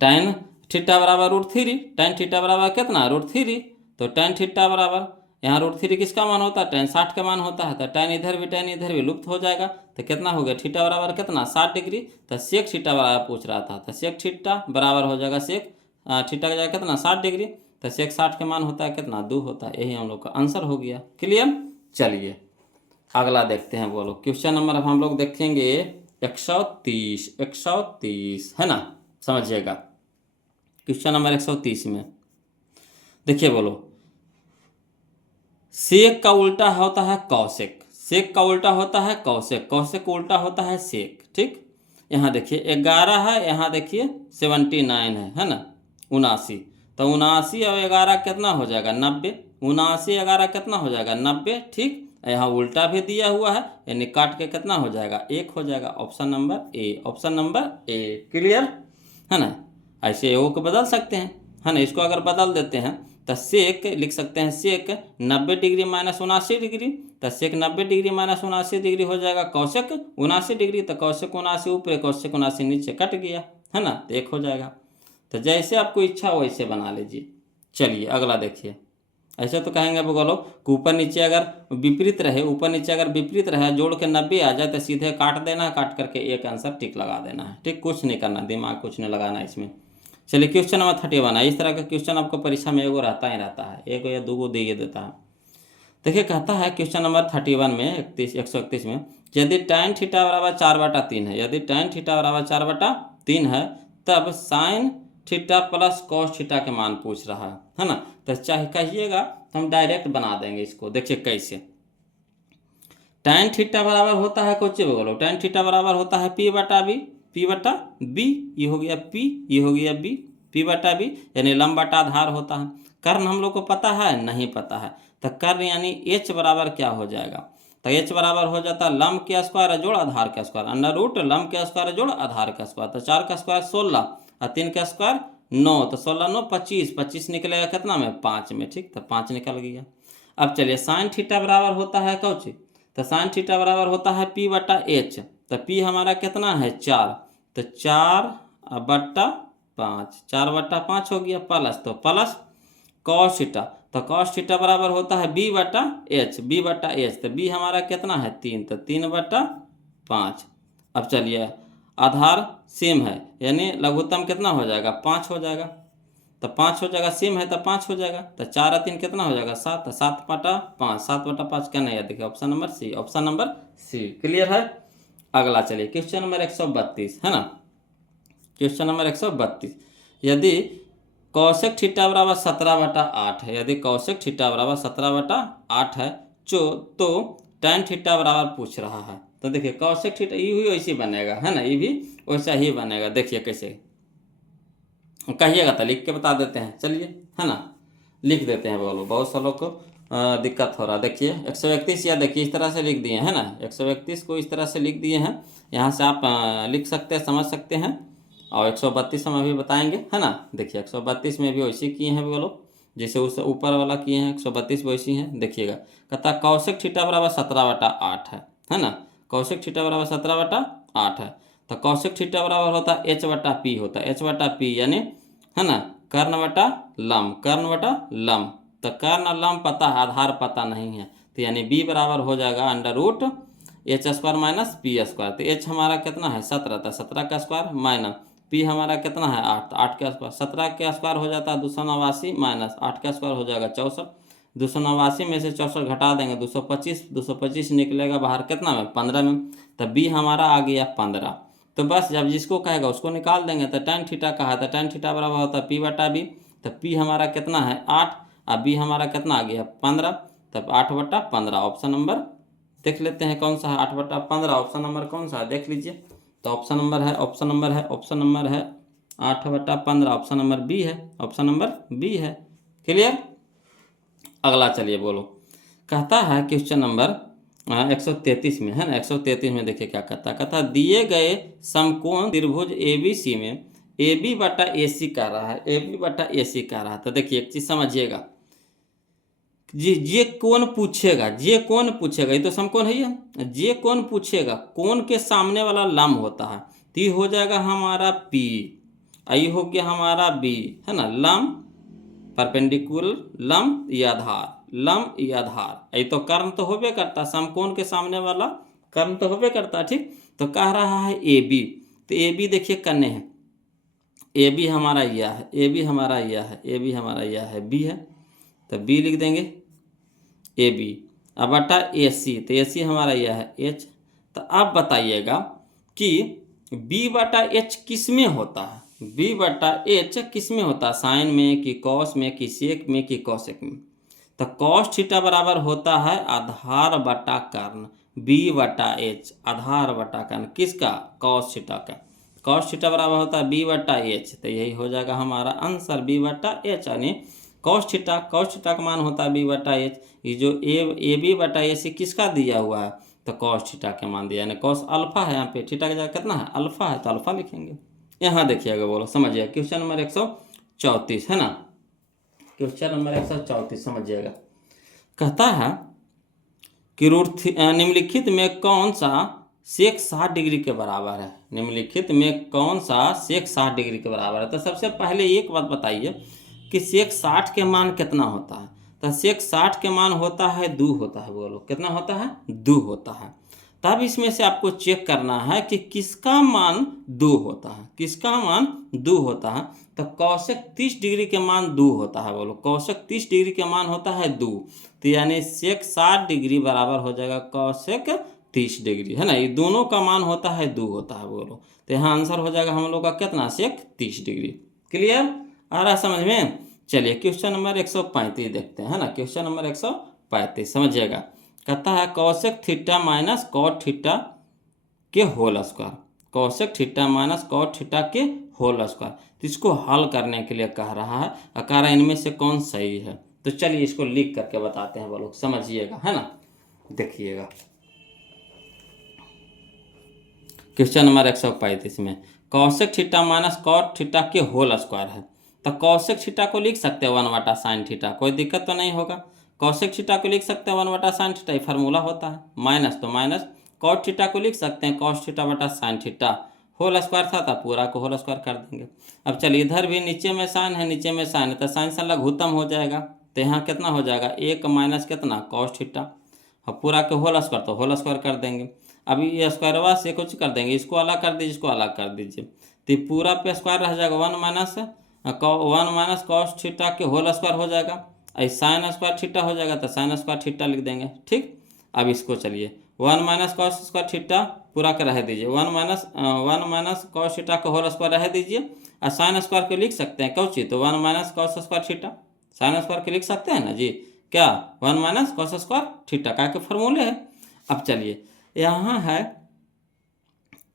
tan थीटा बराबर √3, tan थीटा बराबर कितना √3, तो tan थीटा बराबर यहाँ √3 किसका मान होता है tan 60 का मान होता है, तो tan इधर भी लुप्त हो जाएगा, तो कितना हो गया थीटा बराबर कितना 60 डिग्री। तो सेक थीटा बराबर पूछ रहा था, तो सेक थीटा बराबर हो जाएगा सेक थीटा का जाएगा कितना 60 डिग्री, तो सेक 60 के मान होता है कितना 2 होता है, यही हम लोग का आंसर हो गया। क्लियर। चलिए अगला देखते हैं बोलो, क्वेश्चन नंबर अब हम लोग देखेंगे 130 है ना, समझिएगा। क्वेश्चन नंबर 130 में देखिए बोलो, सेक का उल्टा होता है कौशिक, सेक का उल्टा होता है कौशिक, कौशिक का उल्टा होता है सेक। ठीक। यहाँ देखिए 11 है, यहाँ देखिए 79 है ना 79, तो 79 और 11 कितना हो जाएगा 90, 79 11 कितना हो जाएगा 90। ठीक, यहाँ उल्टा भी दिया हुआ है, यानी काट के कितना हो जाएगा 1 हो जाएगा। Option number A, option number A. Clear है ना। ऐसे ओ को बदल सकते हैं, है ना। इसको अगर बदल देते हैं तो सेक लिख सकते हैं, सेक 90 डिग्री माइनस 79 डिग्री, तो सेक 90 डिग्री माइनस 79 डिग्री हो जाएगा कौशिक 79 डिग्री, तो कौशिक 79 ऊपर कौशिक 79 नीचे कट गया, है ना, तो 1 हो जाएगा। तो जैसे आपको इच्छा वैसे बना लीजिए। चलिए अगला देखिए। ऐसे तो कहेंगे बोलो कि ऊपर नीचे अगर विपरीत रहे, ऊपर नीचे अगर विपरीत रहे, जोड़ के 90 आ जाए तो सीधे काट देना है, काट करके एक आंसर टिक लगा देना है। ठीक, कुछ नहीं करना, दिमाग कुछ नहीं लगाना इसमें। चलिए क्वेश्चन नंबर 31 है। इस तरह का क्वेश्चन आपको परीक्षा में एगो रहता ही रहता है, एक या दो दे देता है। देखिए कहता है क्वेश्चन नंबर 31 में 131 में, यदि tan थीटा बराबर 4/3 है, यदि tan थीटा बराबर 4/3 है, तब sin theta plus cos theta के मान पूछ रहा है ना। तो चाहे कहिएगा तो हम डायरेक्ट बना देंगे इसको। देखिए कैसे, tan थीटा बराबर होता है कुछ बोलो, tan थीटा बराबर होता है P/B, P/B, ये हो गया P, ये हो गया B, P/B यानी लंब बटा आधार होता है। कर्ण हम लोग को पता है नहीं पता है, तो कर्ण यानी H बराबर क्या हो जाएगा, तो H बराबर हो जाता है लंब के स्क्वायर जोड़ आधार का स्क्वायर, अंडर रूट लंब के स्क्वायर जोड़ आधार का स्क्वायर। तो 4 का स्क्वायर 16 और 3 का स्क्वायर 9, तो 16 9 25, 25 निकलेगा कितना में 5 में। ठीक, तो 5 निकल गया। अब चलिए साइन थीटा बराबर होता है कौन सी, तो साइन थीटा बराबर होता है P/H, तो P हमारा कितना है 4, तो 4/5, 4/5 हो गया, प्लस तो प्लस cos थीटा, तो cos थीटा बराबर होता है B/H, B/H, तो B हमारा कितना है 3, तो 3/5। अब चलिए आधार सेम है, यानी लघुत्तम कितना हो जाएगा 5 हो जाएगा, तो 5 हो जाएगा, सेम है तो 5 हो जाएगा, तो 4 और 3 कितना हो जाएगा 7, तो 7/5, 7/5 क्या नहीं है, देखिए option number C, option number C. Clear है। अगला चलिए क्वेश्चन नंबर 132 है ना। क्वेश्चन नंबर 132, यदि कौशिक थीटा बराबर 17/8 है, यदि कौशिक थीटा बराबर 17/8 है तो tan थीटा बराबर पूछ रहा है। तो देखिए कौशिक थीटा ये भी वैसे बनेगा, है ना, ये भी वैसा ही बनेगा। देखिए कैसे कहिएगा तो लिख के बता देते हैं, चलिए, है ना, लिख देते हैं। बोलो बहुत सालों को दिक्कत हो रहा। देखिए 131 या देखिए इस तरह से लिख दिए है ना, 131 को इस तरह से लिख दिए हैं, यहाँ से आप लिख सकते हैं, समझ सकते हैं। और 132 हम अभी बताएंगे, है ना। देखिए 132 में भी वैसे किए हैं बोलो, जैसे उस ऊपर वाला किए हैं, 132 वैसी हैं। देखिएगा कहता कौशिक थीटा बराबर 17/8 है ना, कौशिक थीटा बराबर 17/8 है, तो कौशिक थीटा बराबर होता है H/P होता है, H/P यानी, है ना, कर्ण बटा लंब, कर्ण बटा लंब। तो कर्ण लंब पता है, आधार पता नहीं है, तो यानी B बराबर हो जाएगा under root H² minus P²। तो H हमारा कितना है 17, तो 17 का स्क्वायर माइनस P हमारा कितना है 8, तो 8 का स्क्वायर, 17 का स्क्वायर हो जाता है 289 माइनस 8 का स्क्वायर हो जाएगा 64, 289 में से 64 घटा देंगे 225, 225 निकलेगा बाहर कितना में 15 में, तो B हमारा आ गया 15। तो बस जब जिसको कहेगा उसको निकाल देंगे। तो tan थीटा कहा, तो tan थीटा बराबर होता है P/B, तो P हमारा कितना है 8 और B हमारा कितना आ गया 15, तब 8/15। ऑप्शन नंबर देख लेते हैं कौन सा है 8/15, ऑप्शन नंबर कौन सा है देख लीजिए। तो ऑप्शन नंबर है, ऑप्शन नंबर है, ऑप्शन नंबर है 8/15, ऑप्शन नंबर बी है, ऑप्शन नंबर बी है। क्लियर। अगला चलिए बोलो, कहता है क्वेश्चन नंबर 133 में, है ना। 133 में देखिए क्या कहता है दिए गए समकोण त्रिभुज ABC में AB/AC कह रहा है, AB/AC कह रहा है। तो देखिए एक चीज समझिएगा जी, ये कौन पूछेगा, ये कौन पूछेगा, ये तो समकोण है ये, ये कौन पूछेगा, कौन के सामने वाला लंब होता है, तो ये हो जाएगा हमारा P, ये हो गया हमारा B, है ना, लंब परपेंडिकुलर लंब या आधार, लंब या आधार, ये तो कर्ण तो होबे करता, समकोण के सामने वाला कर्ण तो होबे करता। ठीक, तो कह रहा है AB, तो AB देखिए कन्ने है, AB हमारा यह है, AB हमारा यह है, AB हमारा यह है, B है, तो B लिख देंगे AB, अब बटा AC, तो AC हमारा यह है H। तो अब बताइएगा कि B/H किस में होता है, B/H किस में होता है, साइन में कि कॉस में कि सेक में कि कॉसेक में। तो कॉस थीटा बराबर होता है आधार बटा कर्ण, B/H, आधार बटा कर्ण किसका, कॉस थीटा का। कॉस थीटा बराबर होता है B/H, तो यही हो जाएगा हमारा आंसर B/H, यानी कॉस थीटा का मान होता है बी बटा एच। ये जो ए बी बटा ए सी किसका दिया हुआ है, तो कॉस थीटा के मान दिया, यानी कॉस अल्फा है, यहाँ पे थीटा की जगह कितना है अल्फा है, तो अल्फा लिखेंगे। यहाँ देखिएगा, बोलो समझिए, क्वेश्चन नंबर 134 है ना, क्वेश्चन नंबर 134 समझिएगा। कहता है कि निम्नलिखित में कौन सा सेक 60 डिग्री के बराबर है, निम्नलिखित में कौन सा सेक 60 डिग्री के बराबर है। तो सबसे पहले एक बात बताइए कि सेक 60 के मान कितना होता है, तो सेक 60 के मान होता है 2 होता है, बोलो कितना होता है 2 होता है। तब इसमें से आपको चेक करना है कि किसका मान 2 होता है, किसका मान 2 होता है। तो कौशिक 30 डिग्री के मान 2 होता है, बोलो कौशिक 30 डिग्री के मान होता है 2, तो यानी सेक 60 डिग्री बराबर हो जाएगा कौशिक 30 डिग्री, है ना, ये दोनों का मान होता है 2 होता है, बोलो। तो यहाँ आंसर हो जाएगा हम लोग का कितना, सेक 30 डिग्री। क्लियर, आ रहा है समझ में। चलिए क्वेश्चन नंबर 135 देखते हैं, है ना, क्वेश्चन नंबर 135 समझिएगा। कहता है cosec theta minus cot theta के whole square, cosec theta minus cot theta के होल स्क्वायर, तो इसको हल करने के लिए कह रहा है, कह रहा है इनमें से कौन सही है। तो चलिए इसको लिख करके बताते हैं, वो लोग समझिएगा, है ना। देखिएगा क्वेश्चन नंबर 135 में cosec theta minus cot theta के होल स्क्वायर है, तो कौशिक थीटा को लिख सकते हैं 1 बटा साइन थीटा, कोई दिक्कत तो नहीं होगा। कौशिक थीटा को लिख सकते हैं 1 बटा साइन थीटा, ये फार्मूला होता है। माइनस तो माइनस, कॉट थीटा को लिख सकते हैं कॉस थीटा बटा साइन थीटा, होल स्क्वायर था तो पूरा को होल स्क्वायर कर देंगे। अब चलिए इधर भी नीचे में साइन है, नीचे में साइन है, तो साइन से लघुत्तम हो जाएगा, तो यहाँ कितना हो जाएगा 1 माइनस कितना कॉस थीटा, अब पूरा के होल स्क्वायर तो होल स्क्वायर कर देंगे। अभी ये स्क्वायरवा से कुछ कर देंगे, इसको अलग कर दीजिए, इसको अलग कर दीजिए, तो पूरा पे स्क्वायर रह जाएगा 1 माइनस कॉस थीटा के होल स्क्वायर हो जाएगा, ऐसे साइन स्क्वायर थीटा हो जाएगा, तो साइन स्क्वायर थीटा लिख देंगे। ठीक, अब इसको चलिए 1 माइनस कॉस स्क्वायर थीटा पूरा का रह दीजिए, 1 माइनस कॉस थीटा का होल स्क्वायर रह दीजिए, और साइन स्क्वायर को लिख सकते हैं कौची, तो 1 minus cos square theta, sine square के लिख सकते हैं ना जी, क्या 1 माइनस कॉस स्क्वायर थीटा का फॉर्मूले है। अब चलिए यहाँ है,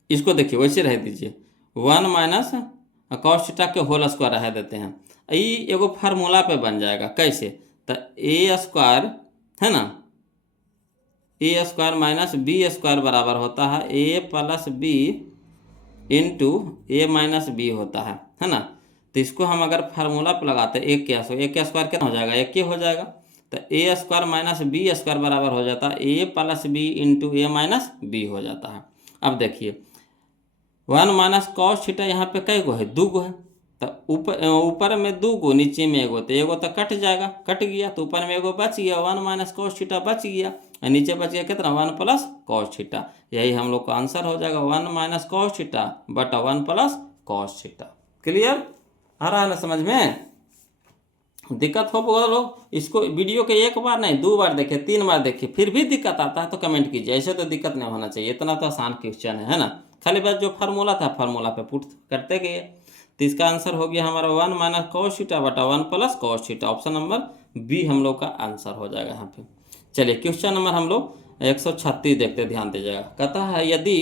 इसको देखिए वैसे रह दीजिए, 1 माइनस कॉस थीटा के होल स्क्वायर रह देते हैं, ये एगो फार्मूला पे बन जाएगा, कैसे, तो ए स्क्वायर है ना, ए स्क्वायर माइनस बी स्क्वायर बराबर होता है ए प्लस बी इंटू ए माइनस बी होता है ना। तो इसको हम अगर फार्मूला पे लगाते हैं एक के स्क्वायर कितना हो जाएगा, एक के हो जाएगा, तो A square minus B square बराबर हो जाता है ए प्लस बी इंटू ए माइनस बी हो जाता है। अब देखिए 1 माइनस कॉस थीटा यहाँ पे कई गो है, 2 गो है, तो ऊपर में 2 गो नीचे में एगो, तो एगो तो कट जाएगा, कट गया, तो ऊपर में एगो बच गया, 1 माइनस कॉस थीटा बच गया, और नीचे बच गया कितना 1 प्लस कॉस थीटा, यही हम लोग का आंसर हो जाएगा 1 माइनस कॉस थीटा बटा 1 प्लस कॉस थीटा। क्लियर, आ रहा है ना समझ में। दिक्कत हो बोलो, इसको वीडियो के एक बार नहीं 2 बार देखे, 3 बार देखे, फिर भी दिक्कत आता है तो कमेंट कीजिए, ऐसे तो दिक्कत नहीं होना चाहिए, इतना तो आसान क्वेश्चन है ना, खाली बस जो फार्मूला था फार्मूला पे पुट करते गए। तो इसका आंसर हो गया हमारा 1 माइनस कॉस थीटा बटा 1 plus cos theta, option number B हम लोग का आंसर हो जाएगा यहाँ पे। चलिए क्वेश्चन नंबर हम लोग 136 देखते, ध्यान दीजिएगा। कहता है यदि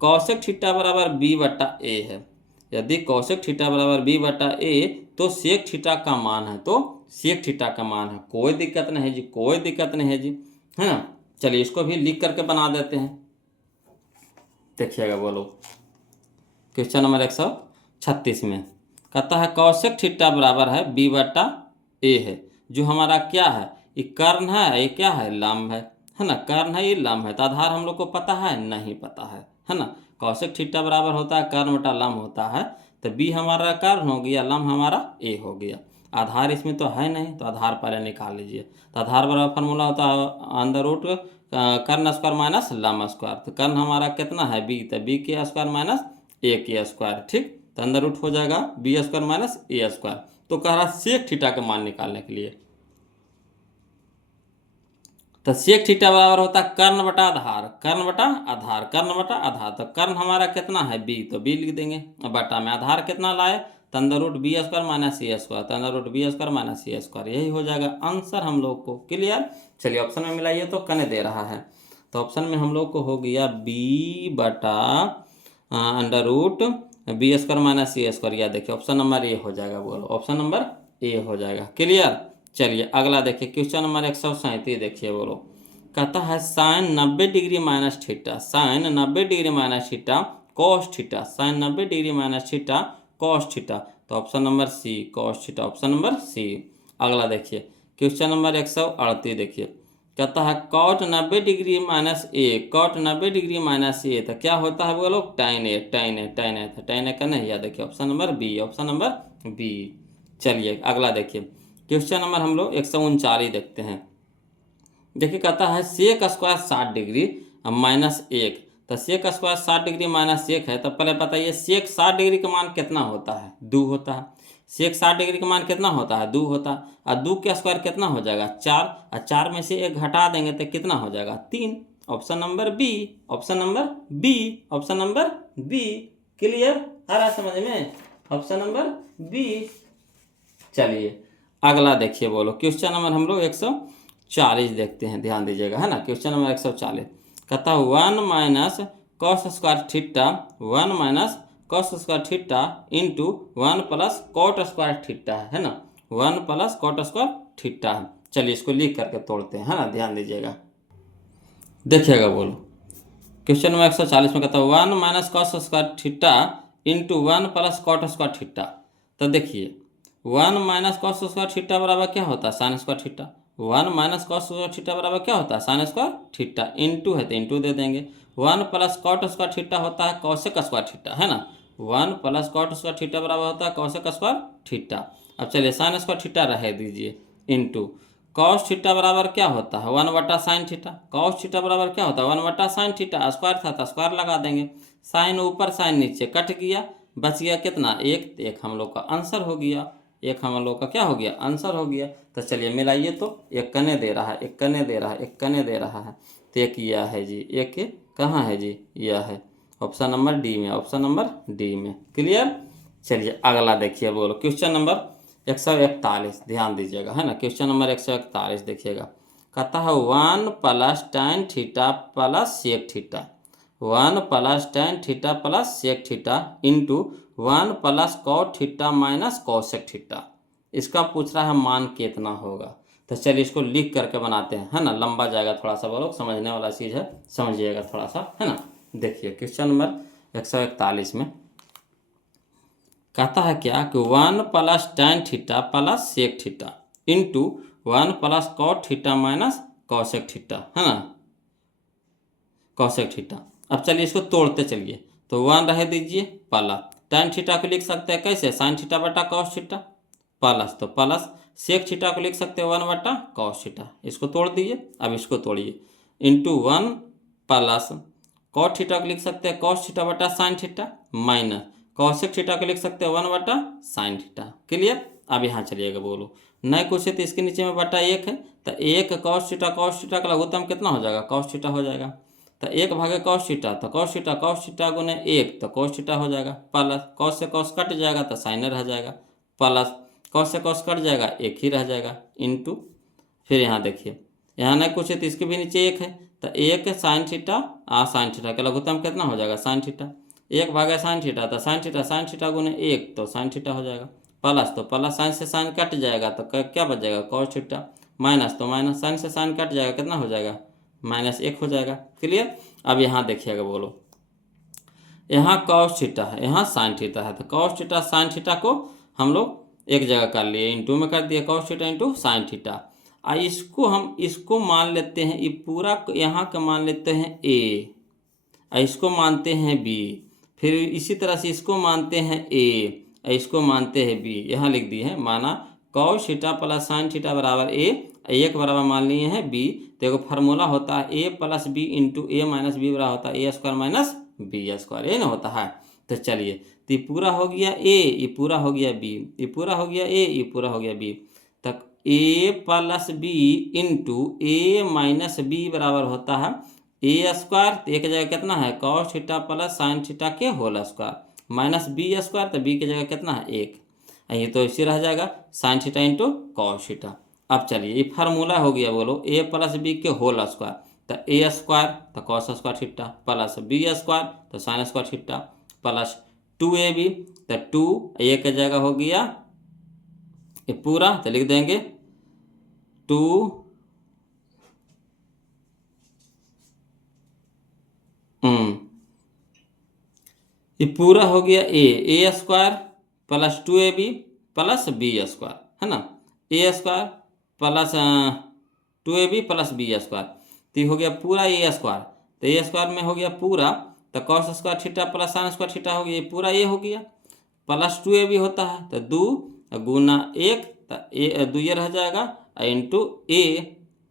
कौशिक थीटा बराबर बी बटा ए है, यदि कौशिक थीटा बराबर बी बटा ए, तो सेक थीटा का मान है, तो सेक थीटा का मान है, कोई दिक्कत नहीं है जी, कोई दिक्कत नहीं है जी, है ना। चलिए इसको भी लिख करके बना देते हैं, देखिएगा बोलो क्वेश्चन नंबर 136 में कहता है कौशिक थीटा बराबर है बी बटा ए है, जो हमारा क्या है, ये कर्ण है, ये क्या है लंब है ना, कर्ण है, ये लंब है, तो आधार हम लोग को पता है नहीं पता है ना। कौशिक थीटा बराबर होता है कर्ण बटा लंब होता है, तो बी हमारा कर्ण हो गया, लंब हमारा ए हो गया, आधार इसमें तो है नहीं, तो आधार पहले निकाल लीजिए। तो आधार बराबर फार्मूला होता है अंडर रूट कर्ण स्क्वायर माइनस लंब स्क्वायर, तो कर्ण हमारा कितना है बी, तो बी के स्क्वायर माइनस ए के स्क्वायर, ठीक, तो अंदर रूट हो जाएगा B square minus A square. तो कह रहा सेक थीटा का मान निकालने के लिए, तो सेक थीटा बराबर होता है कर्ण बटा आधार, कर्ण बटा आधार, कर्ण बटा आधार, तो कर्ण हमारा कितना है बी, तो बी लिख देंगे, बटा में आधार कितना लाए, तो अंदर root B square minus A square, तो अंदर root B square minus A square, यही हो जाएगा आंसर हम लोग को। क्लियर, चलिए ऑप्शन में मिलाइए तो कने दे रहा है, तो ऑप्शन में हम लोग को हो गया बी बटा under root B square minus A square, या देखिए ऑप्शन नंबर ए हो जाएगा, बोलो ऑप्शन नंबर ए हो जाएगा। क्लियर। चलिए अगला देखिए क्वेश्चन नंबर 137 देखिए बोलो, कहता है sine 90 degree minus theta, sine 90 degree minus theta cos theta, sine 90 degree minus theta cos theta. तो option number C cos theta, option number C. अगला देखिए क्वेश्चन नंबर 138 देखिए, कहता है cot 90 degree minus A, cot 90 degree minus A, तो क्या होता है बोलो टाइन ए, टाइन ए, टाइन ए, टाइन ए का नहीं याद, देखिए option number B, option number B. चलिए अगला देखिए क्वेश्चन नंबर हम लोग 139 देखते हैं। देखिए कहता है सेक स्क्वायर 60 डिग्री माइनस एक, तो सेक स्क्वायर 60 डिग्री माइनस एक है, तो पहले बताइए सेक 60 डिग्री का मान कितना होता है, 2 होता है। सेक 60 डिग्री का मान कितना होता है, 2 होता है। और 2 का स्क्वायर कितना हो जाएगा 4, और 4 में से 1 घटा देंगे तो कितना हो जाएगा 3। Option number B, option number B, option number B. Clear, आ रहा समझ में, ऑप्शन नंबर बी। चलिए अगला देखिए बोलो क्वेश्चन नंबर हम लोग 140 देखते हैं, ध्यान दीजिएगा, है ना। क्वेश्चन नंबर 140 कहता है 1 minus cos square theta, 1 minus cos square theta into 1 plus cot square theta है ना, 1 प्लस कॉट स्क्वायर थीटा है। चलिए इसको लिख करके तोड़ते हैं, है ना, ध्यान दीजिएगा, देखिएगा बोलो। क्वेश्चन नंबर 140 में कहता है 1 minus cos square theta into 1 plus cot square theta. तो देखिए 1 माइनस कॉस स्क्वायर थीटा बराबर क्या होता है sign square theta, 1 minus cos square theta बराबर क्या होता है साइन स्क्वायर थीटा, इंटू है तो इंटू दे देंगे। 1 प्लस कॉट स्क्वायर थीटा होता है कॉसेक स्क्वायर थीटा, है ना, 1 प्लस कॉट स्क्वायर थीटा बराबर होता है कॉसेक स्क्वायर थीटा। अब चलिए साइन स्क्वायर थीटा रह दीजिए, इंटू कॉस थीटा बराबर क्या होता है 1 बटा साइन थीटा, कॉस थीटा बराबर क्या होता है 1 बटा साइन थीटा, स्क्वायर था तो स्क्वायर लगा देंगे, साइन ऊपर साइन नीचे कट गया, बच गया कितना एक, एक हम लोग का आंसर हो गया, एक हम लोग का क्या हो गया आंसर हो गया। तो चलिए मिलाइए, तो एक कने दे रहा है, एक कने दे रहा है, एक कने दे रहा है, तो एक यह है जी, एक कहाँ है जी, यह है ऑप्शन नंबर डी में, ऑप्शन नंबर डी में। क्लियर। चलिए अगला देखिए बोलो क्वेश्चन नंबर 141, ध्यान दीजिएगा, है ना। क्वेश्चन नंबर 141 देखिएगा, कहता है 1 plus tan theta plus sec theta, 1 plus tan theta plus sec theta into 1 plus cot theta minus cosec theta. इसका पूछ रहा है मान कितना होगा। तो चलिए इसको लिख करके बनाते हैं, है ना, लंबा जाएगा थोड़ा सा, बोलो समझने वाला चीज़ है, समझिएगा थोड़ा सा, है ना। देखिए क्वेश्चन नंबर 141 में कहता है क्या कि 1 plus tan theta plus sec theta into 1 plus cot theta minus cosec theta, है ना, कॉसेक थीटा। अब चलिए इसको तोड़ते चलिए, तो 1 रह दीजिए प्लस tan थीटा को लिख सकते हैं कैसे साइन थीटा बटा कॉस थीटा, प्लस तो प्लस सेक थीटा को लिख सकते हैं 1 बटा कॉस थीटा, इसको तोड़ दीजिए। अब इसको तोड़िए, इंटू 1 प्लस कॉट थीटा को लिख सकते हैं कॉस थीटा बटा sign theta minus cosec theta को लिख सकते हैं 1 बटा साइन थीटा। क्लियर। अब यहाँ चलिएगा बोलो, नहीं कुछ है तो इसके नीचे में बटा 1 है, तो 1 कॉस थीटा का लघुत्तम कितना हो जाएगा कॉस थीटा हो जाएगा, तो 1 भागे कॉस थीटा, तो कॉस थीटा गुने 1 तो कॉस थीटा हो जाएगा, प्लस कॉस से कॉस कट जाएगा तो साइन रह जाएगा, प्लस कॉस से कॉस कट जाएगा 1 ही रह जाएगा, इंटू फिर यहाँ देखिए यहाँ नहीं कुछ है तो इसके भी नीचे 1 है, तो 1 साइन थीटा साइन थीटा का लघुत्तम कितना हो जाएगा साइन थीटा, 1 भागा साइन थीटा, तो साइन थीटा गुने 1 तो साइन थीटा हो जाएगा, प्लस तो प्लस साइन से साइन कट जाएगा तो क्या बच जाएगा कॉस थीटा, माइनस तो माइनस साइन से साइन कट जाएगा कितना हो जाएगा -1 हो जाएगा। क्लियर। अब यहाँ देखिएगा बोलो, यहाँ कॉस थीटा है यहाँ साइन थीटा है, तो कॉस थीटा साइन थीटा को हम लोग एक जगह कर लिए, इंटू में कर दिए cos theta into sine theta. इसको हम इसको मान लेते हैं, ये पूरा यहाँ का मान लेते हैं ए, इसको मानते हैं बी, फिर इसी तरह से इसको मानते हैं ए, इसको मानते हैं बी, यहाँ लिख दिए हैं, माना cos theta plus sine theta बराबर ए, एक बराबर मान लिए हैं बी, तो एक फार्मूला होता है ए प्लस बी इंटू ए माइनस बी बराबर होता है ए स्क्वायर माइनस बी स्क्वायर, ये ना होता है। तो चलिए, तो ये पूरा हो गया ए, ये पूरा हो गया बी, ये पूरा हो गया ए, ये पूरा हो गया बी, तक ए प्लस बी इंटू ए माइनस बी बराबर होता है ए स्क्वायर, तो एक जगह कितना है cos theta plus sine theta के whole square minus B square, तो बी की जगह कितना है 1, ये तो इसी रह जाएगा sine theta into cos theta. अब चलिए ये फार्मूला हो गया बोलो ए प्लस बी के होल स्क्वायर, तो ए स्क्वायर तो cos square theta plus B square तो sine square theta plus 2ab, तो 2 एक जगह हो गया ये पूरा तो लिख देंगे 2 ये पूरा हो गया A square plus 2ab plus B square, है ना, ए square plus 2ab plus B square, तो ये हो गया पूरा ए स्क्वायर। तो ए स्क्वायर में हो गया पूरा, तो cos square theta plus sign square theta हो गया, ये पूरा ए हो गया, प्लस 2ab होता है तो 2 गुना 1, तो ए 2 ये रह जाएगा, इंटू ए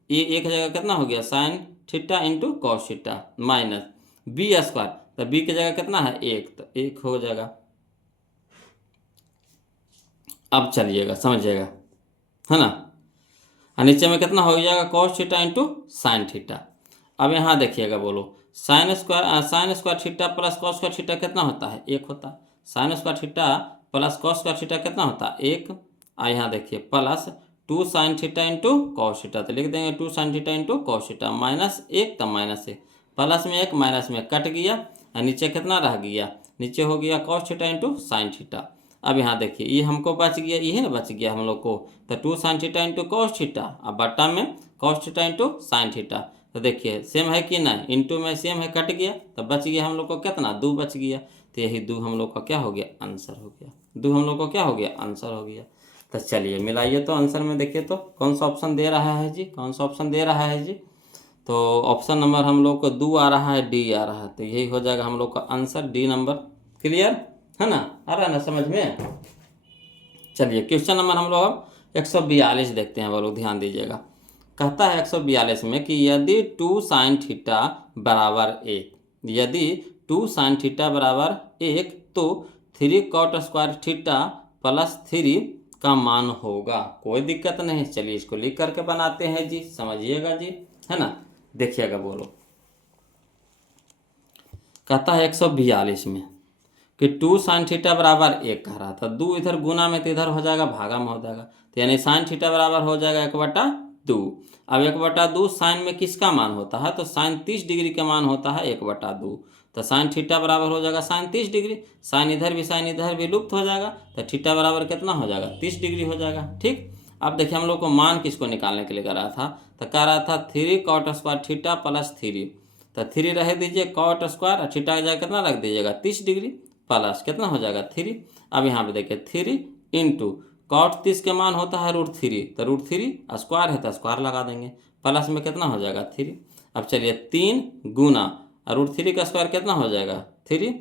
एक जगह कितना हो गया sine theta into cos theta, minus B square, तो बी की जगह कितना है 1, तो 1 हो जाएगा। अब चलिएगा समझिएगा, है ना, और नीचे में कितना हो जाएगा cos theta into sine theta. अब यहाँ देखिएगा, बोलो sign square theta plus cos square theta कितना होता है 1 होता है, sign square theta plus cos square theta कितना होता है 1, और यहाँ देखिए plus 2 sign theta into cos theta, तो लिख देंगे 2 sign theta into cos theta, minus 1 तो माइनस 1, प्लस में 1 माइनस में कट गया, और नीचे कितना रह गया, नीचे हो गया cos theta into sine theta. अब यहाँ देखिए ये हमको बच गया, ये ना बच गया हम लोग को, तो 2 sign theta into cos theta, अब बट्टा में cos theta into sine theta, तो देखिए सेम है कि नहीं, इंटू में सेम है, कट गया, तो बच गया हम लोग को कितना 2 बच गया, तो यही 2 हम लोग का क्या हो गया आंसर हो गया, 2 हम लोग को क्या हो गया आंसर हो गया। तो चलिए मिलाइए तो आंसर में, देखिए तो कौन सा ऑप्शन दे रहा है जी, कौन सा ऑप्शन दे रहा है जी, तो ऑप्शन नंबर हम लोग को 2 आ रहा है, डी आ रहा है, तो यही हो जाएगा हम लोग का आंसर, डी नंबर। क्लियर है ना, आ रहा है ना समझ में। चलिए क्वेश्चन नंबर हम लोग 142 देखते हैं, बोलो ध्यान दीजिएगा। कहता है 142 में कि यदि 2 साइन थीटा बराबर 1, यदि 2 साइन थीटा बराबर 1 तो 3 कॉट स्क्वायर थीटा प्लस 3 का मान होगा। कोई दिक्कत नहीं, चलिए इसको लिख करके बनाते हैं जी, समझिएगा जी, है ना। देखिएगा, बोलो कहता है 142 में कि 2 साइन थीटा बराबर 1 कह रहा था, 2 इधर गुना में तो इधर हो जाएगा भागा में हो जाएगा, तो यानी साइन थीटा बराबर हो जाएगा 1/2। अब 1/2 साइन में किसका मान होता है, तो साइन 30 डिग्री का मान होता है 1/2, तो साइन थीटा बराबर हो जाएगा साइन 30 डिग्री, साइन इधर भी लुप्त हो जाएगा, तो थीटा बराबर कितना हो जाएगा 30 डिग्री हो जाएगा। ठीक, अब देखिए हम लोग को मान किसको निकालने के लिए कर रहा था, तो कह रहा था 3 कॉट स्क्वायर थीटा प्लस 3, तो 3 रह दीजिए कॉट स्क्वायर, और थीटा की जगह कितना रख दीजिएगा 30 डिग्री, प्लस कितना हो जाएगा 3। अब यहाँ पे देखिए 3 इंटू कॉट 30 के मान होता है √3, तो √3 स्क्वायर है तो स्क्वायर लगा देंगे, प्लस में कितना हो जाएगा 3। अब चलिए 3 गुना √3 का स्क्वायर कितना हो जाएगा 3,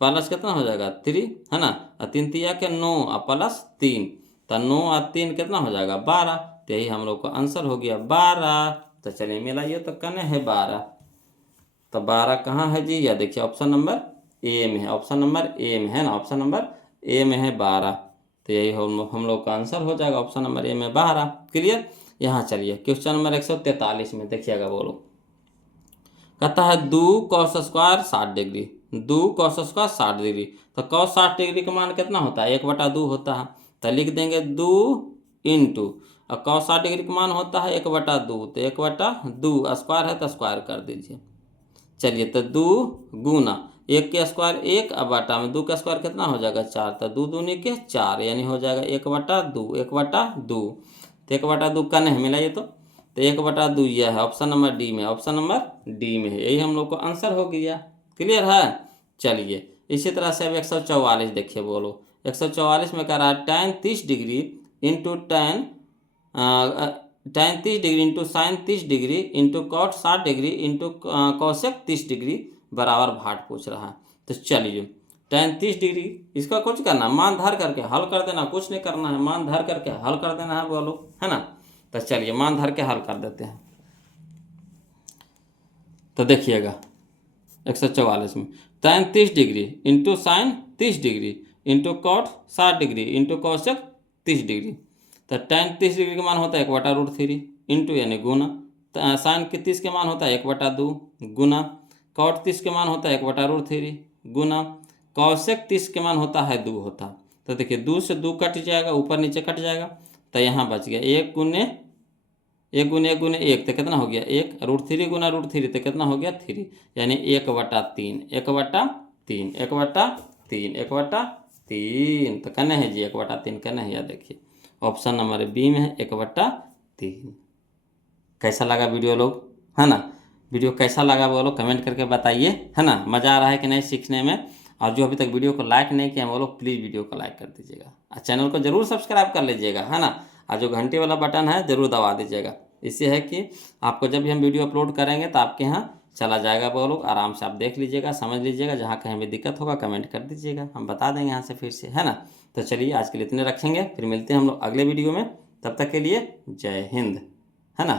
प्लस कितना हो जाएगा 3, है ना, और 3 तिया के 9 और प्लस 3, तो 9 और 3 कितना हो जाएगा 12, तो यही हम लोग का आंसर हो गया 12। तो चलिए मिलाइए तो कने है 12, तो 12 कहाँ है जी, या देखिए ऑप्शन नंबर ए में है, ऑप्शन नंबर ए में है ना, ऑप्शन नंबर ए में है 12, तो यही हम लोग का आंसर हो जाएगा ऑप्शन नंबर ए में 12। क्लियर। यहाँ चलिए क्वेश्चन नंबर 143 में देखिएगा, बोलो कहता है 2 cos square 60 degree, 2 cos square 60 degree, तो कॉस 60 डिग्री का मान कितना होता है 1/2 होता है, तो लिख देंगे 2 इंटू, और कॉस 60 डिग्री का मान होता है 1/2, तो 1/2 स्क्वायर है तो स्क्वायर कर दीजिए। चलिए तो 2 गुना 1 के स्क्वायर 1, अब बटा में 2 का स्क्वायर कितना हो जाएगा 4, तो 2 दूनी के 4, यानी हो जाएगा 1/2, 1/2, तो 1/2 का नहीं मिलाइए तो 1/2 यह है ऑप्शन नंबर डी में, ऑप्शन नंबर डी में है, यही हम लोग को आंसर हो गया। क्लियर है। चलिए इसी तरह से अब 144 देखिए, बोलो 144 में कह रहा है tan 30 degree into tan 30 degree into sine 30 degree into cot 60 degree into cosec 30 degree बराबर भाट पूछ रहा है। तो चलिए tan 30 डिग्री इसका कुछ करना, मान धर करके हल कर देना, कुछ नहीं करना है, मान धर करके हल कर देना है, बोलो है ना। तो चलिए मान धर के हल कर देते हैं। तो देखिएगा 144 में tan 30 degree into sine 30 degree into cot 60 degree into cosec 30 degree, तो tan 30 डिग्री का मान होता है 1/√3 इंटू यानी गुना, साइन के 30 के मान होता है 1/2 गुना, कॉट 30 के मान होता है 1/√3 गुना, कॉसेक 30 के मान होता है 2 होता। तो देखिए 2 से 2 कट जाएगा, ऊपर नीचे कट जाएगा, तो यहाँ बच गया 1 गुने 1 गुने 1 गुने 1, तो कितना हो गया 1, √3 गुना √3 तो कितना हो गया 3, यानी 1/3, 1/3, 1/3, 1/3, तो कहना है जी 1/3 कहना है, या देखिए ऑप्शन नंबर बी में है 1/3। कैसा लगा वीडियो लोग, है ना? वीडियो कैसा लगा वो लोग कमेंट करके बताइए, है ना? मज़ा आ रहा है कि नहीं सीखने में? और जो अभी तक वीडियो को लाइक नहीं किया वो लोग प्लीज़ वीडियो को लाइक कर दीजिएगा और चैनल को जरूर सब्सक्राइब कर लीजिएगा, है ना? और जो घंटे वाला बटन है ज़रूर दबा दीजिएगा। इससे है कि आपको जब भी हम वीडियो अपलोड करेंगे तो आपके यहाँ चला जाएगा, वो लोग आराम से आप देख लीजिएगा, समझ लीजिएगा। जहाँ कहीं भी दिक्कत होगा कमेंट कर दीजिएगा, हम बता देंगे यहाँ से फिर से, है ना? तो चलिए आज के लिए इतने रखेंगे, फिर मिलते हैं हम लोग अगले वीडियो में। तब तक के लिए जय हिंद, है ना?